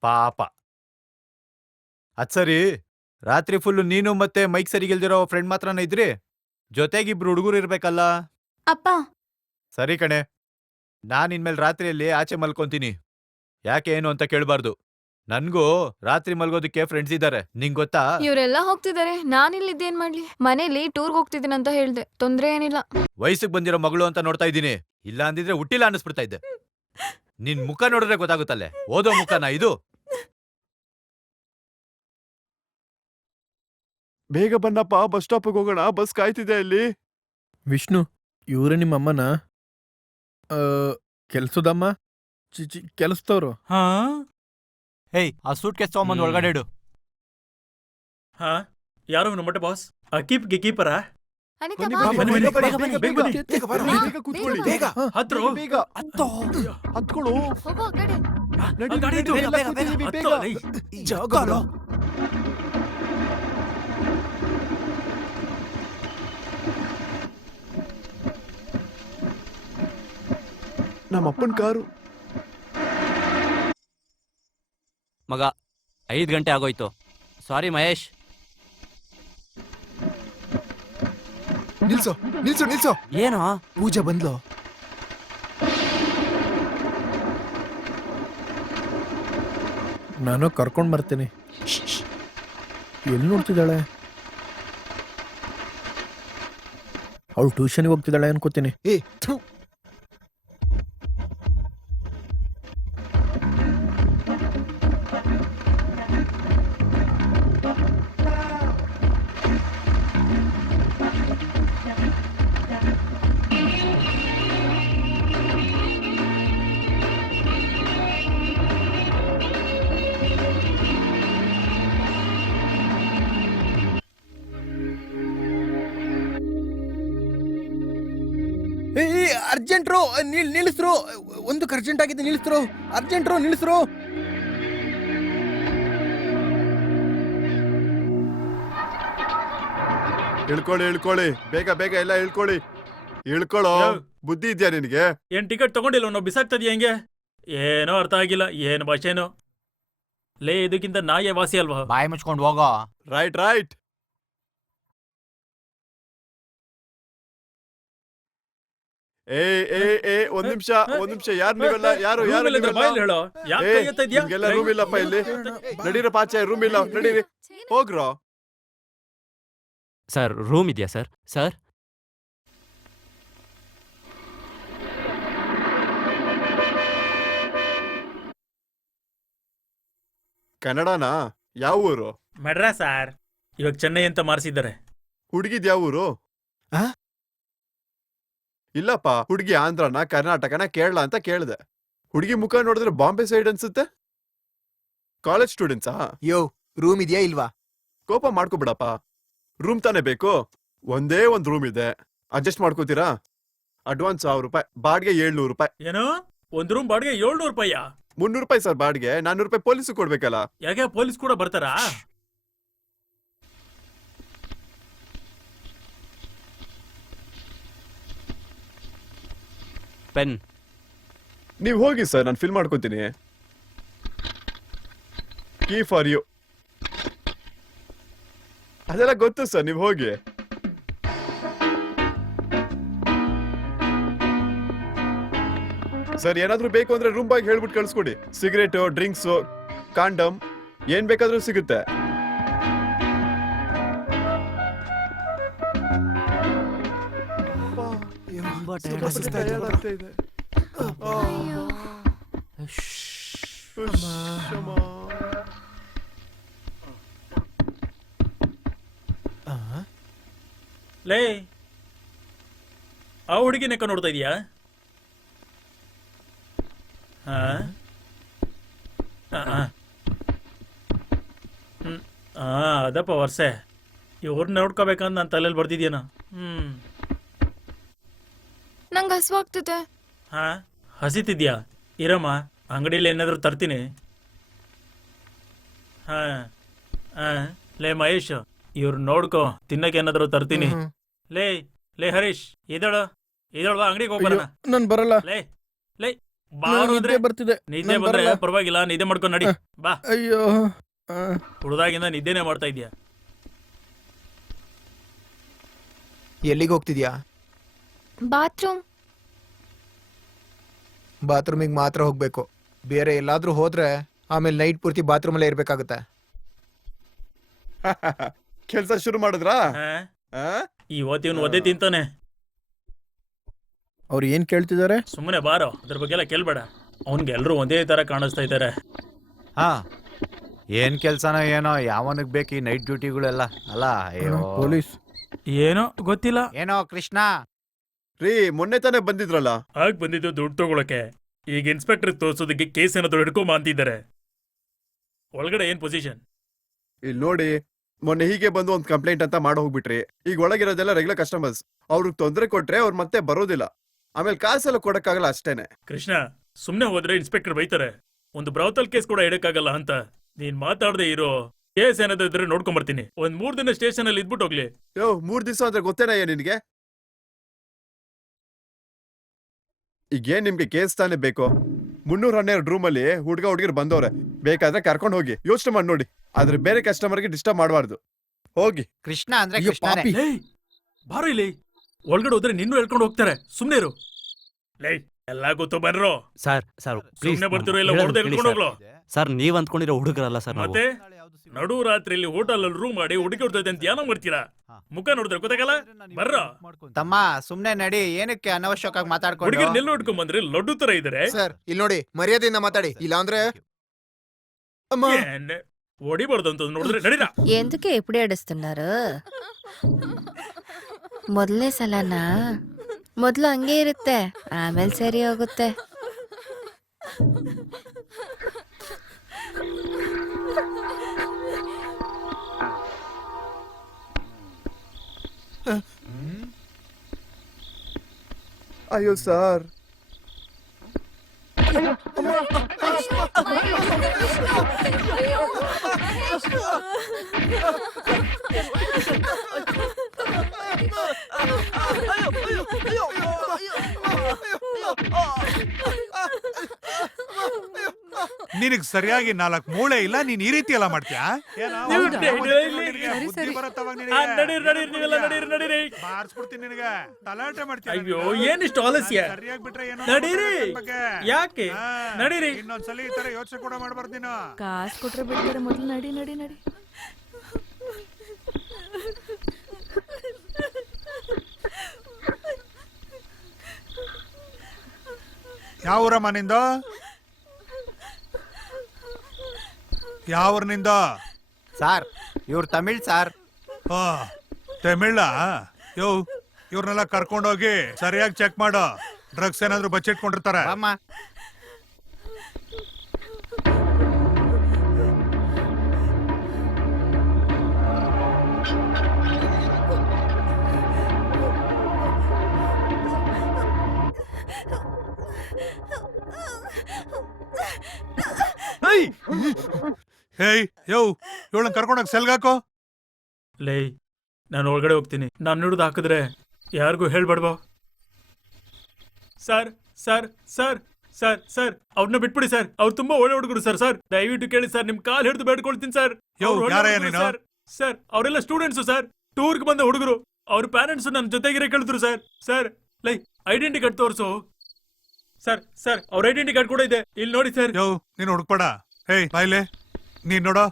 ಪಾಪ. ಅದ್ ಸರಿ, ರಾತ್ರಿ ಫುಲ್ಲು ನೀನು ಮತ್ತೆ ಮೈಕ್ ಸರಿಗಿಲ್ದಿರೋ ಫ್ರೆಂಡ್ ಮಾತ್ರನ ಇದ್ರಿ? ಜೊತೆಗಿಬ್ರು ಹುಡುಗರು ಇರ್ಬೇಕಲ್ಲ? ಅಪ್ಪ, ಸರಿ ಕಣೆ, ನಾನ್ ಇನ್ಮೇಲೆ ರಾತ್ರಿಯಲ್ಲಿ ಆಚೆ ಮಲ್ಕೊಂತೀನಿ. ಯಾಕೆ ಏನು ಅಂತ ಕೇಳಬಾರ್ದು. ನನ್ಗೂ ರಾತ್ರಿ ಮಲ್ಗೋದಕ್ಕೆ ಫ್ರೆಂಡ್ಸ್ ಇದ್ದಾರೆ, ನಿಂಗ್ ಗೊತ್ತಾ? ಇವರೆಲ್ಲ ಹೋಗ್ತಿದ್ದಾರೆ, ನಾನಿಲ್ಲಿದ್ದೇನ್ ಮಾಡ್ಲಿ? ಮನೇಲಿ ಟೂರ್ಗ್ ಹೋಗ್ತಿದ್ದೀನಿ ಅಂತ ಹೇಳ್ದೆ, ತೊಂದ್ರೆ ಏನಿಲ್ಲ. ವಯಸ್ಸಿಗೆ ಬಂದಿರೋ ಮಗಳು ಅಂತ ನೋಡ್ತಾ ಇದ್ದೀನಿ. ಇಲ್ಲ ಅಂದಿದ್ರೆ ಹುಟ್ಟಿಲ್ಲ ಅನ್ನಿಸ್ಬಿಡ್ತಾ ಇದ್ದೆ. ನಿನ್ ಮುಖ ನೋಡಿದ್ರೆ ಗೊತ್ತಾಗುತ್ತಲ್ಲೇ, ಓದೋ ಮುಖನಾ ಇದು? ಬೇಗ ಬನ್ನಪ್ಪ, ಬಸ್ ಸ್ಟಾಪಿಗೆ ಹೋಗೋಣ, ಬಸ್ ಕಾಯ್ತಿದೆ ಅಲ್ಲಿ. ವಿಷ್ಣು, ಇವ್ರೆ ನಿಮ್ಮ ಅಮ್ಮನ? ಕೆಲ್ಸದಮ್ಮ? ಕೆಲಸದವ್ರು? ಹಾ ಹೇಯ್, ಆ ಸೂಟ್ ಕೇಸ್ ತಗೊಂಬಂದು ಒಳಗಡೆ ಇಡು. ಹಾ ಯಾರೋ ಇವನು ಮೊಟ್ಟೆ ಬಾಸ್ ಕೀಪರಾ ಅನಿತಾ ಬನ್ನಿ, ಬಾ. ಬನ್ನಿ, ಬನ್ನಿ, ಬೇಗ, ಬನ್ನಿ, ಬೇಗ, ಬೇಗ, ಬೇಗ, ಬೇಗ, ಬೇಗ, ಬೇಗ ಕೂತ್ಕೊಳ್ಳಿ. ಬೇಗ. ಹತ್ರು ಬೇಗ ಹತ್ಕೊಳ್ಳು. ಹೋಗು ಆ ಕಡೆ. ನಡಿ, ಗಾಡಿ ಇಟ್ಟು. ಎಲ್ಲ ಕೂತಿದೀವಿ, ಬೇಗ. ಹತ್ತು, ಲೈ. ಜಾಗ ಅಲ್ಲ. ನಮ್ಮಪ್ಪನ ಕಾರು. ಮಗ 5 ಗಂಟೆ ಆಗೋಯ್ತು. ಸಾರಿ ಮಹೇಶ್. ನಿಲ್ಸು ನಿಲ್ಸು ನಿಲ್ಸು. ಏನೋ ಪೂಜಾ ಬಂದ್ಲು. ನಾನು ಕರ್ಕೊಂಡ್ ಬರ್ತೀನಿ. ಎಲ್ಲಿ ನೋಡ್ತಿದ್ದಾಳೆ? ಅವಳು ಟ್ಯೂಷನ್ಗೆ ಹೋಗ್ತಿದ್ದಾಳೆ ಅನ್ಕೋತೀನಿ. ಏ ಥು. ಅರ್ಜೆಂಟ್ರು ನಿಲ್ಲಿಸ್ರು. ಒಂದಕ್ಕೆ ಅರ್ಜೆಂಟ್ ಆಗಿದೆ, ನಿಲ್ಲಿಸ್ರು. ಅರ್ಜೆಂಟ್ರು ನಿಲ್ಲಿಸ್ರು. ಇಳ್ಕೊಳ್ಳಿ ಬೇಗ ಬೇಗ ಎಲ್ಲ ಇಳ್ಕೊಳ್ಳಿ. ಇಳ್ಕೊಳ್ಳೋ. ಬುದ್ಧಿ ಇದ್ಯಾ ನಿನಗೆ? ಏನ್ ಟಿಕೆಟ್ ತಗೊಂಡಿಲ್ಲ ನಾವು ಬಿಸಾಕ್ತದ್ಯ ಹೆಂಗೆ? ಏನೋ ಅರ್ಥ ಆಗಿಲ್ಲ, ಏನ್ ಭಾಷೆನೋ. ಲೇ ಇದಕ್ಕಿಂತ ನಾಯೇ ವಾಸಿ ಅಲ್ವಾ? ಬಾಯಿ ಮುಚ್ಕೊಂಡು ಹೋಗೋ. ರೈಟ್. ಒಂದ್ ನಿಮಿಷ ಯಾರು ನೀವೆಲ್ಲ? ಯಾರು ಬಾಯಲ್ಲಿ ಹೇಳೋ. ಯಾಕೆ ಕೈ ಎತ್ತಾ ಇದ್ಯಾ? ನಿಮ್ಗೆಲ್ಲ ರೂಮ್ ಇಲ್ಲಪ್ಪ ಇಲ್ಲಿ. ನಡೀರ ಪಾಚೆ, ರೂಮ್ ಇಲ್ಲ, ನಡೀರಿ ಹೋಗ್ರೋ. ಸರ್ ರೂಮ್ ಇದೆಯಾ ಸರ್? ಸರ್ ಕನ್ನಡನಾ? ಯಾವ ಊರು? ಮೆಡ್ರಾಸ್ ಸಾರ್. ಇವಾಗ ಚೆನ್ನೈ ಅಂತ ಮಾರಿಸಿದ್ದಾರೆ. ಹುಡುಗಿದ್ ಯಾವ ಊರು? ಆ? ಇಲ್ಲಪ್ಪ, ಹುಡುಗಿ ಆಂಧ್ರನ, ಕರ್ನಾಟಕನ, ಕೇರಳ ಅಂತ ಕೇಳಿದೆ. ಹುಡುಗಿ ಮುಖ ನೋಡಿದ್ರೆ ಬಾಂಬೆ ಸೈಡ್ ಅನ್ಸುತ್ತೆ. ಕಾಲೇಜ್ ಸ್ಟೂಡೆಂಟ್ಸಾ? ಯೋ ರೂಮ್ ಇದೆಯಾ ಇಲ್ವಾ? ಕೋಪ ಮಾಡ್ಕೊಬಿಡಪ್ಪ. ರೂಮ್ ತಾನೇ ಬೇಕು. ಒಂದೇ ಒಂದ್ ರೂಮ್ ಇದೆ, ಅಡ್ಜಸ್ಟ್ ಮಾಡ್ಕೋತೀರಾ? ಅಡ್ವಾನ್ಸ್ 1000 ರೂಪಾಯಿ, ಬಾಡಿಗೆ 700 ರೂಪಾಯಿ. ಏನು? ಒಂದ್ ರೂಮ್ ಬಾಡಿಗೆ 700 ರೂಪಾಯಿಯಾ? 300 ರೂಪಾಯಿ ಸರ್ ಬಾಡಿಗೆ, 400 ರೂಪಾಯಿ ಪೊಲೀಸ್ ಕೊಡ್ಬೇಕಲ್ಲ. ಯಾಕೆ ಪೊಲೀಸ್ ಕೂಡ ಬರ್ತಾರಾ? ಪೆನ್. ನೀವ್ ಹೋಗಿ ಸರ್, ನಾನು ಫಿಲ್ ಮಾಡ್ಕೋತೀನಿ. Key for you. ಅದೆಲ್ಲ ಗೊತ್ತು ಸರ್, ನೀವ್ ಹೋಗಿ. ಸರ್ ಏನಾದ್ರೂ ಬೇಕು ಅಂದ್ರೆ ರೂಮ್ ಬಾಯ್ ಹೇಳ್ಬಿಟ್ಟು ಕಳ್ಸ್ಕೊಡಿ. ಸಿಗರೇಟು, ಡ್ರಿಂಕ್ಸು, ಕಾಂಡಮ್ ಏನ್ ಬೇಕಾದ್ರೂ ಸಿಗುತ್ತೆ. ಲೇ ಆ ಹುಡುಗಿ ನೆಕ್ಕ ನೋಡ್ತಾ ಇದೀಯಾ? ಹಾ ಅದಪ್ಪ ವರ್ಷೆ. ಇವ್ರನ್ನ ನೋಡ್ಕೋಬೇಕಂತ ನಾನು ತಲೆಯಲ್ಲಿ ಬರ್ದಿದ್ಯೇನ. ನಂಗೆ ಹಸುವಾಗ್ತಿದೆ. ಹಾ ಹಸಿತಿದ್ಯಾ? ಇರಮ್ಮ, ಅಂಗಡಿಯಲ್ಲಿ ಏನಾದರೂ ತರ್ತೀನಿ. ಹಾ ಹಾ ಲೇ ಮಹೇಶ್, ಇವ್ರು ನೋಡ್ಕೋ, ತಿನ್ನಕ್ಕೆ ಏನಾದರೂ ತರ್ತೀನಿ. ಲೇ ಲೇ ಹರೀಶ್, ಇದಳು ಬಾ, ಅಂಗಡಿಗೆ ಹೋಗ್ಬರೋಣ. ನಾನು ಬರಲ್ಲ. ಲೇ ಲೇ ನಂಗ್ ಬಾರು ಅಂದ್ರೆ ನಿದ್ದೆ ಬರ್ತಿದೆ. ನಿದ್ದೆ ನಾನ್ ಬಂದ್ರೆ ಬರಲ್ಲ. ಪರವಾಗಿಲ್ಲ, ನಿದ್ದೆ ಮಾಡ್ಕೊಂಡು ನಡಿ ಬಾ. ಅಯ್ಯೋ. ಹುಡುದಾಗಿಂದ ನಿದ್ದೆನೆ ಮಾಡ್ತಾ ಇದ್ಯಾ? ಎಲ್ಲಿಗೆ ಹೋಗ್ತಿದ್ಯಾ? ಬಾತ್ರೂಮ್. ಬಾತ್ರೂಮಿಗೆ ಮಾತ್ರ ಹೋಗ್ಬೇಕು. ಬೇರೆ ಎಲ್ಲಾದ್ರೂ ಹೋದ್ರೆ ಆಮೇಲೆ ನೈಟ್ ಪೂರ್ತಿ ಬಾತ್ರೂಮಲ್ಲೇ ಇರ್ಬೇಕಾಗುತ್ತೆ. ಕೆಲ್ಸ ಶುರು ಮಾಡಿದ್ರಾ? ಇವತ್ತಿನ ಒದ್ದೆ ತಿಂತಾನೆ. ಅವ್ರು ಏನ್ ಕೇಳ್ತಿದ್ದಾರೆ? ಸುಮ್ಮನೆ ಬಾರೋ, ಅದ್ರ ಬಗ್ಗೆ ಎಲ್ಲ ಕೇಳ್ಬೇಡ. ಅವನ್ಗೆ ಎಲ್ರು ಒಂದೇ ತರ ಕಾಣಿಸ್ತಾ ಇದ್ದಾರೆ. ಹಾ ಏನ್ ಕೆಲ್ಸನೋ ಏನೋ, ಯಾವನಿಗ್ ಬೇಕು ಈ ನೈಟ್ ಡ್ಯೂಟಿಗಳೆಲ್ಲ ಅಲ್ಲ. ಅಯ್ಯೋ ಪೊಲೀಸ್. ಏನೋ ಗೊತ್ತಿಲ್ಲ. ಏನೋ ಕೃಷ್ಣ ರೀ, ಮೊನ್ನೆ ತಾನೇ ಬಂದಿದ್ರಲ್ಲ. ಆಗ ಬಂದಿದ್ದು ದುಡ್ಡು ತಗೊಳಕ್ಕೆ. ಈಗ ಇನ್ಸ್ಪೆಕ್ಟರ್ ತೋರ್ಸೋದಕ್ಕೆ ಕೇಸ್ ಏನಾದ್ರು ಹಿಡ್ಕೊಂಬ ಅಂತಿದ್ದಾರೆ. ಒಳಗಡೆ ಏನ್ ಪೊಸಿಷನ್? ಇಲ್ಲಿ ನೋಡಿ, ಮೊನ್ನೆ ಹೀಗೆ ಬಂದು ಒಂದು ಕಂಪ್ಲೇಂಟ್ ಅಂತ ಮಾಡಿ ಹೋಗ್ಬಿಟ್ರಿ. ಈಗ ಒಳಗಿರೋದೆಲ್ಲ ರೆಗ್ಯುಲರ್ ಕಸ್ಟಮರ್ಸ್. ಅವ್ರಿಗೆ ತೊಂದರೆ ಕೊಟ್ರೆ ಅವ್ರು ಮತ್ತೆ ಬರೋದಿಲ್ಲ. ಆಮೇಲೆ ಕಾಸೆಲ್ಲ ಕೊಡಕ್ಕಾಗಲ್ಲ ಅಷ್ಟೇನೆ. ಕೃಷ್ಣ, ಸುಮ್ನೆ ಹೋದ್ರೆ ಇನ್ಸ್ಪೆಕ್ಟರ್ ಬೈತಾರೆ. ಒಂದು ಬ್ರೌತಲ್ ಕೇಸ್ ಕೂಡ ಇಡಕ್ಕಾಗಲ್ಲ ಅಂತ. ನೀನ್ ಮಾತಾಡದೆ ಇರೋ. ಕೇಸ್ ಏನಾದ್ರು ಇದ್ರೆ ನೋಡ್ಕೊಂಡ್ ಬರ್ತೀನಿ. ಒಂದ್ 3 ದಿನ ಸ್ಟೇಷನ್ ಅಲ್ಲಿ ಇದ್ಬಿಟ್ಟು ಹೋಗ್ಲಿ. 3 ದಿವಸ ಅಂದ್ರೆ ಗೊತ್ತೇನಯ್ಯ ನಿನ್ಗೆ? ಈಗೇನ್ ನಿಮ್ಗೆ ಕೇಸ್ ತಾನೇ ಬೇಕು? 312 ರೂಮಲ್ಲಿ ಹುಡುಗಿರು ಬಂದವ್ರೆ. ಬೇಕಾದ್ರೆ ಕರ್ಕೊಂಡು ಹೋಗಿ. ಯೋಚನೆ ಮಾಡಿ ನೋಡಿ. ಆದ್ರೆ ಬೇರೆ ಕಸ್ಟಮರ್ಗೆ ಡಿಸ್ಟರ್ಬ್ ಮಾಡಬಾರ್ದು. ಹೋಗಿ. ಕೃಷ್ಣ ಅಂದ್ರೆ ಅಯ್ಯೋ, ಕೃಷ್ಣನೇ. ಪಾಪಿ. ಲೇ, ಬಾರೋ ಇಲ್ಲಿ. ಒಳಗಡೆ ಹೋದ್ರೆ ನಿನ್ನೂ ಹೇಳ್ಕೊಂಡು ಹೋಗ್ತಾರೆ. ಸುಮ್ನೆ ಇರು. ಲೇ, ಎಲ್ಲಾ ಗೊತ್ತು ಬನ್ರೋ. ಸರ್ ಸುಮ್ನೆ ಬರ್ತಿರೋ ಇಲ್ಲ ಹೊಡೆದು ಹೇಳ್ಕೊಂಡು ಹೋಗ್ಲೋ. ಸರ್ ನೀವ್ ಅಂದ್ಕೊಂಡಿರೋ ಹುಡುಗರಲ್ಲ ಸರ್ ಮತ್ತೆ ನಡು ರಾತ್ರಿಯಲ್ಲಿ ಹೋಟೆಲ್ ಅಲ್ಲಿ ರೂಮ್ ಮಾಡಿ ಹುಡುಗಿ ಹೊಡ್ತೈತೆ ಅಂತ ಏನೋ ಮಾಡ್ತೀರಾ? ಮುಖ ನೋಡಿದ್ರೆ ಗೊತ್ತಾಗಲ್ಲ. ಬರ್ರ ತಮ್ಮ ಸುಮ್ನೆ ನಡಿ, ಏನಕ್ಕೆ ಅನವಶ್ಯಕವಾಗಿ ಮಾತಾಡ್ಕೊಂಡು. ಹುಡುಗಿರ್ ನೆಲ್ ನೋಡ್ಕೊಂಡ್ ಬಂದ್ರೆ ಲಡ್ಡು ತರ ಇದಾರೆ. ಸರ್ ಇಲ್ಲಿ ನೋಡಿ, ಮರ್ಯಾದೆಯಿಂದ ಮಾತಾಡಿ, ಇಲ್ಲಾಂದ್ರೆ ಹೊಡಿಬಾರ್ದು ಅಂತ ನೋಡಿದ್ರೆ ನಡೀರಾ. ఎందుకే ఎప్పుడు ఏడుస్తున్నారు ಮೊದಲನೇ ಸಲನಾ? ಮೊದಲು ಹಂಗೆ ಇರುತ್ತೆ, ಆಮೇಲೆ ಸರಿ ಹೋಗುತ್ತೆ. ಅಯ್ಯೋ ಸರ್, ನಿನಗ್ ಸರಿಯಾಗಿ 4 ಮೂಳೆ ಇಲ್ಲ, ನೀನ್ ಈ ರೀತಿ ಎಲ್ಲ ಮಾಡ್ತೀಯಾ? ಬಾರ್ಸ್ಬಿಡ್ತೀನಿ ನಿನಗೆ. ತಲಾಟೆ ಮಾಡ್ತೀನಿ. ಅಯ್ಯೋ, ಏನಿಷ್ಟು ಆಲಸ್ಯ? ಸರಿಯಾಗಿ ಬಿಟ್ರೆ ಏನೋ ನಡೀರಿ. ಯಾಕೆ? ನಡೀರಿ. ಇನ್ನೊಂದ್ಸಲಿ ಈ ತರ ಯೋಚನೆ ಕೂಡ ಮಾಡ್ಬಾರ್ದು ನೀನು. ಕಾಸ್ ಕೊಟ್ರೆ ಬಿಡ್ತಾರೆ. ಮೊದಲು ನಡಿ ನಡಿ ನಡಿ. ಯಾವ ಊರಮ್ಮ ನಿಂದು? ಯಾವ ಊರಿನಿಂದ? ಸಾರ್ ಇವ್ರು ತಮಿಳ್ ಸಾರ್. ತಮಿಳ? ಯೋ, ಇವ್ರನ್ನೆಲ್ಲ ಕರ್ಕೊಂಡೋಗಿ ಸರಿಯಾಗಿ ಚೆಕ್ ಮಾಡು. ಡ್ರಗ್ಸ್ ಏನಾದ್ರು ಬಚ್ಚಿಟ್ಕೊಂಡಿರ್ತಾರೆ. ಅಮ್ಮ ಹೇಯ್, ಯೋ, ಇವಳನ್ನ ಕರ್ಕೊಂಡೋಗಿ ಸೆಲ್ಗಾಕೋ. ಲೇ, ನಾನು ಒಳಗಡೆ ಹೋಗ್ತೀನಿ. ನಾನು ಹಿಡಿದು ಹಾಕಿದ್ರೆ ಯಾರಿಗೂ ಹೇಳ್ಬಾರ್ದು. Sir sir sir sir sir ಅವ್ರನ್ನ ಬಿಟ್ಬಿಡಿ ಸರ್. ಅವ್ರು ತುಂಬಾ ಒಳ್ಳೆ ಹುಡುಗರು ಸರ್. ಸರ್ ದಯವಿಟ್ಟು ಕೇಳಿ ಸರ್, ನಿಮ್ ಕಾಲ್ ಹಿಡಿದು ಬೇಡ್ಕೊಳ್ತೀನಿ ಸರ್. ಯೋ, ಯಾರಯ್ಯ ನೀನು? ಸರ್ ಅವರೆಲ್ಲ ಸ್ಟೂಡೆಂಟ್ಸ್ ಸರ್, ಟೂರ್ಗೆ ಬಂದ ಹುಡುಗರು. ಅವ್ರ ಪ್ಯಾರೆಂಟ್ಸ್ ನನ್ನ ಜೊತೆಗಿರೇ ಕೇಳಿದ್ರು ಸರ್. ಸರ್ ಲೈ, ಐಡೆಂಟಿ ಕಾರ್ಡ್ ತೋರಿಸು. ಸರ್ ಸರ್ ಅವ್ರ ಐಡೆಂಟಿ ಕಾರ್ಡ್ ಕೂಡ ಇದೆ, ಇಲ್ಲಿ ನೋಡಿ ಸರ್. ಯೋ, ನೀನು ಹುಡುಕ್ಬೇಡ. ಹೇಯ್ ಬಾಯ್ಲೆ, ನೀನ್ ನೋಡೋ.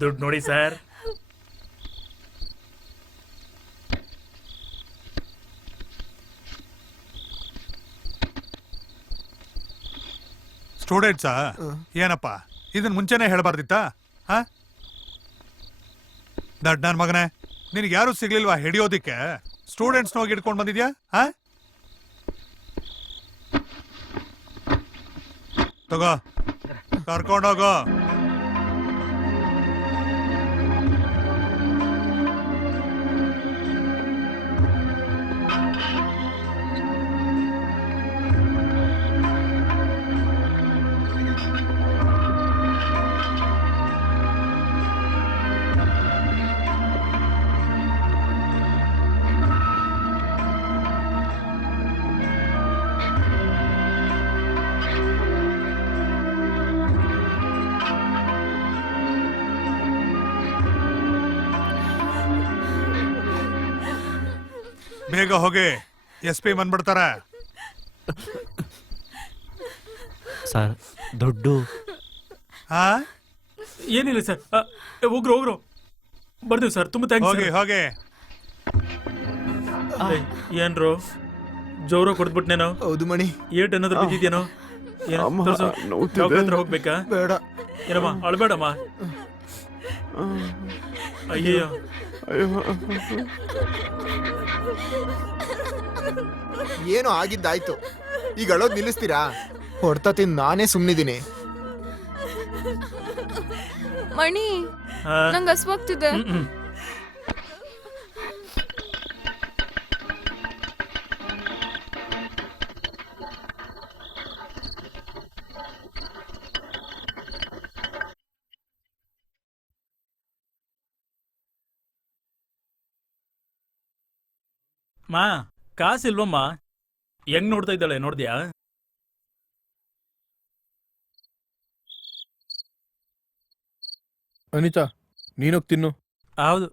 ದುಡ್ಡು ನೋಡಿ ಸರ್. ಸ್ಟೂಡೆಂಟ್ಸಾ? ಏನಪ್ಪ, ಇದನ್ ಮುಂಚೆನೆ ಹೇಳ್ಬಾರ್ದಿತ್ತ? ದಡ್ ನನ್ ಮಗನೇ, ನಿನಗೆ ಯಾರು ಸಿಗ್ಲಿಲ್ವಾ ಹಿಡಿಯೋದಿಕ್ಕೆ? ಸ್ಟೂಡೆಂಟ್ಸ್ ಹೋಗಿ ಹಿಡ್ಕೊಂಡ್ ಬಂದಿದ್ಯಾ? ತಗೋ, ಕರ್ಕೊಂಡೋಗೋ. ಬೇಗ ಹೋಗಿ, SP ಬಂದ್ಬಿಡ್ತಾರೆ. ಸರ್ ದುಡ್ಡು ಏನಿಲ್ಲ ಸರ್. ಹೋಗ್ರು ಹೋಗ್ರು, ಬರ್ತೀವಿ ಸರ್. ತುಂಬಾ ಥ್ಯಾಂಕ್ಸ್. ಹೋಗಿ ಹೋಗಿ. ಏನ್ರು ಜೋರ ಕೊಡ್ಬಿಟ್ನೇನೋ? ಹೌದು ಮಣಿ. ಏಟ್ ಏನಾದ್ರು ಬಿದ್ದಿದ್ಯೇನೋ? ಹತ್ರ ಹೋಗ್ಬೇಕಾ? ಬೇಡ ಏನಮ್ಮ, ಅಳ್ಬೇಡಮ್ಮ. ಅಯ್ಯಯ್ಯೋ, ಏನು ಆಗಿದ್ದಾಯ್ತು, ಈಗ ಅಳೋದ್ ನಿಲ್ಲಿಸ್ತೀರಾ? ಹೊಡ್ತಾ ತಿಂದು ನಾನೇ ಸುಮ್ನಿದ್ದೀನಿ. ಮಣಿ ಆ, ನಂಗೆ ಹಸ್ವಾಗ್ತಿದೆ. ಹ್ಮ್, ಹ್ಮ್. ಮಾ ಕಾಸಿಲ್ವಮ್ಮ? ಹೆಂಗ್ ನೋಡ್ತಾ ಇದ್ದಾಳೆ ನೋಡ್ದ್ಯಾ? ಅನಿತಾ ನೀನೋಗ್ ತಿನ್ನು. ಹೌದು,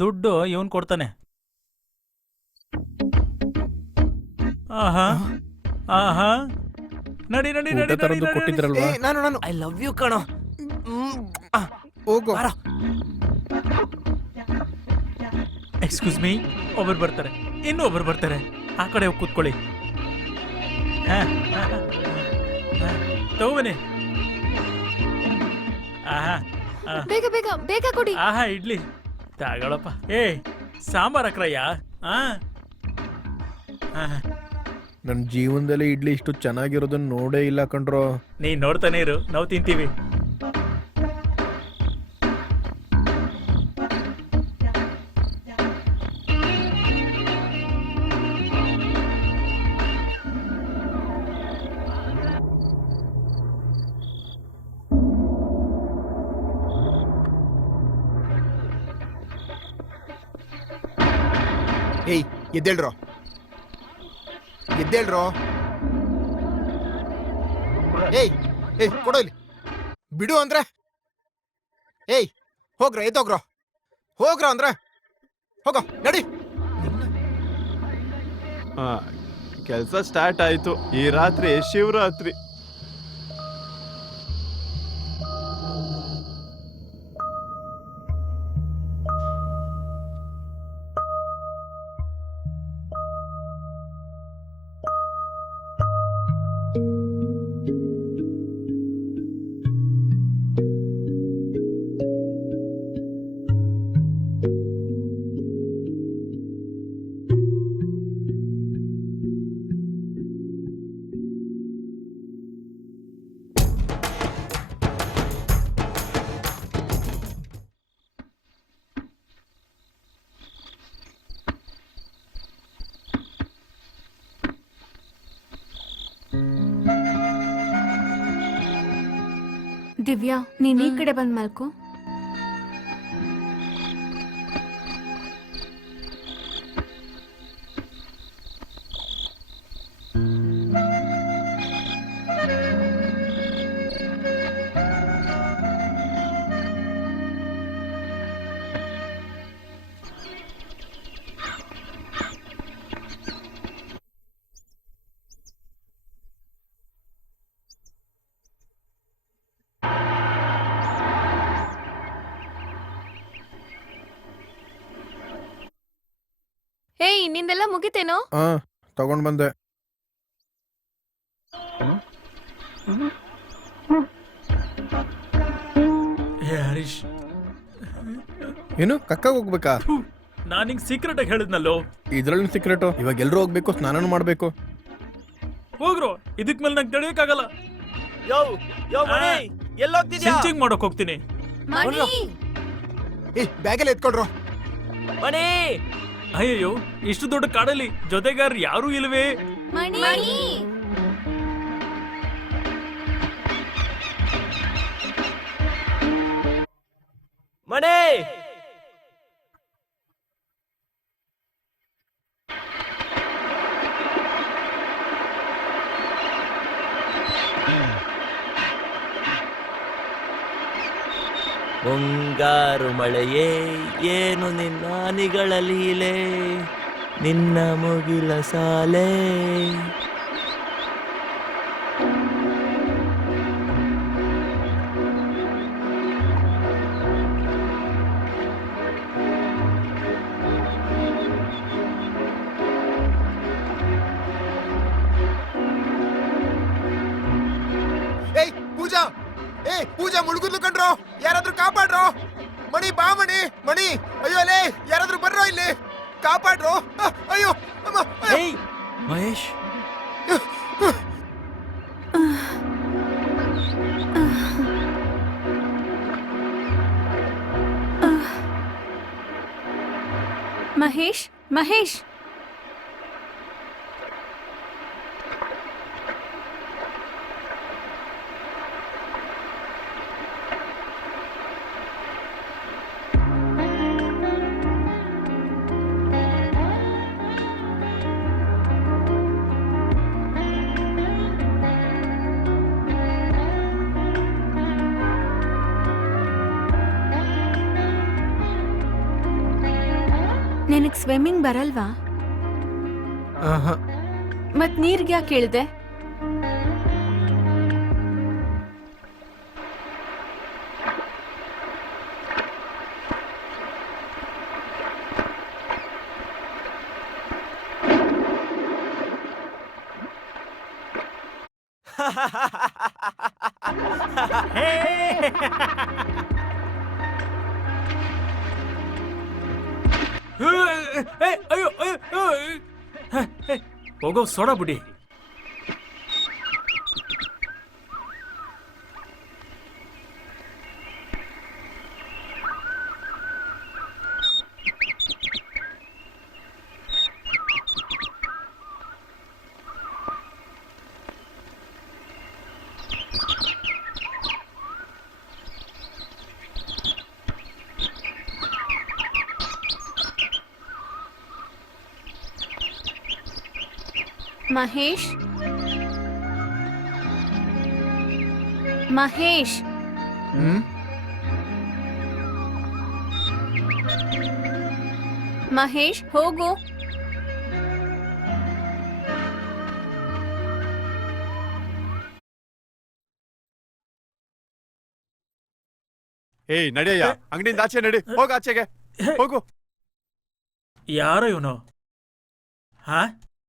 ದುಡ್ಡು ಇವನ್ ಕೊಡ್ತಾನೆ. ಆಹಾ ಆಹಾ, ನಡಿ ನಡಿ ಊಟ ನಡಿ ತರದ್ದು ಕೊಟ್ಟಿದ್ರಲ್ವಾ? ನಾನು ಐ ಲವ್ ಯು ಕಣೋ. ಹೋಗೋ. ಎಕ್ಸ್ಕ್ಯೂಸ್ ಮೀ, ಒಬ್ಬರು ಬರ್ತಾರೆ, ಇನ್ನೂ ಒಬ್ಬರು ಬರ್ತಾರೆ. ಆ ಕಡೆ ಹೋಗಿ ಕೂತ್ಕೊಳ್ಳಿ. ತಗೋಬನ್ನಿ. ಆಹಾ ಬೇಗ ಬೇಗ ಬೇಗ ಕೊಡಿ. ಆಹಾ, ಇಡ್ಲಿ ತಗೊಳಪ್ಪ. ಏ ಸಾಂಬಾರ್ ಹಾಕ್ರಯ್ಯ. ಆ ನನ್ನ ಜೀವನದಲ್ಲಿ ಇಡ್ಲಿ ಇಷ್ಟು ಚೆನ್ನಾಗಿರೋದನ್ನ ನೋಡೇ ಇಲ್ಲ ಕಣ್ರೋ. ನೀನ್ ನೋಡ್ತಾನೆ ಇರು, ನಾವು ತಿಂತೀವಿ. ಏಯ್ ಎದ್ದೇಳ್ರೋ, ಎದ್ದೇಳ್ರೋ. ಏಯ್ ಏಯ್ ಕೊಡೋ ಇಲ್ಲಿ, ಬಿಡು ಅಂದ್ರೆ. ಏಯ್ ಹೋಗ್ರ, ಎದ್ದೋಗ್ರೋ, ಹೋಗ್ರ ಅಂದ್ರೆ ಹೋಗೋ, ನಡಿ. ಕೆಲಸ ಸ್ಟಾರ್ಟ್ ಆಯ್ತು. ಈ ರಾತ್ರಿ ಶಿವರಾತ್ರಿ. ದಿವ್ಯಾ, ನೀನ್ ಈ ಕಡೆ ಬಂದ್ ಮಲ್ಕೋ. ಹೇಯ್ ನಿಂದೆಲ್ಲ ಮುಗಿತೇನೋ? ಹಾ ತಗೊಂಡ್ ಬಂದೆ. ಏ ಹರೀಶ್, ಏನು ಕಕ್ಕಾಗ ಹೋಗ್ಬೇಕಾ? ನಾನ್ ಹಿಂಗ್ ಸೀಕ್ರೆಟ್ ಆಗಿ ಹೇಳಿದ್ನಲ್ಲೋ. ಇದ್ರಲ್ಲಿ ಸೀಕ್ರೆಟು. ಇವಾಗ ಎಲ್ರು ಹೋಗ್ಬೇಕು, ಸ್ನಾನನೂ ಮಾಡ್ಬೇಕು. ಹೋಗ್ರೋ, ಇದಕ್ ಮೇಲೆ ನಂಗೆ ತಡೆಯಕ್ಕಾಗಲ್ಲ. ಯೋ ಯೋ ಮಣಿ, ಎಲ್ಲೋಗ್ತಿದ್ಯಾ? ಸಿಂಚಿಂಗ್ ಮಾಡಕ್ ಹೋಗ್ತೀನಿ. ಮಣಿ ಏಯ್ ಬ್ಯಾಗಲ್ಲಿ ಎತ್ಕೊಳ್ರೋ. ಮಣಿ ಅಯ್ಯಯ್ಯೋ, ಇಷ್ಟು ದೊಡ್ಡ ಕಾಡಲ್ಲಿ ಜೊತೆಗಾರ ಯಾರೂ ಇಲ್ವೇ? ಮಣಿ ಮಣಿ ಮುಂಗಾರು ಮಳೆಯೇ ಏನು ನಿನ್ನ ನಿಗಳ ಲೀಲೆ, ನಿನ್ನ ಮುಗಿಲ ಸಾಲೆ. ಏಯ್ ಪೂಜಾ, ಏಯ್ ಪೂಜಾ ಮುಳುಗುದ್ಲು ಕಣ್ರೋ, ಯಾರಾದ್ರೂ ಕಾಪಾಡ್ರೋ. ಮಣಿ ಬಾ ಮಣಿ, ಮಣಿ ಅಯ್ಯೋ ಅಲೇ, ಯಾರಾದ್ರೂ ಬರ್ರೋ ಇಲ್ಲಿ, ಕಾಪಾಡ್ರೋ. ಅಯ್ಯೋ ಅಮ್ಮ, ಅಯ್ಯೋ. ಏಯ್ ಮಹೇಶ್, ಮಹೇಶ್ ಮಹೇಶ್ ನಿನಗ್ ಸ್ವಿಮ್ಮಿಂಗ್ ಬರಲ್ವಾ? ಆಹಾ. ಮತ್ ನೀರ್ಗೆ ಯಾಕೆ ಇಳ್ದೆ? ಅಯ್ಯೋ ಹೋಗೋ ಸೋಡಾ ಬಿಡಿ. ಮಹೇಶ್ ಮಹೇಶ್ ಹ್ಮ್ ಮಹೇಶ್ ಹೋಗು. ಏಯ್ ನಡಿಯಯ್ಯ, ಅಂಗಡಿಯಿಂದ ಆಚೆ ನಡಿ, ಹೋಗ ಆಚೆಗೆ ಹೋಗು. ಯಾರೋ ಇವನು? ಹಾ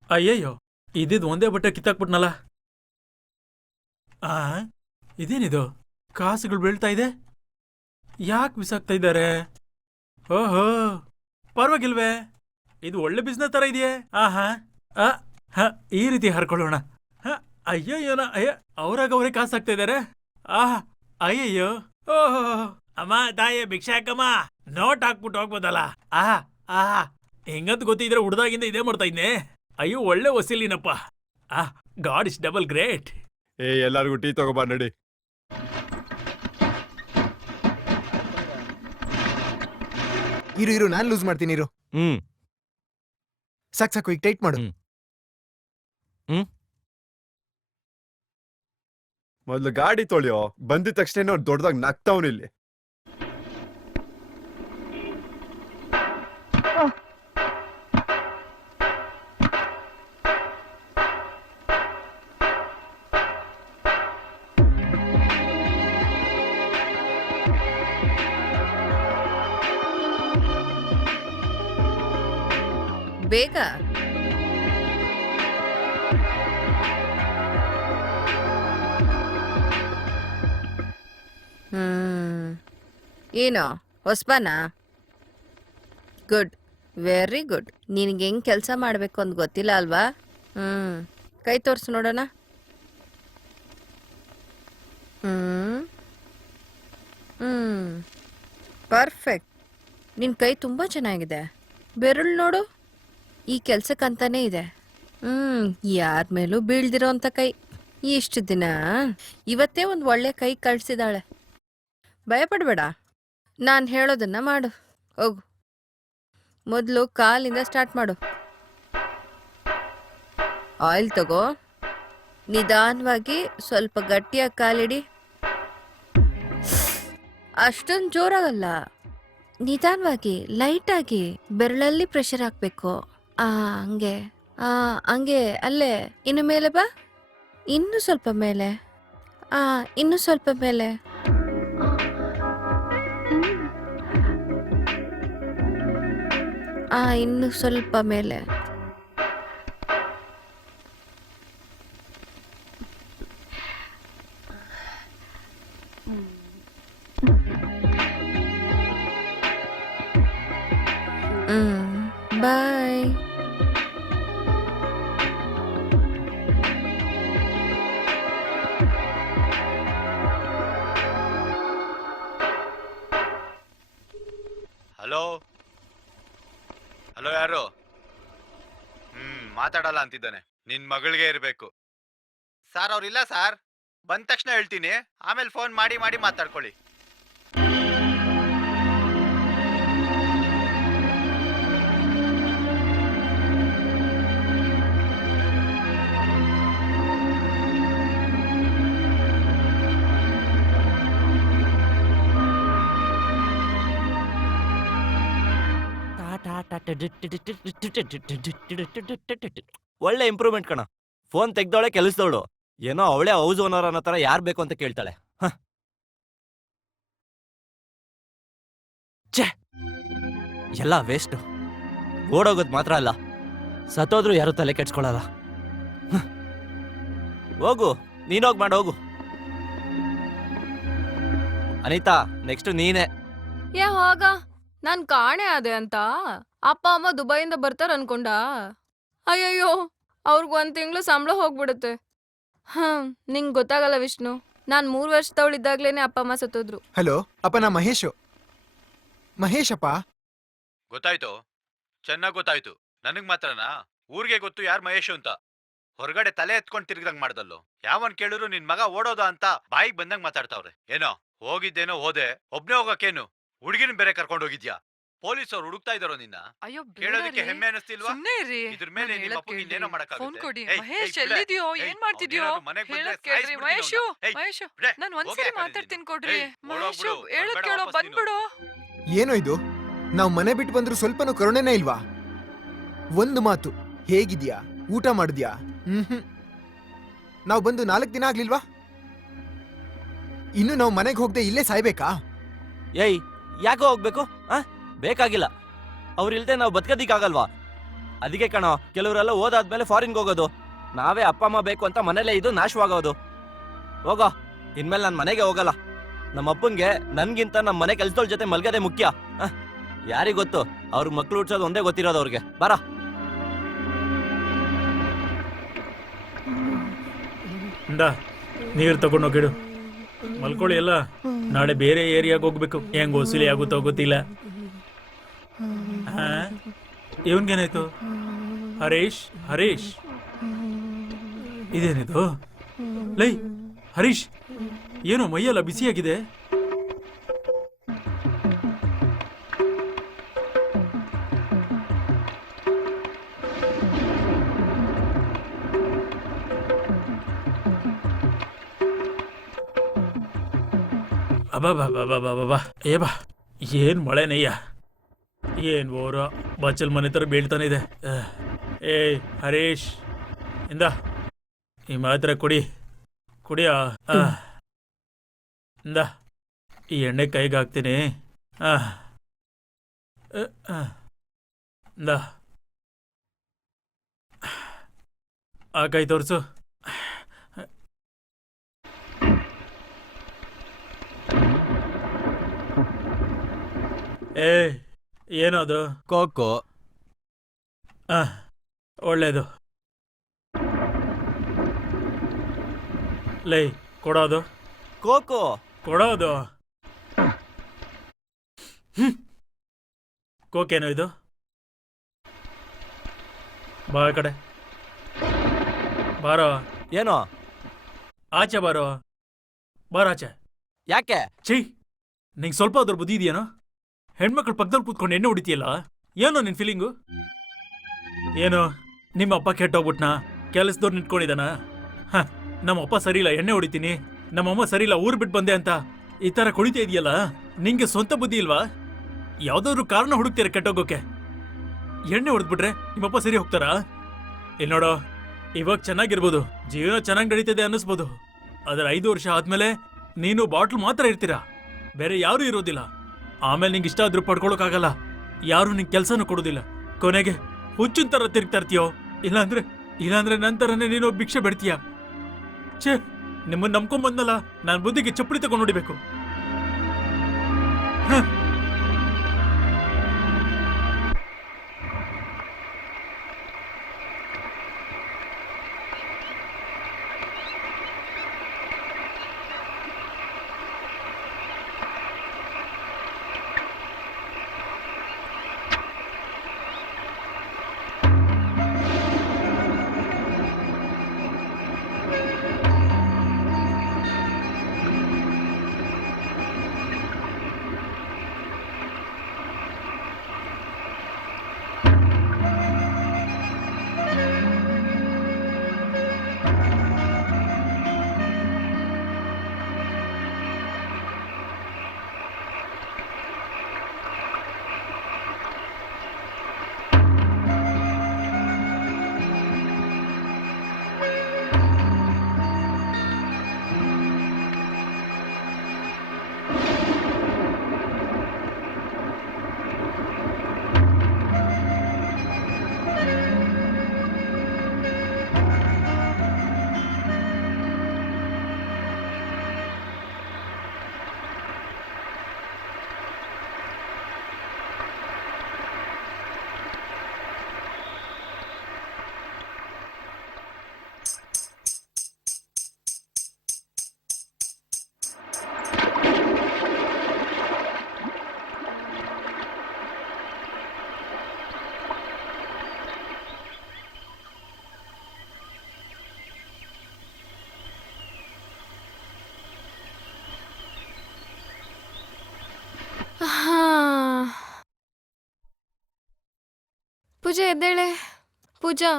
ಅಯ್ಯಯ್ಯೋ, ಇದ್ದಿದ್ ಒಂದೇ ಬಟ್ಟೆ ಕಿತ್ತಾಕ್ಬಿಟ್ನಲ್ಲ. ಆ ಇದೇನಿದು? ಕಾಸುಗಳು ಬೀಳ್ತಾ ಇದೆ. ಯಾಕೆ ಬಿಸಾಕ್ತಾ ಇದ್ದಾರೆ? ಓಹೋ, ಪರವಾಗಿಲ್ವೇ? ಇದು ಒಳ್ಳೆ ಬಿಸ್ನೆಸ್ ತರ ಇದೆಯೇ? ಆಹಾ ಈ ರೀತಿ ಹರ್ಕೊಳ್ಳೋಣ. ಅಯ್ಯಯ್ಯೋನ ಅಯ್ಯ, ಅವ್ರಾಗ ಅವರೇ ಕಾಸು ಹಾಕ್ತಾ ಇದ್ದಾರೆ. ಆಹಾ ಅಯ್ಯಯ್ಯೋ. ಓಹೋ, ಅಮ್ಮ ತಾಯಿ ಭಿಕ್ಷೆ ಹಾಕಮ್ಮ, ನೋಟ್ ಹಾಕ್ಬಿಟ್ಟು ಹೋಗ್ಬೋದಲ್ಲ. ಆಹಾ ಆಹಾ, ಹೆಂಗಂತ ಗೊತ್ತಿದ್ರೆ ಹುಡ್ದಾಗಿಂದ ಇದೇ ಮಾಡ್ತಾ ಇದ್ನೆ. ಅಯ್ಯೋ, ಒಳ್ಳೆ ವಸೀಲಿನಪ್ಪ. God is double great. ಎಲ್ಲಾರ್ಗು ಟೀ ತಗೋಬಾ ನಡಿ. ಇರು ನಾನ್ ಲೂಸ್ ಮಾಡ್ತೀನಿ ಇರು. ಸಾಕು ಈಗ ಟೈಟ್ ಮಾಡು. ಮೊದ್ಲು ಗಾಡಿ ತೊಳೆಯೋ, ಬಂದಿದ ತಕ್ಷಣ ದೊಡ್ಡದಾಗ ನಗ್ತಾವನಿಲ್ಲಿ. ಬೇಗ ಏನೋ ಹೊಸ್ಬಾನ? Good, very good. ನಿನಗೆ ಹೆಂಗ್ ಕೆಲಸ ಮಾಡಬೇಕು ಅಂತ ಗೊತ್ತಿಲ್ಲ ಅಲ್ವಾ? ಕೈ ತೋರಿಸು ನೋಡೋಣ. ಪರ್ಫೆಕ್ಟ್. ನಿನ್ನ ಕೈ ತುಂಬ ಚೆನ್ನಾಗಿದೆ. ಬೆರಳು ನೋಡು, ಈ ಕೆಲ್ಸಕ್ಕಂತಾನೆ ಇದೆ. ಯಾರ ಮೇಲೂ ಬೀಳ್ದಿರೋ ಅಂತ ಕೈ. ಇಷ್ಟು ದಿನ ಇವತ್ತೇ ಒಂದು ಒಳ್ಳೆ ಕೈ ಕಳ್ಸಿದಾಳೆ. ಭಯಪಡ್ಬೇಡ, ನಾನು ಹೇಳೋದನ್ನ ಮಾಡು. ಹೋಗು, ಮೊದಲು ಕಾಲಿಂದ ಸ್ಟಾರ್ಟ್ ಮಾಡು. ಆಯಿಲ್ ತಗೋ, ನಿಧಾನವಾಗಿ ಸ್ವಲ್ಪ ಗಟ್ಟಿಯಾಗಿ ಕಾಲಿಡಿ. ಅಷ್ಟೊಂದು ಜೋರಾಗಲ್ಲ, ನಿಧಾನವಾಗಿ ಲೈಟಾಗಿ ಬೆರಳಲ್ಲಿ ಪ್ರೆಷರ್ ಹಾಕ್ಬೇಕು. ಹಂಗೆ ಹಂಗೆ, ಅಲ್ಲೇ. ಇನ್ನು ಮೇಲೆ ಬಾ, ಇನ್ನು ಸ್ವಲ್ಪ ಮೇಲೆ. ಇನ್ನು ಸ್ವಲ್ಪ ಮೇಲೆ. ಇನ್ನು ಸ್ವಲ್ಪ ಮೇಲೆ. ಬಾಯ್. ಹಲೋ ಹಲೋ ಯಾರು? ಮಾತಾಡಲ್ಲ ಅಂತಿದ್ದಾನೆ. ನಿನ್ ಮಗಳಿಗೆ ಇರ್ಬೇಕು. ಸಾರ್ ಅವ್ರಿಲ್ಲ ಸಾರ್, ಬಂದ ತಕ್ಷಣ ಹೇಳ್ತೀನಿ, ಆಮೇಲೆ ಫೋನ್ ಮಾಡಿ ಮಾಡಿ ಮಾತಾಡ್ಕೊಳ್ಳಿ. ಒಳ್ಳೆ ಇಂಪ್ರೂವ್ಮೆಂಟ್ ಕಣ. ಫೋನ್ ತೆಗ್ದವಳೆ ಕೆಲಸದವಳು. ಏನೋ ಅವಳೇ ಹೌಸ್ ಓನರ್ ಅನ್ನೋ ತರ ಯಾರು ಬೇಕು ಅಂತ ಕೇಳ್ತಾಳೆ. ಛೇ, ಎಲ್ಲ ವೇಸ್ಟ್. ಓಡೋಗೋದು ಮಾತ್ರ ಅಲ್ಲ, ಸತ್ತೋದ್ರು ಯಾರು ತಲೆ ಕೆಡ್ಸ್ಕೊಳಲ್ಲ. ಹೋಗು, ನೀನೋಗ್ ಮಾಡೋಗು. ಅನಿತಾ, ನೆಕ್ಸ್ಟ್ ನೀನೇ. ಏ ಹೋಗ, ನಾನ್ ಕಾಣೆ ಆದೆ ಅಂತ ಅಪ್ಪ ಅಮ್ಮ ದುಬೈಯಿಂದ ಬರ್ತಾರ ಅನ್ಕೊಂಡ. ಅಯ್ಯಯ್ಯೋ, ಅವ್ರಿಗೆ 1 ತಿಂಗ್ಳು ಸಂಬಳ ಹೋಗ್ಬಿಡುತ್ತೆ. ನಿಂಗ್ ಗೊತ್ತಾಗಲ್ಲ ವಿಷ್ಣು, ನಾನ್ 3 ವರ್ಷದವಳಿದ್ದಾಗ್ಲೇನೆ ಅಪ್ಪ ಅಮ್ಮ ಸತ್ತೋದ್ರು. ಹಲೋ ಅಪ್ಪ, ನಾ ಮಹೇಶ್ ಅಪ್ಪ. ಗೊತ್ತಾಯ್ತು, ಚೆನ್ನಾಗ್ ಗೊತ್ತಾಯ್ತು. ನನಗ್ ಮಾತ್ರನಾ? ಊರಿಗೆ ಗೊತ್ತು ಯಾರು ಮಹೇಶು ಅಂತ. ಹೊರಗಡೆ ತಲೆ ಎತ್ಕೊಂಡ್ ತಿರ್ಗದಂಗ್ ಮಾಡ್ದಲ್ಲೋ. ಯಾವನ್ ಕೇಳಿದ್ರು ನಿನ್ ಮಗ ಓಡೋದ ಅಂತ ಬಾಯಿಗೆ ಬಂದಂಗ್ ಮಾತಾಡ್ತಾವ್ರೆ. ಏನೋ ಹೋಗಿದ್ದೇನೋ ಹೋದೆ, ಒಬ್ನೇ ಹೋಗಕ್ಕೇನು? ಹುಡುಗಿನ ಬೇರೆ ಕರ್ಕೊಂಡು ಹೋಗಿದ್ಯಾ? ಪೊಲೀಸ್ ಅವ್ರು ಹುಡುಕ್ತಾ ಇದಾರೋ ನಿನ್ನ? ಅಯ್ಯೋ, ಕೇಳೋದಕ್ಕೆ ಹೆಮ್ಮೆ ಅನಿಸ್ತಿಲ್ವಾ? ಇದ್ರ ಮೇಲೆ ನಿಮ್ಮ ಅಪ್ಪಗೆ ಇನ್ನೇನೋ ಮಾಡಕ್ಕಾಗುತ್ತೆ. ಮಹೇಶ್ ಎಲ್ಲಿದ್ಯೋ, ಏನ್ ಮಾಡ್ತಿದ್ಯೋ? ಮಹೇಶು, ಮಹೇಶು, ನಾನ್ ಒಂದ್ಸರಿ ಮಾತಾಡ್ತೀನಿ ಕೊಡ್ರಿ. ಮಹೇಶು, ಹೇಳದ್ ಕೇಳೋ, ಬಂದ್ಬಿಡು. ಏನೋ ಇದು? ನಾವ್ ಮನೆ ಬಿಟ್ಟು ಬಂದ್ರು ಸ್ವಲ್ಪನೂ ಕರುಣೆನೇ ಇಲ್ವಾ? ಒಂದು ಮಾತು, ಹೇಗಿದ್ಯಾ, ಊಟ ಮಾಡಿದ್ಯಾ? ನಾವು ಬಂದು 4 ದಿನ ಆಗ್ಲಿಲ್ವಾ? ಇನ್ನು ನಾವು ಮನೆಗೆ ಹೋಗದೆ ಇಲ್ಲೇ ಸಾಯ್ಬೇಕಾ? ಏಯ್, ಯಾಕೋ ಹೋಗ್ಬೇಕು? ಬೇಕಾಗಿಲ್ಲ. ಅವ್ರಿಲ್ದೆ ನಾವು ಬದುಕೋದಿಕ್ಕಾಗಲ್ವಾ? ಅದಕ್ಕೆ ಕಣೋ, ಕೆಲವರೆಲ್ಲ ಓದಾದ್ಮೇಲೆ ಫಾರಿನ್ಗೆ ಹೋಗೋದು. ನಾವೇ ಅಪ್ಪ ಅಮ್ಮ ಬೇಕು ಅಂತ ಮನೇಲೆ ಇದು ನಾಶವಾಗೋದು. ಹೋಗೋ, ಇನ್ಮೇಲೆ ನಾನು ಮನೆಗೆ ಹೋಗಲ್ಲ. ನಮ್ಮ ಅಪ್ಪಂಗೆ ನನ್ಗಿಂತ ನಮ್ಮ ಮನೆ ಕೆಲ್ಸದವ್ರ ಜೊತೆ ಮಲ್ಗದೆ ಮುಖ್ಯ. ಯಾರಿಗ್ ಗೊತ್ತು, ಅವ್ರಿಗೆ ಮಕ್ಳು ಹುಡ್ಸೋದು ಒಂದೇ ಗೊತ್ತಿರೋದು ಅವ್ರಿಗೆ. ಬರ. ನೀರು ತಗೊಂಡೋಗಿಡು, ಮಲ್ಕೊಳ್ಳಿ ಎಲ್ಲ. ನಾಳೆ ಬೇರೆ ಏರಿಯಾಗ ಹೋಗ್ಬೇಕು. ಹೆಂಗ್ ವಸೂಲಿ ಆಗುತ್ತೋ ಗೊತ್ತಿಲ್ಲ. ಇವನ್ಗೇನಾಯ್ತು? ಹರೀಶ್, ಹರೀಶ್, ಇದೇನಿದು? ಲೈ ಹರೀಶ್, ಏನೋ ಮೈಯೆಲ್ಲ ಬಿಸಿಯಾಗಿದೆ. ಅಬ್ಬಾ, ಏಬಾ, ಏನ್ ಮಳೆನಯ್ಯ, ಏನ್ ಓರ ಬಚ್ಚಲ್ ಮನೆ ತರ ಬೀಳ್ತಾನೆ ಇದೆ. ಏಯ್ ಹರೀಶ್, ಇಂದ ಈ ಮಾತ್ರ ಕುಡಿಯ. ಇಂದ ಈ ಎಣ್ಣೆ ಕೈಗೆ ಹಾಕ್ತೀನಿ. ಇಂದ ಆ ಕೈ ತೋರಿಸು. ಏನದು? ಕೋಕೋ. ಒಳ್ಳೇದು. ಲೈ ಕೊಡೋದು. ಕೋಕೋ ಕೊಡೋದು. ಕೋಕೇನು ಇದು? ಬಾ ಕಡೆ ಬಾರೋ. ಏನೋ? ಆಚೆ ಬಾರೋ, ಬಾರಾಚೆ. ಯಾಕೆ? ಛೀ, ನಿಂಗೆ ಸ್ವಲ್ಪ ಅದ್ರ ಬುದ್ಧಿ ಇದೆಯೇನೋ? ಹೆಣ್ಮಕ್ಳು ಪಕ್ಕದಲ್ಲಿ ಕೂತ್ಕೊಂಡು ಎಣ್ಣೆ ಹೊಡಿತೀಯಲ್ಲ, ಏನೋ ನಿನ್ ಫೀಲಿಂಗು? ಏನು ನಿಮ್ಮ ಅಪ್ಪ ಕೆಟ್ಟೋಗ್ಬಿಟ್ನಾ? ಕೆಲಸದವ್ರು ನಿಂತ್ಕೊಂಡಿದ್ದಾನ? ನಮ್ಮಪ್ಪ ಸರಿ ಇಲ್ಲ, ಎಣ್ಣೆ ಹೊಡಿತೀನಿ, ನಮ್ಮಮ್ಮ ಸರಿ ಇಲ್ಲ, ಊರು ಬಿಟ್ಟು ಬಂದೆ ಅಂತ ಈ ತರ ಕುಡಿತಾ ಇದೆಯಲ್ಲ, ನಿಂಗೆ ಸ್ವಂತ ಬುದ್ಧಿ ಇಲ್ವಾ? ಯಾವ್ದಾದ್ರು ಕಾರಣ ಹುಡುಕ್ತೀರ ಕೆಟ್ಟೋಗೋಕೆ. ಎಣ್ಣೆ ಹೊಡೆದ್ಬಿಟ್ರೆ ನಿಮ್ಮಪ್ಪ ಸರಿ ಹೋಗ್ತಾರಾ? ಇಲ್ಲಿ ನೋಡೋ, ಇವಾಗ ಚೆನ್ನಾಗಿರ್ಬೋದು, ಜೀವನ ಚೆನ್ನಾಗಿ ನಡೀತಿದೆ ಅನ್ನಿಸ್ಬೋದು, ಆದ್ರೆ 5 ವರ್ಷ ಆದ್ಮೇಲೆ ನೀನು ಬಾಟ್ಲ್ ಮಾತ್ರ ಇರ್ತೀರಾ, ಬೇರೆ ಯಾರೂ ಇರೋದಿಲ್ಲ. ಆಮೇಲೆ ನಿಂಗೆ ಇಷ್ಟ ಆದ್ರೂ ಪಡ್ಕೊಳಕ್ಕಾಗಲ್ಲ, ಯಾರು ನಿಂಗೆ ಕೆಲಸನೂ ಕೊಡೋದಿಲ್ಲ. ಕೊನೆಗೆ ಹುಚ್ಚಿನ ತರ ತಿರುಗ್ತಾ ಇರ್ತೀಯೋ, ಇಲ್ಲಾಂದ್ರೆ ನಂತರನೇ ನೀನು ಭಿಕ್ಷೆ ಬಿಡ್ತೀಯ. ಛೇ, ನಿಮ್ಮನ್ನ ನಂಬ್ಕೊಂಬಂದಲ್ಲ, ನಾನು ಬುದ್ಧಿಗೆ ಚಪ್ಪಲಿ ತಗೊಂಡು ನೋಡಿಬೇಕು. ಪೂಜಾ ಎದ್ದೇಳೆ. ಪೂಜಾ,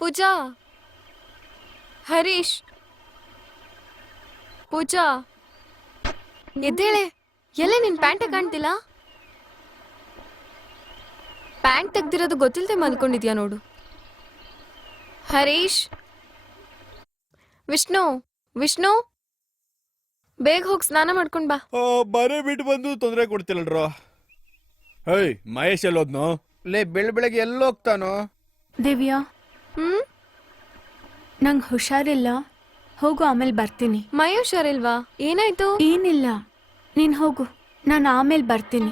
ಪೂಜಾ, ಹರೀಶ್, ಪೂಜಾ ಎದ್ದೇಳೆ. ಎಲ್ಲೇ ನಿನ್ ಪ್ಯಾಂಟೇ ಕಾಣ್ತಿಲ್ಲ. ಪ್ಯಾಂಟ್ ತೆಗ್ದಿರೋದು ಗೊತ್ತಿಲ್ಲದೆ ಮಲ್ಕೊಂಡಿದ್ಯಾ ನೋಡು. ಹರೀಶ್, ವಿಷ್ಣು, ವಿಷ್ಣು, ಬೇಗ ಹೋಗಿ ಸ್ನಾನ ಮಾಡ್ಕೊಂಡ್ ಬಾ. ಬರೇ ಬಿಟ್ಟು ಬಂದು ತೊಂದರೆ ಕೊಡ್ತಿಲ್ಲಡ್ರೋ. ಹೇಯ್, ಮಹೇಶ್ ಎಲ್ಲೋದ್ನು? ಲೇ, ಬೆಳಗ್ಗೆ ಎಲ್ಲೋಗ್ತಾನೋ? ದಿವ್ಯಾ, ನಂಗೆ ಹುಷಾರಿಲ್ಲ, ಹೋಗು, ಆಮೇಲೆ ಬರ್ತೀನಿ. ಮೈ ಹುಷಾರಿಲ್ವಾ? ಏನಾಯ್ತು? ಏನಿಲ್ಲ, ನೀನು ಹೋಗು, ನಾನು ಆಮೇಲೆ ಬರ್ತೀನಿ.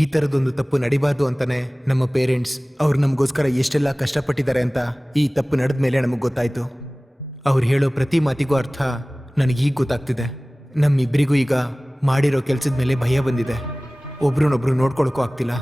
ಈ ಥರದೊಂದು ತಪ್ಪು ನಡಿಬಾರ್ದು ಅಂತಾನೆ ನಮ್ಮ ಪೇರೆಂಟ್ಸ್ ಅವ್ರು ನಮಗೋಸ್ಕರ ಎಷ್ಟೆಲ್ಲ ಕಷ್ಟಪಟ್ಟಿದ್ದಾರೆ ಅಂತ ಈ ತಪ್ಪು ನಡೆದ ಮೇಲೆ ನಮಗೆ ಗೊತ್ತಾಯ್ತು. ಅವ್ರು ಹೇಳೋ ಪ್ರತಿ ಮಾತಿಗೂ ಅರ್ಥ ನನಗೀಗ ಗೊತ್ತಾಗ್ತಿದೆ. ನಮ್ಮಿಬ್ಬರಿಗೂ ಈಗ ಮಾಡಿರೋ ಕೆಲಸದ ಮೇಲೆ ಭಯ ಬಂದಿದೆ. ಒಬ್ರನ್ನೊಬ್ರು ನೋಡ್ಕೊಳಕ್ಕೂ ಆಗ್ತಿಲ್ಲ.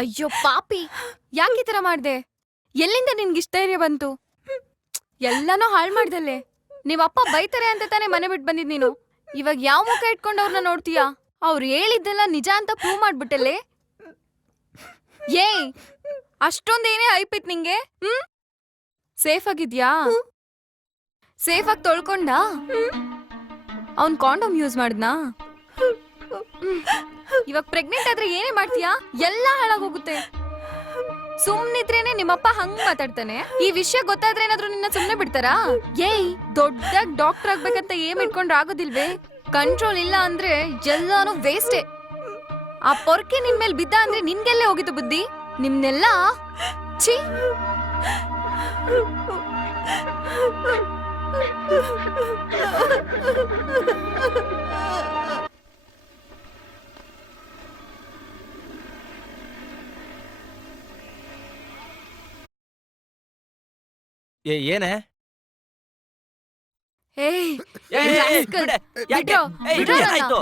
ಅಯ್ಯೋ ಪಾಪಿ, ಯಾಕೆ ಈ ತರ ಮಾಡ್ದೆ? ಎಲ್ಲಿಂದ ನಿನ್ಗಿಷ್ಟ ಧೈರ್ಯ ಬಂತು? ಎಲ್ಲಾನು ಹಾಳ್ ಮಾಡ್ದಲ್ಲೇ. ನೀವಪ್ಪ ಬೈತಾರೆ ಅಂತ ತಾನೇ ಮನೆ ಬಿಟ್ಟು ಬಂದಿದ್ ನೀನು. ಇವಾಗ ಯಾವ ಮುಖ ಇಟ್ಕೊಂಡು ಅವ್ರನ್ನ ನೋಡ್ತೀಯಾ? ಅವ್ರು ಹೇಳಿದ್ದೆಲ್ಲ ನಿಜ ಅಂತ ಪ್ರೂವ್ ಮಾಡ್ಬಿಟ್ಟಲ್ಲೇ. ಏಯ್, ಅಷ್ಟೊಂದೇನೇ ಐಪಿತ್ ನಿಂಗೆ? ಸೇಫ್ ಆಗಿದ್ಯಾ? ಸೇಫ್ ಆಗಿ ತೊಳ್ಕೊಂಡ? ಅವ್ನ್ ಕಾಂಡೋಮ್ ಯೂಸ್ ಮಾಡಿದ್ನಾ? ಇವಾಗ ಪ್ರೆಗ್ನೆಂಟ್ ಆದ್ರೆ ಏನೇ ಮಾಡ್ತೀಯಾ? ಎಲ್ಲ ಹಾಳಾಗೋಗುತ್ತೆ. ಸುಮ್ನಿದ್ರೇನೆ ನಿಮ್ಮಪ್ಪ ಹಂಗ್ ಮಾತಾಡ್ತಾನೆ. ಈ ವಿಷಯ ಗೊತ್ತಾದ್ರೆ ಏನಾದ್ರು ನಿನ್ನ ಸುಮ್ನೆ ಬಿಡ್ತಾರಾ? ಏಯ್, ದೊಡ್ಡ ಡಾಕ್ಟರ್ ಆಗ್ಬೇಕಂತ ಏಮ್ ಇಟ್ಕೊಂಡ್ರೆ ಆಗೋದಿಲ್ವೇ? ಕಂಟ್ರೋಲ್ ಇಲ್ಲ ಅಂದ್ರೆ ಎಲ್ಲಾನು ವೇಸ್ಟೇ. ಆ ಪೊರ್ಕೆ ನಿನ್ ಮೇಲೆ ಬಿದ್ದ ಅಂದ್ರೆ ನಿನ್ಗೆಲ್ಲೇ ಹೋಗಿತ್ತು ಬುದ್ಧಿ? ನಿಮ್ನೆಲ್ಲ ಛೀ. ಏನೇ? ಏಯ್, ಬಿಡು. ಯಾಕೆ? ಬಿಡ್ರೋ ನನ್ನ. ಏನಾಯ್ತು?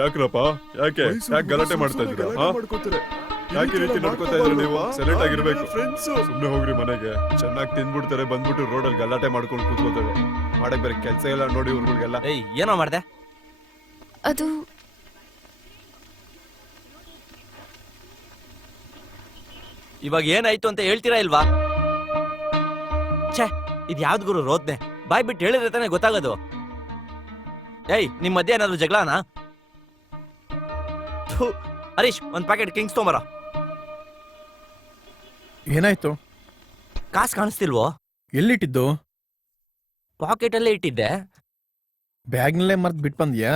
ಯಾಕ್ರಪ್ಪ? ಯಾಕೆ ಗಲಾಟೆ ಮಾಡ್ತಾ ಇದ್ದೀರಾ? ಯಾಕೆ ಈ ರೀತಿ ನಡ್ಕೋತಾ ಇದ್ರಿ ನೀವು? ಸೈಲೆಂಟ್ ಆಗಿರ್ಬೇಕು. ಸುಮ್ನೆ ಹೋಗ್ರಿ ಮನೆಗೆ. ಚೆನ್ನಾಗಿ ತಿಂದ್ಬಿಡ್ತಾರೆ, ಬಂದ್ಬಿಟ್ಟು ರೋಡಲ್ಲಿ ಗಲಾಟೆ ಮಾಡ್ಕೊಂಡು ಕೂತ್ಕೋತೇವೆ. ಮಾಡಕ್ ಬೇರೆ ಕೆಲ್ಸ ಎಲ್ಲ ನೋಡಿ ಇವ್ರಿಗೆಲ್ಲ. ಏಯ್, ಏನೋ ಮಾಡ್ದೆ? ಅದು ಇವಾಗ ಏನಾಯ್ತು ಅಂತ ಹೇಳ್ತೀರಾ ಇಲ್ವಾ? ಛೇ, ಇದು ಯಾವ್ದು ಗುರು ರೋದ್ನೆ? ಬಾಯ್ ಬಿಟ್ಟು ಹೇಳಿದ್ರೆ ತಾನೇ ಗೊತ್ತಾಗೋದು. ಏಯ್, ನಿಮ್ ಮಧ್ಯೆ ಏನಾದ್ರು ಜಗಳನಾ? ಹರೀಶ್, ಒಂದ್ ಪ್ಯಾಕೆಟ್ ಕಿಂಗ್ಸ್ ತೊಂಬರ. ಏನಾಯ್ತು? ಕಾಸು ಕಾಣಿಸ್ತಿಲ್ವೋ? ಎಲ್ಲಿಟ್ಟಿದ್ದು? ಪಾಕೆಟ್ ಅಲ್ಲೇ ಇಟ್ಟಿದ್ದೆ. ಬ್ಯಾಗ್ನಲ್ಲೇ ಮರ್ತ್ ಬಿಟ್ಟು ಬಂದ್ಯಾ?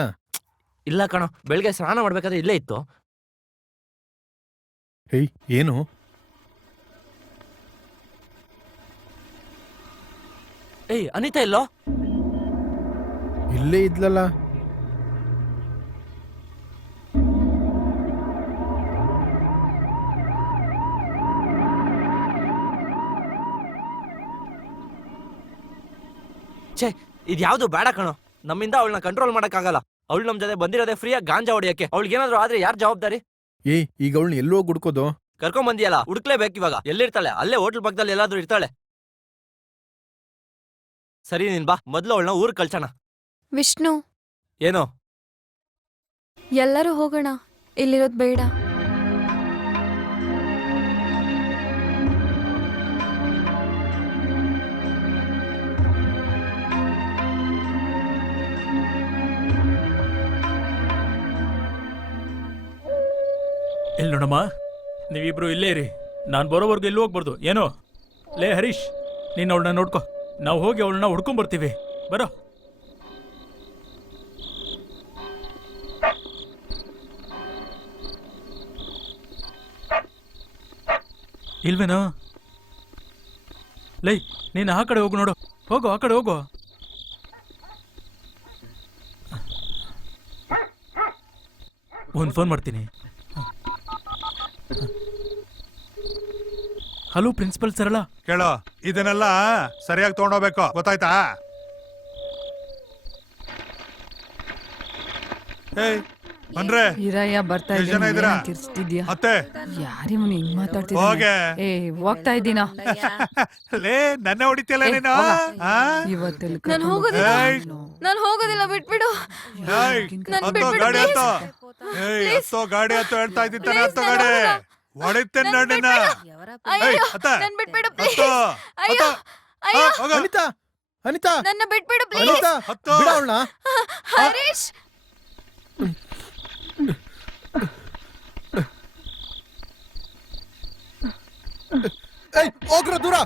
ಇಲ್ಲ ಕಣೋ, ಬೆಳಿಗ್ಗೆ ಸ್ನಾನ ಮಾಡ್ಬೇಕಾದ್ರೆ ಇಲ್ಲೇ ಇತ್ತು. ಹೇಯ್, ಏನು? ಏಯ್, ಅನಿತಾ ಇಲ್ಲೋ? ಇಲ್ಲೇ ಇದ್ಲಲ್ಲ. ಛೇ, ಇದ್ಯಾವ್ದು ಬೇಡ ಕಣೋ. ನಮ್ಮಿಂದ ಅವಳನ್ನ ಕಂಟ್ರೋಲ್ ಮಾಡಕ್ಕಾಗಲ್ಲ. ಅವಳು ನಮ್ ಜೊತೆ ಬಂದಿರೋದೇ ಫ್ರೀಯಾಗಿ ಗಾಂಜಾ ಹೊಡಿಯಕ್ಕೆ. ಅವಳಿಗೇನಾದ್ರೂ ಆದ್ರೆ ಯಾರು ಜವಾಬ್ದಾರಿ? ಏಯ್, ಈಗ ಅವಳನ್ನ ಎಲ್ಲೋ ಹುಡ್ಕೋದು? ಕರ್ಕೊಂಡ್ ಬಂದಿಯಲ್ಲ, ಹುಡುಕ್ಲೇಬೇಕು ಇವಾಗ. ಎಲ್ಲಿರ್ತಾಳೆ? ಅಲ್ಲೇ ಹೋಟ್ಲ್ ಪಕ್ಕದಲ್ಲಿ ಎಲ್ಲಾದ್ರೂ ಇರ್ತಾಳೆ. ಸರಿ, ನೀನ್ ಬಾ, ಮೊದ್ಲು ಅವಳನ್ನ ಊರ್ ಕಳ್ಸೋಣ. ವಿಷ್ಣು, ಏನೋ? ಎಲ್ಲರೂ ಹೋಗೋಣ, ಇಲ್ಲಿರೋದ್ ಬೇಡ. ಇಲ್ಲಿ ನೋಡಮ್ಮ, ನೀವಿಬ್ರು ಇಲ್ಲೇ ಇರಿ. ನಾನು ಬರೋವರೆಗೂ ಎಲ್ಲೂ ಹೋಗ್ಬಾರ್ದು. ಏನೋ? ಲೇ ಹರೀಶ್, ನೀನು ಅವಳನ್ನ ನೋಡ್ಕೊ. ನಾವು ಹೋಗಿ ಅವಳನ್ನ ಹುಡ್ಕೊಂಡ್ಬರ್ತೀವಿ. ಬರೋ. ಇಲ್ವೇನೋ? ಲೈ, ನೀನು ಆ ಕಡೆ ಹೋಗು, ನೋಡು. ಹೋಗು, ಆ ಕಡೆ ಹೋಗು. ಒಂದು ಫೋನ್ ಮಾಡ್ತೀನಿ. ಹಲೋ ಪ್ರಿನ್ಸಿಪಲ್ ಸರಳ. ಕೇಳೋ, ಇದನ್ನೆಲ್ಲ ಸರಿಯಾಗಿ ತಗೊಂಡೋಗ್ಬೇಕು, ಗೊತ್ತಾಯ್ತಾ? ಏಯ್ ಅಂದ್ರೆ ಇರಯ್ಯ ಬರ್ತಾ ಎಷ್ಟ್ ಜನ ಇದ್ದೀರಾ? ಕಿರ್ಸ್ತಿದ್ಯಾ? ಮತ್ತೆ ಯಾರಿವನು ಹಿಂಗ್ ಮಾತಾಡ್ತಿದ್ದಾನೆ? ಹೋಗೆ. ಏ ಹೋಗ್ತಾ ಇದ್ದೀನ. ಲೇ, ನನ್ನ ಹೊಡಿತಿಯಲ್ಲ ನೀನು? ಆ? ಇವತ್ತೆಲ್ಲಿ ನಾನು ಹೋಗೋದಿಲ್ಲ. ಏಯ್, ನಾನು ಹೋಗೋದಿಲ್ಲ, ಬಿಟ್ಬಿಡು. ಏಯ್, ನನ್ ಹತ್ತೋ ಬಿಟ್ಬಿಡು, ಗಾಡಿ please. ಹತ್ತೋ. ಏಯ್, ಹತ್ತೋ ಗಾಡಿ ಹತ್ತೋ ಹೇಳ್ತಾ ಇದ್ದಿದ್ದಾನೆ. Please, ಹತ್ತೋ ನಾನು ಗಾಡಿ ಹೋಗಲ್ಲ. ಹೊಡಿತೇನೆ ನೋಡಿ ನಿನ್ನ. ಅಯ್ಯೋ, ಏಯ್, ಹತ್ತ. ನನ್ ಬಿಟ್ಬಿಡು, please. ಹತ್ತೋ, ಅಯ್ಯೋ, ಹತ್ತೋ. ಅಯ್ಯೋ, ಹೋಗು. ಅನಿತಾ ಅನಿತಾ ನನ್ನ ಬಿಟ್ಬಿಡು, please. ಅನಿತಾ ಹತ್ತೋ. ಬಿಡ ಅವಳನ್ನ. ಹರೀಶ್, ಏಯ್ ಹೋಗ್ರ ದೂರ.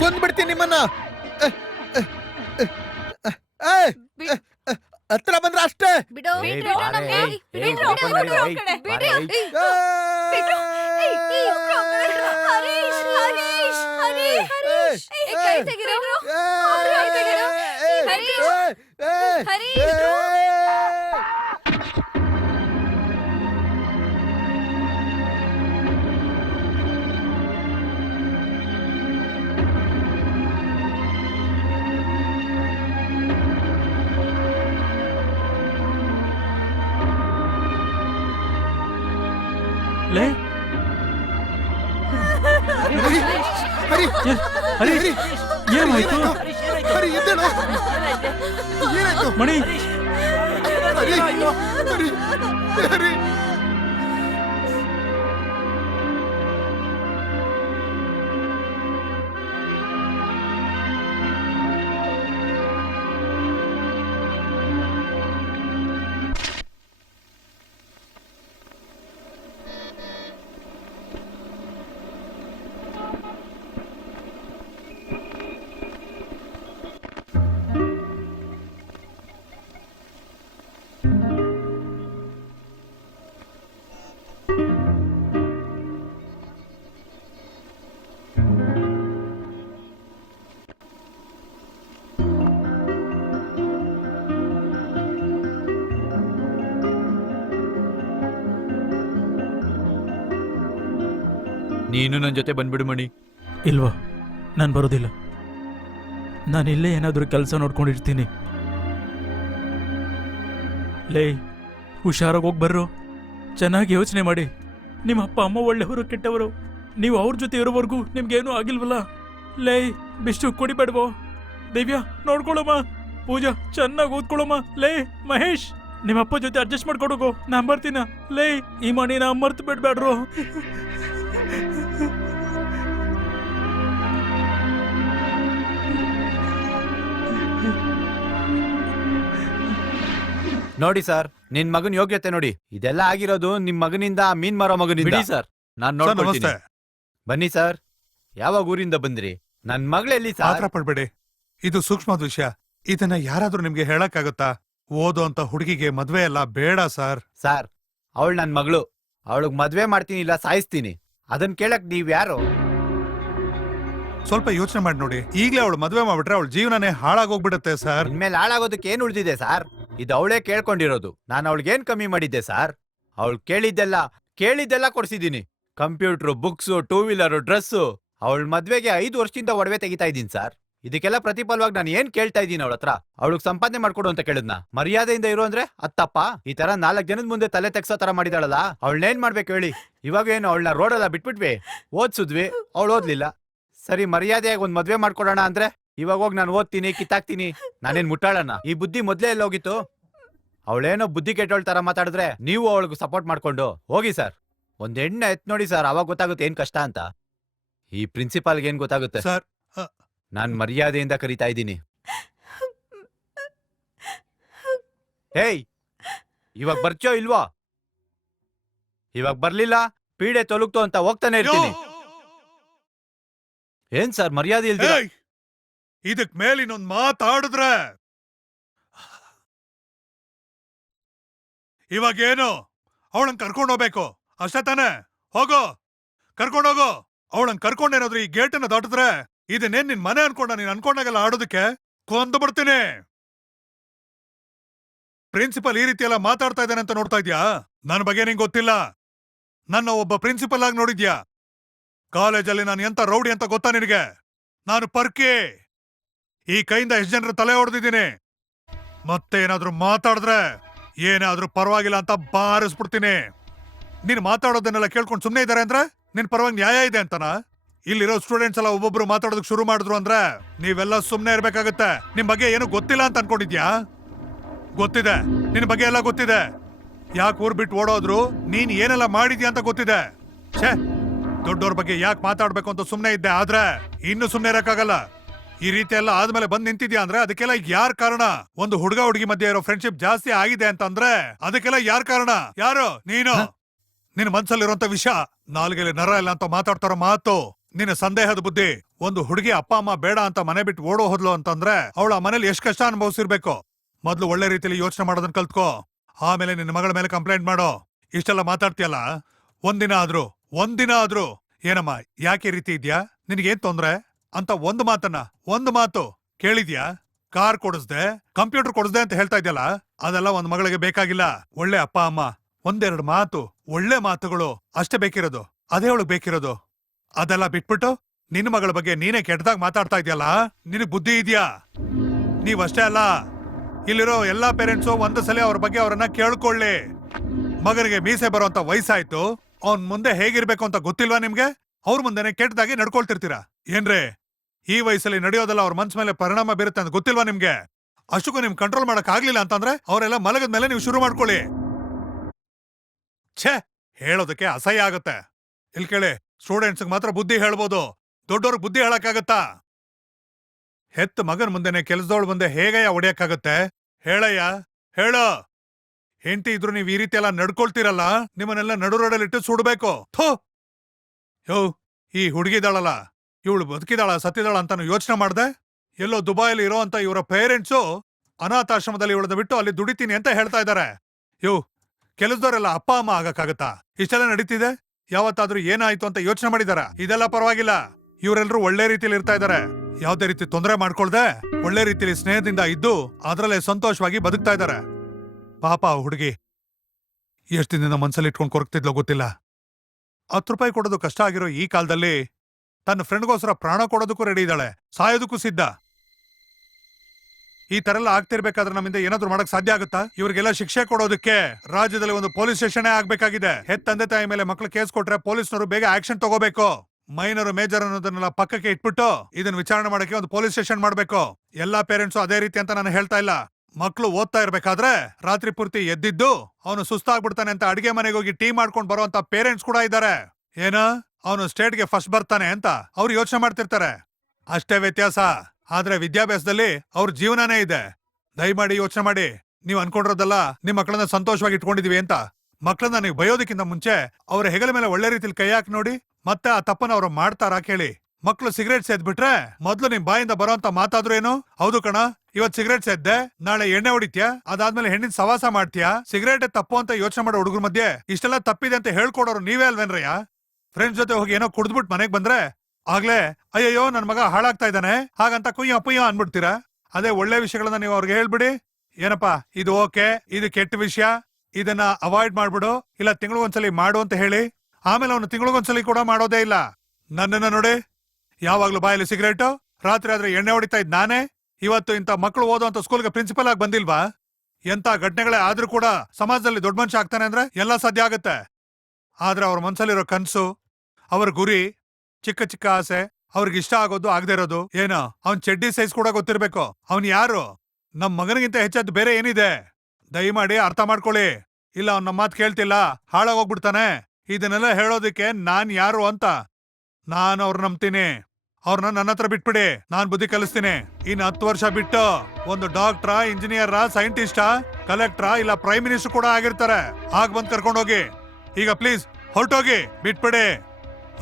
ಕೊಂದ್ಬಿಡ್ತೀನಿ ನಿಮ್ಮನ್ನ. ಏಯ್, ಹತ್ರ ಬಂದ್ರ ಅಷ್ಟೇ. ಬಿಡೋ ಬಿಡ್ರು, ನಮ್ಗೆ. ಏಯ್, ಬಿಡ್ರು, ವಾಪಸ್ ಬಿಡ್ರು, ನಡಿ, ಆ ಕಡೆ. ಏಯ್, ಬಿಡ್ರು. ಏಯ್. ಬಿಡ್ರು. ಏಯ್, ಬಿಡ್ರು. ಹರೀಶ್, ಹರೀಶ್, ಹರೀಶ್, ಹರೀಶ್. ಏಯ್, ಕೈ ತೆಗೀರು. ಕೈ ತೆಗೀರು. ಹರೀಶ್, ಹರೀಶ್. ಲೇ, ಹರಿ ಹರೀಶ್, ಏನಾಯ್ತು? ಹರಿ ಎದ್ದೇಳು. ಏನಾಯ್ತು ಮಣಿ, ಹರಿ ಹರಿ ಹರಿ. ನೀನು ನನ್ನ ಜೊತೆ ಬಂದ್ಬಿಡು ಮಣಿ. ಇಲ್ವಾ, ನಾನು ಬರೋದಿಲ್ಲ. ನಾನು ಇಲ್ಲೇ ಏನಾದರೂ ಕೆಲಸ ನೋಡ್ಕೊಂಡಿರ್ತೀನಿ. ಲೇ, ಹುಷಾರಾಗಿ ಹೋಗಿ ಬರ್ರು. ಚೆನ್ನಾಗಿ ಯೋಚನೆ ಮಾಡಿ. ನಿಮ್ಮ ಅಪ್ಪ ಅಮ್ಮ ಒಳ್ಳೆಯವರು ಕೆಟ್ಟವರು. ನೀವು ಅವ್ರ ಜೊತೆ ಇರೋವರೆಗೂ ನಿಮ್ಗೇನೂ ಆಗಿಲ್ವಲ್ಲ. ಲೇ, ಬಿಷ್ಟು ಕುಡಿಬೇಡ್ವೋ. ದಿವ್ಯಾ ನೋಡ್ಕೊಳಮ್ಮ. ಪೂಜಾ ಚೆನ್ನಾಗಿ ಓದ್ಕೊಳಮ್ಮ. ಲೇ ಮಹೇಶ್, ನಿಮ್ಮ ಅಪ್ಪ ಜೊತೆ ಅಡ್ಜಸ್ಟ್ ಮಾಡ್ಕೊಡೋಗು. ನಾನು ಬರ್ತೀನ. ಲೇ, ಈ ಮಣಿನ ಮರ್ತು ಬಿಡ್ಬೇಡ್ರು. ನೋಡಿ ಸರ್, ನಿನ್ ಮಗನ್ ಯೋಗ್ಯತೆ ನೋಡಿ. ಇದೆಲ್ಲ ಆಗಿರೋದು ನಿಮ್ ಮಗನಿಂದ, ಆ ಮೀನ್ ಮಾರೋ ಮಗನಿಂದ. ಬಿಡಿ ಸರ್. ನಾನ್ ಸರ್, ನೋಡ್ಕೊಳ್ತೀನಿ. ನಮಸ್ತೆ. ಬನ್ನಿ ಸರ್. ಯಾವಾಗ ಊರಿಂದ ಬಂದ್ರಿ? ನನ್ ಮಗಳೆಲ್ಲಿ ಆತರ ಸರ್? ಪಡ್ಬೇಡಿ, ಇದು ಸೂಕ್ಷ್ಮದ ವಿಷಯ. ಇದನ್ನ ಯಾರಾದ್ರೂ ನಿಮ್ಗೆ ಹೇಳಕ್ಕಾಗತ್ತಾ? ಓದೋ ಅಂತ ಹುಡುಗಿಗೆ ಮದ್ವೆ ಎಲ್ಲ ಬೇಡ ಸರ್. ಸರ್, ಅವಳು ನನ್ ಮಗಳು. ಅವಳಿಗೆ ಮದ್ವೆ ಮಾಡ್ತೀನಿ, ಇಲ್ಲ ಸಾಯಿಸ್ತೀನಿ. ಅದನ್ ಕೇಳಕ್ ನೀವ್ ಯಾರು? ಸ್ವಲ್ಪ ಯೋಚನೆ ಮಾಡಿ ನೋಡಿ. ಈಗ್ಲೇ ಅವಳು ಮದ್ವೆ ಮಾಡ್ಬಿಟ್ರೆ ಅವಳ ಜೀವನನೇ ಹಾಳಾಗೋಗ್ಬಿಡುತ್ತೆ ಸರ್. ಇನ್ಮೇಲೆ ಹಾಳಾಗೋದಕ್ಕೆ ಏನ್ ಉಳ್ದಿದೆ ಸರ್? ಇದು ಅವಳೇ ಕೇಳ್ಕೊಂಡಿರೋದು. ನಾನು ಅವಳಿಗೇನ್ ಕಮ್ಮಿ ಮಾಡಿದ್ದೆ ಸರ್? ಅವಳು ಕೇಳಿದ್ದೆಲ್ಲ ಕೊಡ್ಸಿದೀನಿ. Computer, books, two wheeler, dress. ಅವಳ ಮದ್ವೆಗೆ 5 ವರ್ಷದಿಂದ ಒಡವೆ ತೆಗಿತಾ ಇದ್ದೀನಿ ಸರ್. ಇದಕ್ಕೆಲ್ಲ ಪ್ರತಿಫಲವಾಗಿ ನಾನು ಏನ್ ಕೇಳ್ತಾ ಇದ್ದೀನಿ ಅವಳ ಹತ್ರ? ಅವಳಿಗೆ ಸಂಪಾದನೆ ಮಾಡ್ಕೊಡು ಅಂತ ಕೇಳಿದ್ನ? ಮರ್ಯಾದೆಯಿಂದ ಇರು ಅಂದ್ರೆ ಅತ್ತಪ್ಪ. ಈ ತರ 4 ಜನದ ಮುಂದೆ ತಲೆ ತೆಗ್ಸೋ ತರ ಮಾಡಿದಾಳಲ್ಲ, ಅವಳನ್ನೇನ್ ಮಾಡ್ಬೇಕು ಹೇಳಿ? ಇವಾಗ ಏನು ಅವಳನ್ನ ರೋಡೆಲ್ಲ ಬಿಟ್ಬಿಟ್ವಿ, ಓದ್ಸುದ್ವಿ, ಅವಳು ಓದ್ಲಿಲ್ಲ. ಸರಿ, ಮರ್ಯಾದೆಯಾಗಿ ಒಂದ್ ಮದ್ವೆ ಮಾಡ್ಕೊಡೋಣ ಅಂದ್ರೆ ಇವಾಗ ಹೋಗಿ ನಾನು ಓದ್ತೀನಿ, ಕಿತ್ತಾಕ್ತೀನಿ. ನಾನೇನ್ ಮುಟ್ಟಾಳಣ್ಣ? ಈ ಬುದ್ಧಿ ಮೊದ್ಲೇ ಎಲ್ಲ ಹೋಗಿತ್ತು. ಅವಳೇನೋ ಬುದ್ಧಿ ಕೆಟ್ಟೋಳ್ ತರ ಮಾತಾಡಿದ್ರೆ ನೀವು ಅವಳಿಗೆ ಸಪೋರ್ಟ್ ಮಾಡ್ಕೊಂಡು ಹೋಗಿ ಸರ್. ಒಂದ್ ಹೆಣ್ಣ ಎತ್ ನೋಡಿ ಸರ್, ಅವಾಗ ಗೊತ್ತಾಗುತ್ತೆ ಏನ್ ಕಷ್ಟ ಅಂತ. ಈ ಪ್ರಿನ್ಸಿಪಾಲ್ಗೆ ಏನ್ ಗೊತ್ತಾಗುತ್ತೆ ಸರ್, ನಾನ್ ಮರ್ಯಾದೆಯಿಂದ ಕರಿತಾ ಇದ್ದೀನಿ. ಹೇಯ್, ಇವಾಗ ಬರ್ಚೋ ಇಲ್ವೋ? ಇವಾಗ ಬರ್ಲಿಲ್ಲ ಪೀಡೆ ತೊಲಗ್ತು ಅಂತ ಹೋಗ್ತಾನೆ ಇರ್ತೀನಿ. ಏನ್ ಸರ್ ಮರ್ಯಾದೆ ಇಲ್ದಿರ? ಏಯ್! ಇದಕ್ ಮೇಲ್ ಇನ್ನೊಂದ್ ಮಾತಾಡಿದ್ರೆ ಇವಾಗೇನು ಅವಳನ್ ಕರ್ಕೊಂಡ್ ಹೋಗ್ಬೇಕು ಅಷ್ಟೇ ತಾನೆ? ಹೋಗೋ, ಕರ್ಕೊಂಡೋಗೋ. ಅವಳನ್ ಕರ್ಕೊಂಡೇನಾದ್ರು ಈ ಗೇಟನ್ನ ದಾಟಿದ್ರೆ ಇದನ್ನೇನ್ ನಿನ್ ಮನೆ ಅನ್ಕೊಂಡ? ನೀನ್ ಅನ್ಕೊಂಡಾಗೆಲ್ಲ ಆಡೋದಕ್ಕೆ ಕೊಂದು ಬಿಡ್ತೀನಿ. ಪ್ರಿನ್ಸಿಪಲ್ ಈ ರೀತಿ ಎಲ್ಲ ಮಾತಾಡ್ತಾ ಇದ್ದಾನೆ ಅಂತ ನೋಡ್ತಾ ಇದ್ಯಾ? ನನ್ನ ಬಗ್ಗೆ ನಿಂಗೆ ಗೊತ್ತಿಲ್ಲ. ನನ್ನ ಒಬ್ಬ ಪ್ರಿನ್ಸಿಪಲ್ ಆಗಿ ನೋಡಿದ್ಯಾ? ಕಾಲೇಜಲ್ಲಿ ನಾನು ಎಂತ ರೌಡಿ ಅಂತ ಗೊತ್ತಾ ನಿನಗೆ? ನಾನು ಪರ್ಕಿ. ಈ ಕೈಯಿಂದ ಎಷ್ಟು ಜನರ ತಲೆ ಹೊಡೆದಿದ್ದೀನಿ. ಮತ್ತೆ ಏನಾದ್ರೂ ಮಾತಾಡಿದ್ರೆ ಏನಾದ್ರೂ ಪರವಾಗಿಲ್ಲ ಅಂತ ಬಾರಿಸ್ಬಿಡ್ತೀನಿ. ನೀನ್ ಮಾತಾಡೋದನ್ನೆಲ್ಲ ಕೇಳ್ಕೊಂಡು ಸುಮ್ಮನೆ ಇದ್ದಾರೆ ಅಂದ್ರೆ ನಿನ್ ಪರವಾಗಿ ನ್ಯಾಯ ಇದೆ ಅಂತನಾ? ಇಲ್ಲಿರೋ ಸ್ಟೂಡೆಂಟ್ಸ್ ಎಲ್ಲ ಒಬ್ಬೊಬ್ರು ಮಾತಾಡೋದಕ್ಕೆ ಶುರು ಮಾಡಿದ್ರು ಅಂದ್ರೆ ನೀವೆಲ್ಲ ಸುಮ್ಮನೆ ಇರ್ಬೇಕಾಗತ್ತೆ. ನಿಮ್ ಬಗ್ಗೆ ಏನು ಗೊತ್ತಿಲ್ಲ ಅಂತ ಅನ್ಕೊಂಡಿದ್ಯಾ? ಗೊತ್ತಿದೆ, ನಿನ್ ಬಗ್ಗೆ ಎಲ್ಲ ಗೊತ್ತಿದೆ. ಯಾಕೆ ಊರ್ ಬಿಟ್ಟು ಓಡೋದ್ರು, ನೀನ್ ಏನೆಲ್ಲ ಮಾಡಿದ್ಯಾ ಅಂತ ಗೊತ್ತಿದೆ. ಛೇ, ದೊಡ್ಡವ್ರ ಬಗ್ಗೆ ಯಾಕೆ ಮಾತಾಡ್ಬೇಕು ಅಂತ ಸುಮ್ಮನೆ ಇದ್ದೆ. ಆದ್ರೆ ಇನ್ನು ಸುಮ್ಮನೆ ಇರಕ್ಕಾಗಲ್ಲ. ಈ ರೀತಿ ಎಲ್ಲ ಆದ್ಮೇಲೆ ಬಂದ್ ನಿಂತಿದ್ಯಾ ಅಂದ್ರೆ ಅದಕ್ಕೆಲ್ಲ ಯಾರ್ ಕಾರಣ? ಒಂದು ಹುಡುಗ ಹುಡುಗಿ ಮಧ್ಯೆ ಇರೋ ಫ್ರೆಂಡ್ಶಿಪ್ ಜಾಸ್ತಿ ಆಗಿದೆ ಅಂತಂದ್ರೆ ಅದಕ್ಕೆಲ್ಲ ಯಾರ್ ಕಾರಣ? ಯಾರು? ನೀನು. ನಿನ್ ಮನ್ಸಲ್ಲಿರುವಂತ ವಿಷಯ ನಾಲ್ಗೆಲೆ ನರ ಇಲ್ಲ ಅಂತ ಮಾತಾಡ್ತಾರೋ ಮಾತು ನಿನ್ನ ಸಂದೇಹದ ಬುದ್ಧಿ. ಒಂದು ಹುಡುಗಿ ಅಪ್ಪ ಅಮ್ಮ ಬೇಡ ಅಂತ ಮನೆ ಬಿಟ್ಟು ಓಡೋ ಹೋದ್ಲು ಅಂತಂದ್ರೆ ಅವಳ ಮನೇಲಿ ಎಷ್ಟ್ ಕಷ್ಟ ಅನುಭವಿಸಿರ್ಬೇಕು. ಮೊದ್ಲು ಒಳ್ಳೆ ರೀತಿಯಲ್ಲಿ ಯೋಚನೆ ಮಾಡೋದನ್ನ ಕಲ್ತ್ಕೋ. ಆಮೇಲೆ ನಿನ್ನ ಮಗಳ ಮೇಲೆ ಕಂಪ್ಲೇಂಟ್ ಮಾಡೋ. ಇಷ್ಟೆಲ್ಲ ಮಾತಾಡ್ತೀಯಲ್ಲ, ಒಂದಿನ ಆದ್ರೂ ಏನಮ್ಮ ಯಾಕೆ ಈ ರೀತಿ ಇದ್ಯಾ, ನಿನಗೇನ್ ತೊಂದ್ರೆ ಅಂತ ಒಂದು ಮಾತು ಕೇಳಿದ್ಯಾ? ಕಾರ್ ಕೊಡಿಸ್ದೆ, ಕಂಪ್ಯೂಟರ್ ಕೊಡಿಸ್ದೆ ಅಂತ ಹೇಳ್ತಾ ಇದ್ಯಲ್ಲ, ಅದೆಲ್ಲ ಒಂದ್ ಮಗಳಿಗೆ ಬೇಕಾಗಿಲ್ಲ. ಒಳ್ಳೆ ಅಪ್ಪ ಅಮ್ಮ, ಒಂದೆರಡು ಮಾತು, ಒಳ್ಳೆ ಮಾತುಗಳು ಅಷ್ಟೇ ಬೇಕಿರೋದು. ಅದೇ ಅವಳಿಗೆ ಬೇಕಿರೋದು. ಅದೆಲ್ಲ ಬಿಟ್ಬಿಟ್ಟು ನಿನ್ನ ಮಗಳ ಬಗ್ಗೆ ನೀನೇ ಕೆಟ್ಟದಾಗ ಮಾತಾಡ್ತಾ ಇದ್ಯಲ್ಲ, ನಿನಗ್ ಬುದ್ಧಿ ಇದ್ಯಾ? ನೀವಷ್ಟೇ ಅಲ್ಲ, ಇಲ್ಲಿರೋ ಎಲ್ಲಾ ಪೇರೆಂಟ್ಸು ಒಂದು ಸಲ ಅವ್ರ ಬಗ್ಗೆ ಅವರನ್ನ ಕೇಳ್ಕೊಳ್ಳಿ. ಮಗನಿಗೆ ಮೀಸೆ ಬರೋಂತ ವಯಸ್ಸಾಯ್ತು, ಅವ್ನ್ ಮುಂದೆ ಹೇಗಿರ್ಬೇಕು ಅಂತ ಗೊತ್ತಿಲ್ವಾ ನಿಮ್ಗೆ? ಅವ್ರ ಮುಂದೆನೆ ಕೆಟ್ಟದಾಗಿ ನಡ್ಕೊಳ್ತಿರ್ತೀರಾ ಏನ್ರೇ? ಈ ವಯಸ್ಸಲ್ಲಿ ನಡೆಯೋದೆಲ್ಲ ಅವ್ರ ಮನ್ಸ್ ಮೇಲೆ ಪರಿಣಾಮ ಬೀರುತ್ತೆ ಅಂತ ಗೊತ್ತಿಲ್ವಾ ನಿಮ್ಗೆ? ಅಷ್ಟಕ್ಕೂ ನಿಮ್ ಕಂಟ್ರೋಲ್ ಮಾಡಕ್ ಆಗ್ಲಿಲ್ಲ ಅಂತಂದ್ರೆ ಅವರೆಲ್ಲ ಮಲಗದ ಮೇಲೆ ನೀವು ಶುರು ಮಾಡ್ಕೊಳ್ಳಿ. ಛೇ, ಹೇಳೋದಕ್ಕೆ ಅಸಹ್ಯ ಆಗತ್ತೆ. ಇಲ್ ಕೇಳಿ, ಸ್ಟೂಡೆಂಟ್ಸ್ ಮಾತ್ರ ಬುದ್ಧಿ ಹೇಳ್ಬೋದು, ದೊಡ್ಡವ್ರಿಗೆ ಬುದ್ಧಿ ಹೇಳಕ್ಕಾಗತ್ತಾ? ಹೆತ್ತ ಮಗನ್ ಮುಂದೆನೆ ಕೆಲಸದವಳ ಮುಂದೆ ಹೇಗಯ್ಯ ಹೊಡೆಯಕ್ಕಾಗತ್ತೆ? ಹೇಳಯ್ಯ, ಹೇಳೋ. ಹೆಂಡತಿ ಇದ್ರು ನೀವ್ ಈ ರೀತಿ ಎಲ್ಲ ನಡ್ಕೊಳ್ತೀರಲ್ಲ, ನಿಮ್ಮನ್ನೆಲ್ಲ ನಡು ರೋಡಲ್ಲಿಟ್ಟು ಸುಡ್ಬೇಕು. ಥೋ, ಯೋ, ಈ ಹುಡುಗಿದಾಳಲ್ಲ, ಇವಳು ಬದುಕಿದಾಳ ಸತ್ತಿದಾಳ ಅಂತಾನು ಯೋಚನೆ ಮಾಡ್ದೆ? ಎಲ್ಲೋ ದುಬೈಲಿ ಇರೋ ಅಂತ ಇವರ ಪೇರೆಂಟ್ಸು ಅನಾಥಾಶ್ರಮದಲ್ಲಿ ಇವಳನ್ನ ಬಿಟ್ಟು ಅಲ್ಲಿ ದುಡಿತೀನಿ ಅಂತ ಹೇಳ್ತಾ ಇದಾರೆ. ಯೋ, ಕೆಲಸದವರೆಲ್ಲ ಅಪ್ಪ ಅಮ್ಮ ಆಗಕ್ಕಾಗತ್ತಾ? ಇಷ್ಟೆಲ್ಲ ನಡೀತಿದೆ. ಯಾವತ್ತಾದ್ರೂ ಏನಾಯ್ತು ಅಂತ ಯೋಚನೆ ಮಾಡಿದಾರ? ಇದೆಲ್ಲ ಪರವಾಗಿಲ್ಲ. ಇವರೆಲ್ಲರೂ ಒಳ್ಳೆ ರೀತಿಯಲ್ಲಿ ಇರ್ತಾ ಇದಾರೆ. ಯಾವ್ದೇ ರೀತಿ ತೊಂದರೆ ಮಾಡ್ಕೊಳ್ದೆ ಒಳ್ಳೆ ರೀತಿಯಲ್ಲಿ ಸ್ನೇಹದಿಂದ ಇದ್ದು ಅದ್ರಲ್ಲೇ ಸಂತೋಷವಾಗಿ ಬದುಕ್ತಾ ಇದಾರೆ. ಪಾಪ ಹುಡುಗಿ ಎಷ್ಟ್ ದಿನದಿಂದ ಮನ್ಸಲ್ಲಿ ಇಟ್ಕೊಂಡು ಕೊರಗ್ತಿದ್ಲೋ ಗೊತ್ತಿಲ್ಲ. 10 ರೂಪಾಯಿ ಕೊಡೋದು ಕಷ್ಟ ಆಗಿರೋ ಈ ಕಾಲದಲ್ಲಿ ತನ್ನ ಫ್ರೆಂಡ್ಗೋಸ್ಕರ ಪ್ರಾಣ ಕೊಡೋದಕ್ಕೂ ರೆಡಿ ಇದ್ದಾಳೆ, ಸಾಯೋದಕ್ಕೂ ಸಿದ್ಧ. ಈ ತರ ಎಲ್ಲ ಆಗ್ತಿರ್ಬೇಕಾದ್ರೆ ನಮ್ಮಿಂದ ಏನಾದ್ರೂ ಮಾಡಕ್ ಸಾಧ್ಯ ಆಗುತ್ತಾ? ಇವ್ರಿಗೆಲ್ಲ ಶಿಕ್ಷೆ ಕೊಡೋದಕ್ಕೆ ರಾಜ್ಯದಲ್ಲಿ ಒಂದು ಪೊಲೀಸ್ ಸ್ಟೇಷನ್ ಆಗ್ಬೇಕಾಗಿದೆ. ಹೆತ್ತ ತಂದೆ ತಾಯಿ ಮೇಲೆ ಮಕ್ಳು ಕೇಸ್ ಕೊಟ್ರೆ ಪೊಲೀಸ್ನವರು ಬೇಗ ಆಕ್ಷನ್ ತಗೋಬೇಕು. ಮೈನರ್ ಮೇಜರ್ ಅನ್ನೋದನ್ನೆಲ್ಲ ಪಕ್ಕಕ್ಕೆ ಇಟ್ಬಿಟ್ಟು ಇದನ್ನ ವಿಚಾರಣೆ ಮಾಡಕ್ಕೆ ಒಂದು ಪೊಲೀಸ್ ಸ್ಟೇಷನ್ ಮಾಡ್ಬೇಕು. ಎಲ್ಲಾ ಪೇರೆಂಟ್ಸು ಅದೇ ರೀತಿ ಅಂತ ನಾನು ಹೇಳ್ತಾ ಇಲ್ಲ. ಮಕ್ಳು ಓದ್ತಾ ಇರ್ಬೇಕಾದ್ರೆ ರಾತ್ರಿ ಪೂರ್ತಿ ಎದ್ದಿದ್ದು ಅವನು ಸುಸ್ತಾಗ್ಬಿಡ್ತಾನೆ ಅಂತ ಅಡಿಗೆ ಮನೆಗೆ ಹೋಗಿ ಟೀ ಮಾಡ್ಕೊಂಡ್ ಬರುವಂತ ಪೇರೆಂಟ್ಸ್ ಕೂಡ ಇದ್ದಾರೆ. ಏನ ಅವನು ಸ್ಟೇಟ್ಗೆ ಫಸ್ಟ್ ಬರ್ತಾನೆ ಅಂತ ಅವ್ರು ಯೋಚನೆ ಮಾಡ್ತಿರ್ತಾರೆ. ಅಷ್ಟೇ ವ್ಯತ್ಯಾಸ. ಆದ್ರೆ ವಿದ್ಯಾಭ್ಯಾಸದಲ್ಲಿ ಅವ್ರ ಜೀವನನೇ ಇದೆ. ದಯಮಾಡಿ ಯೋಚನೆ ಮಾಡಿ. ನೀವ್ ಅನ್ಕೊಂಡಿರೋದಲ್ಲ ನಿಮ್ ಮಕ್ಕಳನ್ನ ಸಂತೋಷವಾಗಿ ಇಟ್ಕೊಂಡಿದೀವಿ ಅಂತ. ಮಕ್ಕಳನ್ನ ನೀವು ಬಯೋದಕ್ಕಿಂತ ಮುಂಚೆ ಅವ್ರ ಹೆಗಲ ಮೇಲೆ ಒಳ್ಳೆ ರೀತಿಲಿ ಕೈ ಹಾಕಿ ನೋಡಿ, ಮತ್ತೆ ಆ ತಪ್ಪನ್ನ ಅವ್ರು ಮಾಡ್ತಾರಾ ಕೇಳಿ. ಮಕ್ಳು ಸಿಗರೇಟ್ ಸೇದ್ಬಿಟ್ರೆ ಮೊದ್ಲು ನಿಮ್ ಬಾಯಿಂದ ಬರೋಂತ ಮಾತಾದ್ರೂ ಏನು? ಹೌದು ಕಣ, ಇವತ್ ಸಿಗರೇಟ್ ಸೇದ್ದೆ, ನಾಳೆ ಎಣ್ಣೆ ಹೊಡಿತ್ಯಾ, ಅದಾದ್ಮೇಲೆ ಹೆಣ್ಣಿನ ಸವಾಸ ಮಾಡ್ತೀಯಾ, ಸಿಗರೇಟ್ ತಪ್ಪು ಅಂತ ಯೋಚನೆ ಮಾಡೋ ಹುಡುಗರ ಮಧ್ಯೆ ಇಷ್ಟೆಲ್ಲ ತಪ್ಪಿದೆ ಅಂತ ಹೇಳ್ಕೊಡೋರು ನೀವೇ ಅಲ್ವೇನ್ರಯ್ಯ? ಫ್ರೆಂಡ್ಸ್ ಜೊತೆ ಹೋಗಿ ಏನೋ ಕುಡ್ದ್ಬಿಟ್ಟು ಮನೆಗ್ ಬಂದ್ರೆ ಆಗ್ಲೇ ಅಯ್ಯಯ್ಯೋ ನನ್ ಮಗ ಹಾಳಾಗ್ತಾ ಇದ್ದಾನೆ ಹಾಗಂತ ಕುಯ್ಯ ಅನ್ಬಿಡ್ತೀರಾ? ಅದೇ ಒಳ್ಳೆ ವಿಷಯಗಳನ್ನ ನೀವು ಅವ್ರಿಗೆ ಹೇಳ್ಬಿಡಿ. ಏನಪ್ಪಾ ಇದು ಓಕೆ, ಇದು ಕೆಟ್ಟ ವಿಷಯ, ಇದನ್ನ ಅವಾಯ್ಡ್ ಮಾಡ್ಬಿಡು, ಇಲ್ಲ ತಿಂಗಳಿಗೊಂದ್ಸಲಿ ಮಾಡು ಅಂತ ಹೇಳಿ. ಆಮೇಲೆ ಅವನು ತಿಂಗಳಿಗೊಂದ್ಸಲಿ ಕೂಡ ಮಾಡೋದೇ ಇಲ್ಲ. ನನ್ನನ್ನ ನೋಡಿ, ಯಾವಾಗ್ಲೂ ಬಾಯಲ್ಲಿ ಸಿಗರೇಟು, ರಾತ್ರಿ ಆದ್ರೆ ಎಣ್ಣೆ ಹೊಡಿತಾ ಇದ್ ನಾನೇ. ಇವತ್ತು ಇಂಥ ಮಕ್ಕಳು ಓದುವಂತ ಸ್ಕೂಲ್ಗೆ ಪ್ರಿನ್ಸಿಪಲ್ ಆಗಿ ಬಂದಿಲ್ವಾ? ಎಂತ ಘಟನೆಗಳೇ ಆದ್ರೂ ಕೂಡ ಸಮಾಜದಲ್ಲಿ ದೊಡ್ಡ ಮನುಷ್ಯ ಆಗ್ತಾನೆ ಅಂದ್ರೆ ಎಲ್ಲ ಸಾಧ್ಯ ಆಗುತ್ತೆ. ಆದ್ರೆ ಅವ್ರ ಮನ್ಸಲ್ಲಿರೋ ಕನ್ಸು, ಅವ್ರ ಗುರಿ, ಚಿಕ್ಕ ಚಿಕ್ಕ ಆಸೆ, ಅವ್ರಿಗೆ ಇಷ್ಟ ಆಗೋದು ಆಗದೆ ಇರೋದು ಏನೋ, ಅವ್ನ್ ಚಡ್ಡಿ ಸೈಜ್ ಕೂಡ ಗೊತ್ತಿರ್ಬೇಕು. ಅವ್ನ್ ಯಾರು? ನಮ್ ಮಗನಿಗಿಂತ ಹೆಚ್ಚಾದ್ ಬೇರೆ ಏನಿದೆ? ದಯಮಾಡಿ ಅರ್ಥ ಮಾಡ್ಕೊಳ್ಳಿ. ಇಲ್ಲ ಅವ್ನ ನಮ್ಮ ಮಾತು ಕೇಳ್ತಿಲ್ಲ, ಹಾಳಾಗೋಗ್ಬಿಡ್ತಾನೆ. ಇದನ್ನೆಲ್ಲ ಹೇಳೋದಕ್ಕೆ ನಾನ್ ಯಾರು ಅಂತ. ನಾನು ಅವ್ರ ನಂಬ್ತೀನಿ. ಅವ್ರನ್ನ ನನ್ನ ಹತ್ರ ಬಿಟ್ಬಿಡಿ, ನಾನ್ ಬುದ್ಧಿ ಕಲಿಸ್ತೀನಿ. ಇನ್ 10 ವರ್ಷ ಬಿಟ್ಟು ಒಂದು ಡಾಕ್ಟ್ರಾ, ಇಂಜಿನಿಯರಾ, ಸೈಂಟಿಸ್ಟಾ, ಕಲೆಕ್ಟ್ರಾ ಇಲ್ಲ ಪ್ರೈಮ್ ಮಿನಿಸ್ಟರ್ ಕೂಡ ಆಗಿರ್ತಾರೆ. ಆಗ ಬಂದ್ ಕರ್ಕೊಂಡೋಗಿ. ಈಗ ಪ್ಲೀಸ್ ಹೊರಟೋಗಿ ಬಿಟ್ಬಿಡಿ.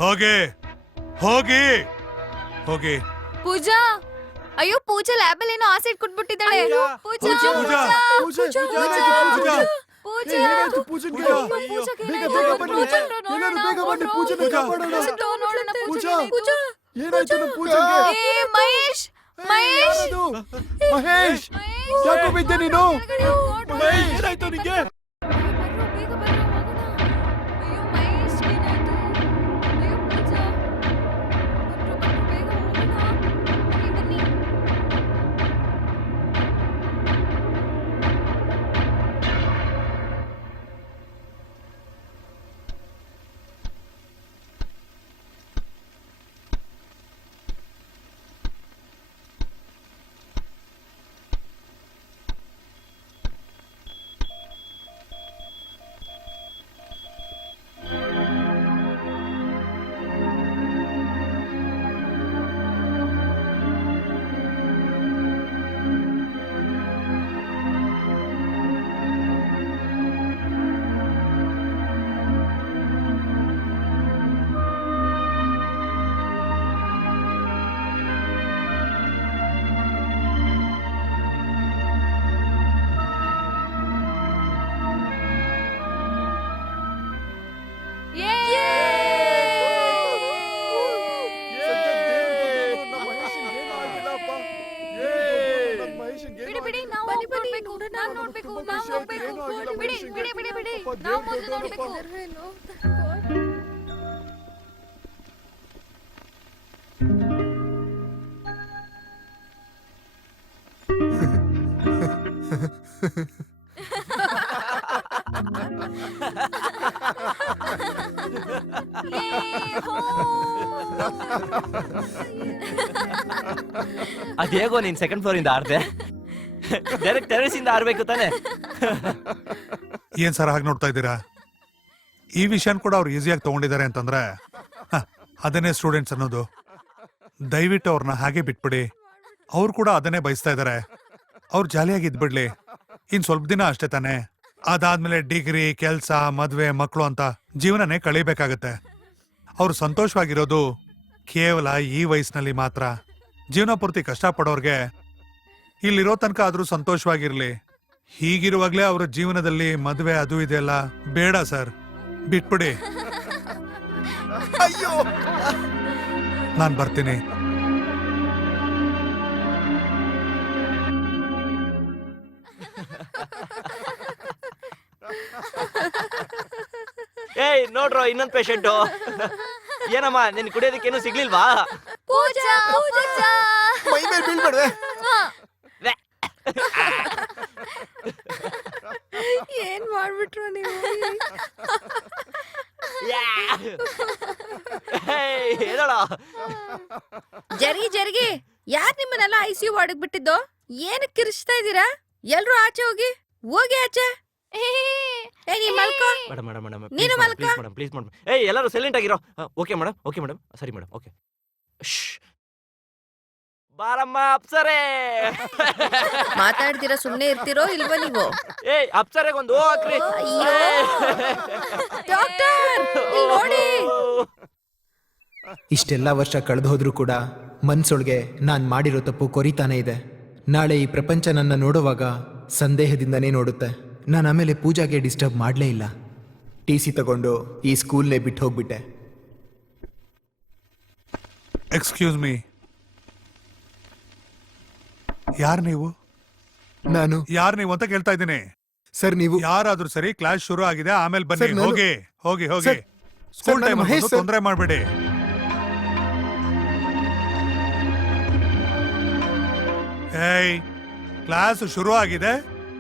ಹೋಗಿ ಹೋಗಿ ಹೋಗಿ. ಪೂಜಾ, ಅಯ್ಯೋ ಪೂಜಾ ಲ್ಯಾಬಲ್ಲಿ ಏನೋ ಆಸಿಡ್ ಕೊಟ್ಬಿಟ್ಟಿದ್ದಾಳೆ. ಪೂಜಾ, ಪೂಜಾ, ಪೂಜಾ, ಪೂಜಾ, ಪೂಜಾ, ಏನಾಯ್ತು ಪೂಜಾಗೆ ಬೇಗ ಏನಾಯ್ತು? ಬೇಗ ಬನ್ನಿ. ನೋಡೋಣ, ಎಲ್ಲರೂ ಬೇಗ ಬನ್ನಿ, ನೋಡೋಣ. ಪೂಜೆನ ಕಾಪಾಡೋಣ. ನೋಡೋಣ, ಪೂಜಾ, ಪೂಜಾ. ಏನಾಯ್ತು ನಮ್ಮ ಪೂಜೆಗೆ? ಏ, ಮಹೇಶ್, ಮಹೇಶ್, ಯಾರದು? ಮಹೇಶ್, ಯಾಕೋ ಬಿದ್ದೆ ನೀನು? ಮಹೇಶ್, ಏನಾಯ್ತು ನಿಂಗೆ? ಬೇಗ ಬರ್ರಿ, ಹೋಗೋಣ. ಅಯ್ಯೋ ಮಹೇಶ್, ಏನಾಯ್ತು? ಅಯ್ಯೋ ಪೂಜಾ, ಬರ್ರು, ಬೇಗ ಹೋಗೋಣ. ಬನ್ನಿ, ಬನ್ನಿ. ಬಿಡಿ ಬಿಡಿ, ನಾವು ನೋಡ್ಬೇಕು, ನಾವ್ ನೋಡ್ಬೇಕು, ನಾವ್ ನೋಡ್ಬೇಕು. ಬಿಡಿ ಬಿಡಿ ಬಿಡಿ ಬಿಡಿ, ನಾವು ಮೊದಲು ನೋಡ್ಬೇಕು. ಅದೇಗೋ ನೀನ್ ಸೆಕೆಂಡ್ ಫ್ಲೋರ್ ಇಂದ ಆರ್ದೆ. ಡೈರೆಕ್ಟ್ ಟೆರೆಸ್ ಇಂದ ಆರ್ಬೇಕು ತಾನೆ. ಏನ್ ಸರ್ ಹಾಗೆ ನೋಡ್ತಾ ಇದ್ದೀರಾ? ಈ ವಿಷಯನ್ ಕೂಡ ಅವ್ರು ಈಸಿಯಾಗಿ ತಗೊಂಡಿದ್ದಾರೆ ಅಂತಂದ್ರೆ ಅದನ್ನೇ ಸ್ಟೂಡೆಂಟ್ಸ್ ಅನ್ನೋದು. ದಯವಿಟ್ಟು ಅವ್ರನ್ನ ಹಾಗೆ ಬಿಟ್ಬಿಡಿ. ಅವ್ರು ಕೂಡ ಅದನ್ನೇ ಬಯಸ್ತಾ ಇದ್ದಾರೆ. ಅವ್ರು ಜಾಲಿಯಾಗಿ ಇದ್ಬಿಡ್ಲಿ. ಇನ್ ಸ್ವಲ್ಪ ದಿನ ಅಷ್ಟೇ ತಾನೆ. ಅದಾದ್ಮೇಲೆ ಡಿಗ್ರಿ, ಕೆಲ್ಸ, ಮದ್ವೆ, ಮಕ್ಕಳು ಅಂತ ಜೀವನನೇ ಕಳೀಬೇಕಾಗತ್ತೆ. ಅವ್ರು ಸಂತೋಷವಾಗಿರೋದು ಕೇವಲ ಈ ವಯಸ್ಸಿನಲ್ಲಿ ಮಾತ್ರ. ಜೀವನ ಪೂರ್ತಿ ಕಷ್ಟಪಡೋರ್ಗೆ ಇಲ್ಲಿರೋ ತನಕ ಆದ್ರೂ ಸಂತೋಷವಾಗಿರ್ಲಿ. ಹೀಗಿರುವಾಗ್ಲೇ ಅವ್ರ ಜೀವನದಲ್ಲಿ ಮದ್ವೆ ಅದು ಇದೆಲ್ಲ ಬೇಡ ಸರ್, ಬಿಟ್ಬಿಡಿ. ಅಯ್ಯೋ, ನಾನ್ ಬರ್ತೀನಿ. ಏಯ್ ನೋಡ್ರೋ ಇನ್ನೊಂದ್ ಪೇಷಂಟು. ಏನಮ್ಮ ನಿನ್ ಕುಡಿಯೋದಕ್ಕೇನು ಸಿಗ್ಲಿಲ್ವಾ? ಪೂಜಾ, ಪೂಜಾ. ಮೈ ಮೇಲೆ ಬೀಳ್ಬೇಡ್ವೆ. ಏನ್ ಮಾಡ್ಬಿಟ್ರು ನೀವು? ಜರ್ಗಿ ಯಾರ್ ನಿಮ್ಮನ್ನೆಲ್ಲ ICU ವಾರ್ಡ್ಗೆ ಬಿಟ್ಟಿದ್ದು? ಏನಕ್ಕೆ ಕಿರ್ಚ್ತಾ ಇದ್ದೀರಾ? ಎಲ್ರು ಆಚೆ ಹೋಗಿ ಆಚೆ. ಏ ನೀ ಮಲ್ಕೋ. ನೀನು ಮಲ್ಕೋ. Please madam. ಏಯ್ ಎಲ್ಲರೂ ಸೈಲೆಂಟ್ ಆಗಿರೋ. ಓಕೆ ಮೇಡಮ್ ಸರಿ ಮೇಡಮ್. ಓಕೆ ಬಾರಮ್ಮ ಅಪ್ಸರೇ. ಮಾತಾಡ್ತೀರಾ ಸುಮ್ನೆ ಇರ್ತಿರೋ ಇಲ್ವಾ ನೀವು? ಏಯ್ ಅಪ್ಸರೆಗೊಂದು ಹಾಕ್ರಿ. ಅಯ್ಯೋ ಡಾಕ್ಟರ್, ಇಲ್ಲಿ ನೋಡಿ. ಇಷ್ಟೆಲ್ಲ ವರ್ಷ ಕಳೆದು ಹೋದ್ರೂ ಕೂಡ ಮನ್ಸೊಳಗೆ ನಾನ್ ಮಾಡಿರೋ ತಪ್ಪು ಕೊರಿತಾನೆ ಇದೆ. ನಾಳೆ ಈ ಪ್ರಪಂಚ ನನ್ನ ನೋಡುವಾಗ ಸಂದೇಹದಿಂದನೇ ನೋಡುತ್ತೆ. ನಾನು ಆಮೇಲೆ ಪೂಜಾಗೆ ಡಿಸ್ಟರ್ಬ್ ಮಾಡಲೇ ಇಲ್ಲ. TC ತಗೊಂಡು ಈ ಸ್ಕೂಲ್ನೇ ಬಿಟ್ಟು ಹೋಗ್ಬಿಟ್ಟೆ. ಎಕ್ಸ್ಕ್ಯೂಸ್ ಮೀ, ಯಾರು ನೀವು? ನಾನು ಯಾರು ನೀವು ಅಂತ ಕೇಳ್ತಾ ಇದ್ದೀನಿ. ಸರ್, ನೀವು ಯಾರಾದ್ರೂ ಸರಿ, ಕ್ಲಾಸ್ ಶುರು ಆಗಿದೆ, ಆಮೇಲೆ ಬನ್ನಿ. ಸರ್, ನಾನು- ಹೋಗಿ ಹೋಗಿ ಹೋಗಿ. ಸರ್, ಸ್ಕೂಲ್ ನಾನು ಟೈಮ್ ಮಹೇಶ್ ಸರ್. ತೊಂದರೆ ಮಾಡಬೇಡಿ. ಏಯ್, ಕ್ಲಾಸ್ ಶುರು ಆಗಿದೆ,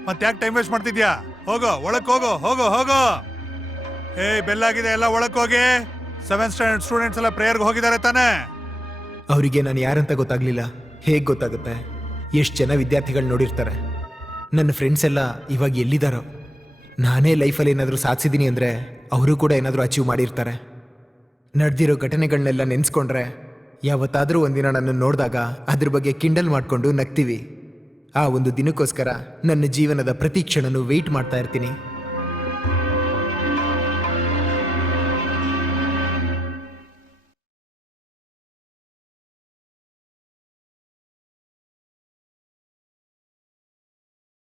ಮತ್ತೆ ಯಾಕೆ ಟೈಮ್ ವೇಸ್ಟ್ ಮಾಡ್ತಿದ್ಯಾ? ಹೋಗೋ ಒಳಕ್, ಹೋಗೋ. ಏಯ್, ಬೆಲ್ಲಾಗಿದೆ, ಎಲ್ಲ ಒಳಕ್ ಹೋಗಿ. 7th ಸ್ಟ್ಯಾಂಡರ್ಡ್ ಸ್ಟೂಡೆಂಟ್ಸ್ ಎಲ್ಲ ಪ್ರೇಯರ್ಗೆ ಹೋಗಿದ್ದಾರೆ ತಾನೆ? ಅವರಿಗೆ ನಾನು ಯಾರಂತ ಗೊತ್ತಾಗ್ಲಿಲ್ಲ. ಹೇಗೆ ಗೊತ್ತಾಗುತ್ತೆ? ಎಷ್ಟು ಜನ ವಿದ್ಯಾರ್ಥಿಗಳು ನೋಡಿರ್ತಾರೆ. ನನ್ನ ಫ್ರೆಂಡ್ಸ್ ಎಲ್ಲ ಇವಾಗ ಎಲ್ಲಿದ್ದಾರೋ? ನಾನೇ ಲೈಫಲ್ಲಿ ಏನಾದರೂ ಸಾಧಿಸಿದ್ದೀನಿ ಅಂದರೆ ಅವರು ಕೂಡ ಏನಾದರೂ ಅಚೀವ್ ಮಾಡಿರ್ತಾರೆ. ನಡೆದಿರೋ ಘಟನೆಗಳನ್ನೆಲ್ಲ ನೆನೆಸ್ಕೊಂಡ್ರೆ ಯಾವತ್ತಾದರೂ ಒಂದಿನ ನನ್ನನ್ನು ನೋಡಿದಾಗ ಅದ್ರ ಬಗ್ಗೆ ಕಿಂಡಲ್ ಮಾಡಿಕೊಂಡು ನಗ್ತೀವಿ. ಆ ಒಂದು ದಿನಕ್ಕೋಸ್ಕರ ನನ್ನ ಜೀವನದ ಪ್ರತಿ ಕ್ಷಣನೂ ವೆಯ್ಟ್ ಮಾಡ್ತಾ ಇರ್ತೀನಿ.